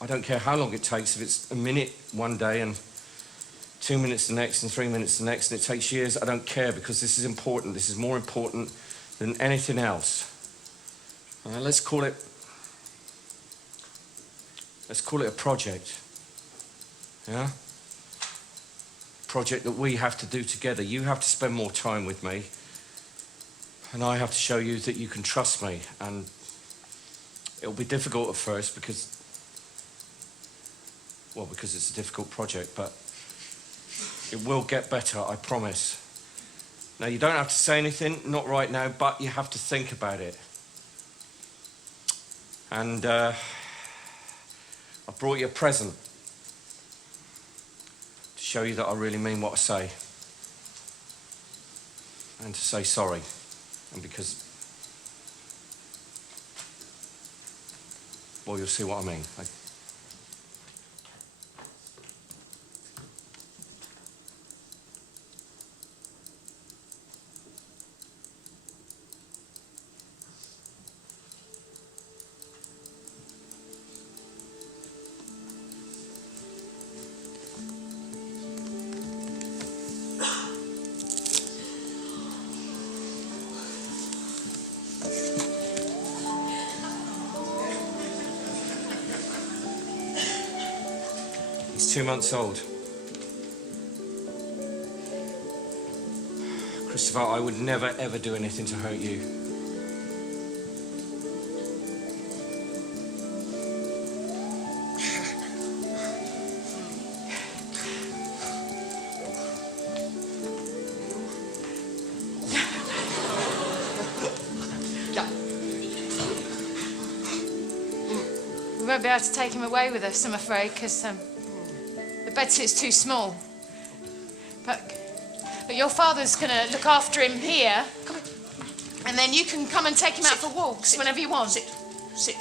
I don't care how long it takes. If it's a minute one day and 2 minutes the next and 3 minutes the next, and it takes years, I don't care, because this is important. This is more important than anything else. Let's call it a project. Yeah? Project that we have to do together. You have to spend more time with me, and I have to show you that you can trust me. And it'll be difficult at first because it's a difficult project, but it will get better, I promise. Now, you don't have to say anything, not right now, but you have to think about it. And I brought you a present to show you that I really mean what I say. And to say sorry. And because, well, you'll see what I mean. He's 2 months old. Christopher, I would never, ever do anything to hurt you. We won't be able to take him away with us, I'm afraid, because the bedsit's too small. But your father's going to look after him here. Come on. And then you can come and take him out for walks whenever you want. Sit.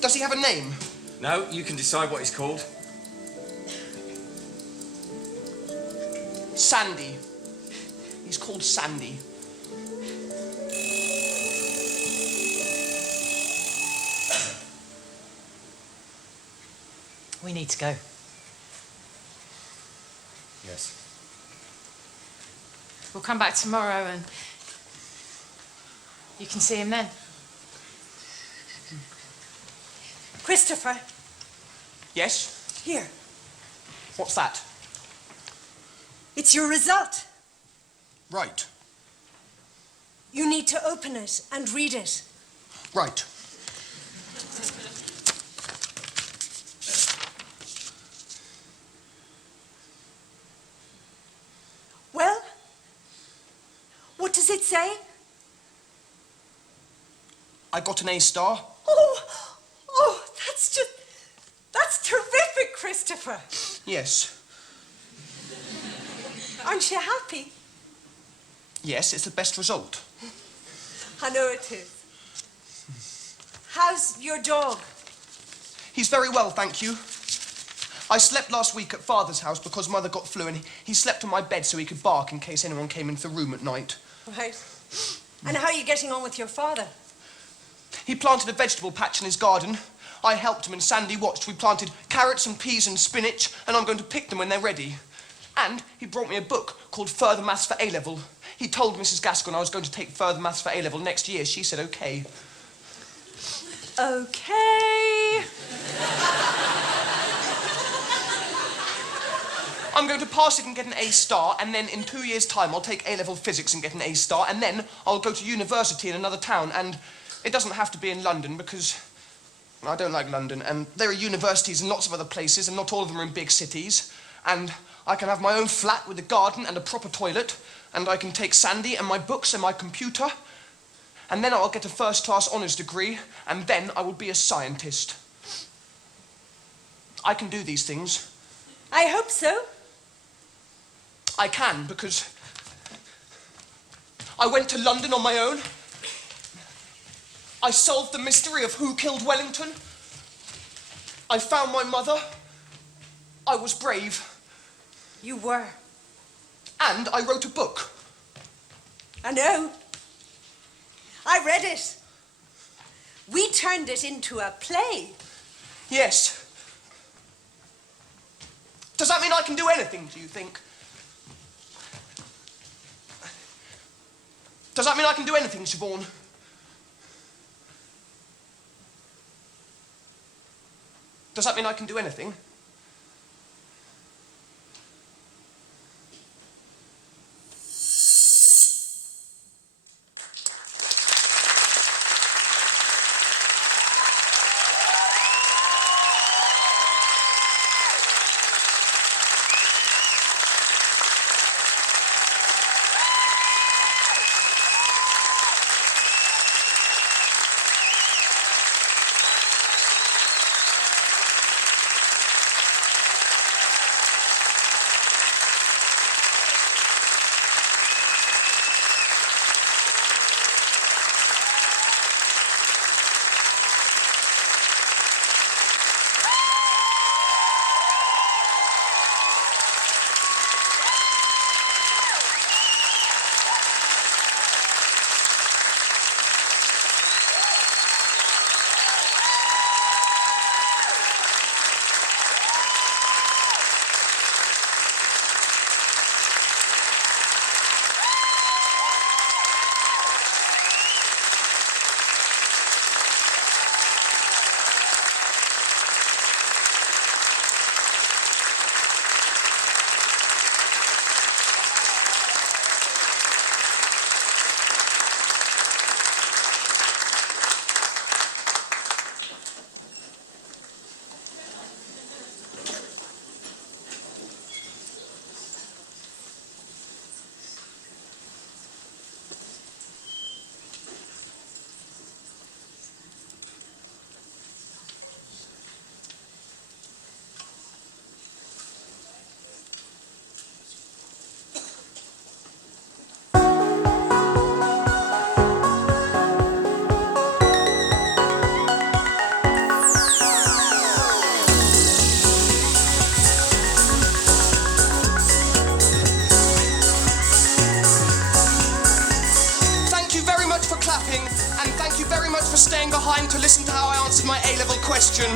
Does he have a name? No, you can decide what he's called. Sandy. He's called Sandy. We need to go. Yes. We'll come back tomorrow and you can see him then. Christopher. Yes? Here. What's that? It's your result. Right. You need to open it and read it. Right. Well, what does it say? I got an A star. Oh, that's terrific, Christopher. Yes. Aren't you happy? Yes, it's the best result. I know it is. How's your dog? He's very well, thank you. I slept last week at Father's house because Mother got flu, and he slept on my bed so he could bark in case anyone came into the room at night. Right. And how are you getting on with your father? He planted a vegetable patch in his garden. I helped him and Sandy watched. We planted carrots and peas and spinach, and I'm going to pick them when they're ready. And he brought me a book called Further Maths for A-Level. He told Mrs. Gascoigne I was going to take Further Maths for A-Level next year. She said okay. Okay. I'm going to pass it and get an A star, and then in 2 years' time I'll take A-level physics and get an A star, and then I'll go to university in another town, and it doesn't have to be in London because I don't like London, and there are universities in lots of other places, and not all of them are in big cities, and I can have my own flat with a garden and a proper toilet, and I can take Sandy and my books and my computer, and then I'll get a first-class honours degree, and then I will be a scientist. I can do these things. I hope so. I can, because I went to London on my own. I solved the mystery of who killed Wellington. I found my mother. I was brave. You were. And I wrote a book. I know. I read it. We turned it into a play. Yes. Does that mean I can do anything, do you think? Does that mean I can do anything, Siobhan? Does that mean I can do anything? For staying behind to listen to how I answered my A-level question.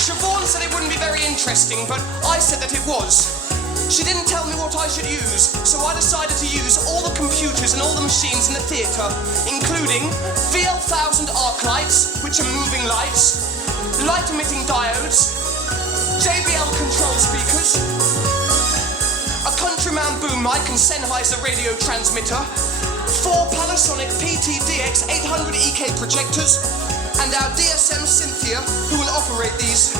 Siobhan said it wouldn't be very interesting, but I said that it was. She didn't tell me what I should use, so I decided to use all the computers and all the machines in the theatre, including VL1000 arc lights, which are moving lights, light-emitting diodes, JBL control speakers, a Countryman boom mic and Sennheiser radio transmitter, 4 Panasonic PT-DX 800 EK projectors, and our DSM Cynthia, who will operate these.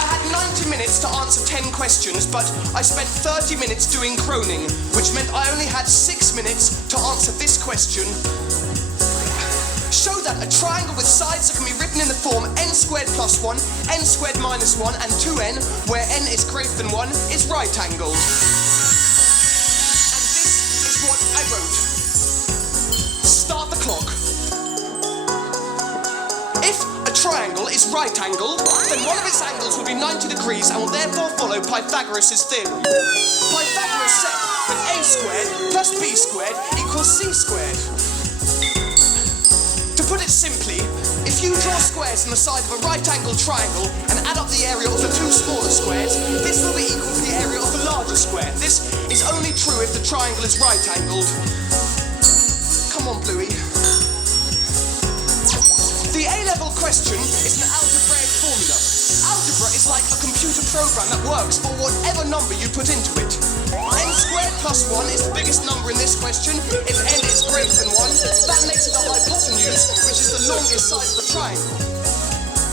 I had 90 minutes to answer 10 questions, but I spent 30 minutes doing croning, which meant I only had 6 minutes to answer this question. Show that a triangle with sides that can be written in the form n squared plus 1, n squared minus 1, and 2n, where n is greater than 1, is right-angled. And this is what I wrote. Start the clock. If a triangle is right-angled, then one of its angles will be 90 degrees and will therefore follow Pythagoras' theorem. Pythagoras said that a squared plus b squared equals c squared. To put it simply, if you draw squares on the side of a right-angled triangle and add up the area of the two smaller squares, this will be equal to the area of the larger square. This is only true if the triangle is right-angled. Come on, Bluey. The A-level question is an algebraic formula. Algebra is like a computer program that works for whatever number you put into it. N squared plus 1 is the biggest number in this question. If n is greater than 1, that makes it a hypotenuse, which is the longest side of the triangle.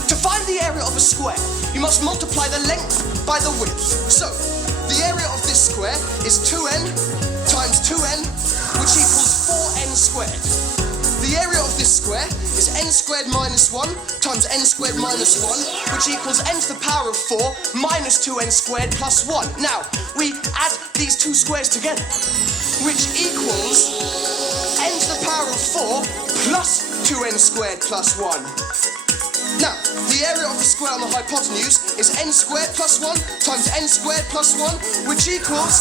To find the area of a square, you must multiply the length by the width. So, the area of this square is 2n times 2n, which equals 4n squared. The area of this square is n squared minus 1 times n squared minus 1, which equals n to the power of 4 minus 2n squared plus 1. Now, we add these two squares together, which equals n to the power of 4 plus 2n squared plus 1. Now, the area of the square on the hypotenuse is n squared plus 1 times n squared plus 1, which equals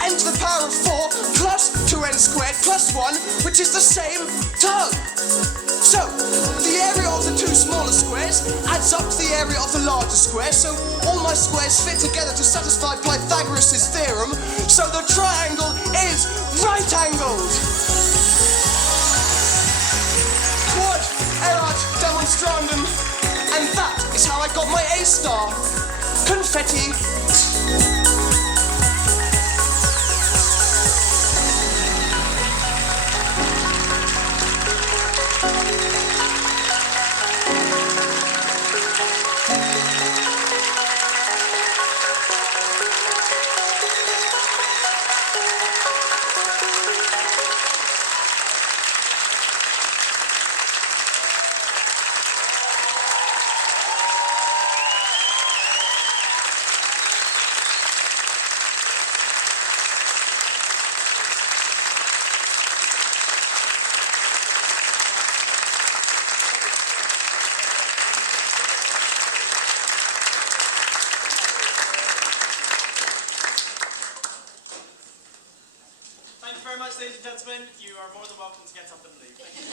n to the power of 4 plus 2n squared plus 1, which is the same term. So, the area of the two smaller squares adds up to the area of the larger square, so all my squares fit together to satisfy Pythagoras' theorem, so the triangle is right-angled. Quod erat demonstrandum, and that is how I got my A star. Confetti. Thank you very much, ladies and gentlemen. You are more than welcome to get up and leave. Thank you.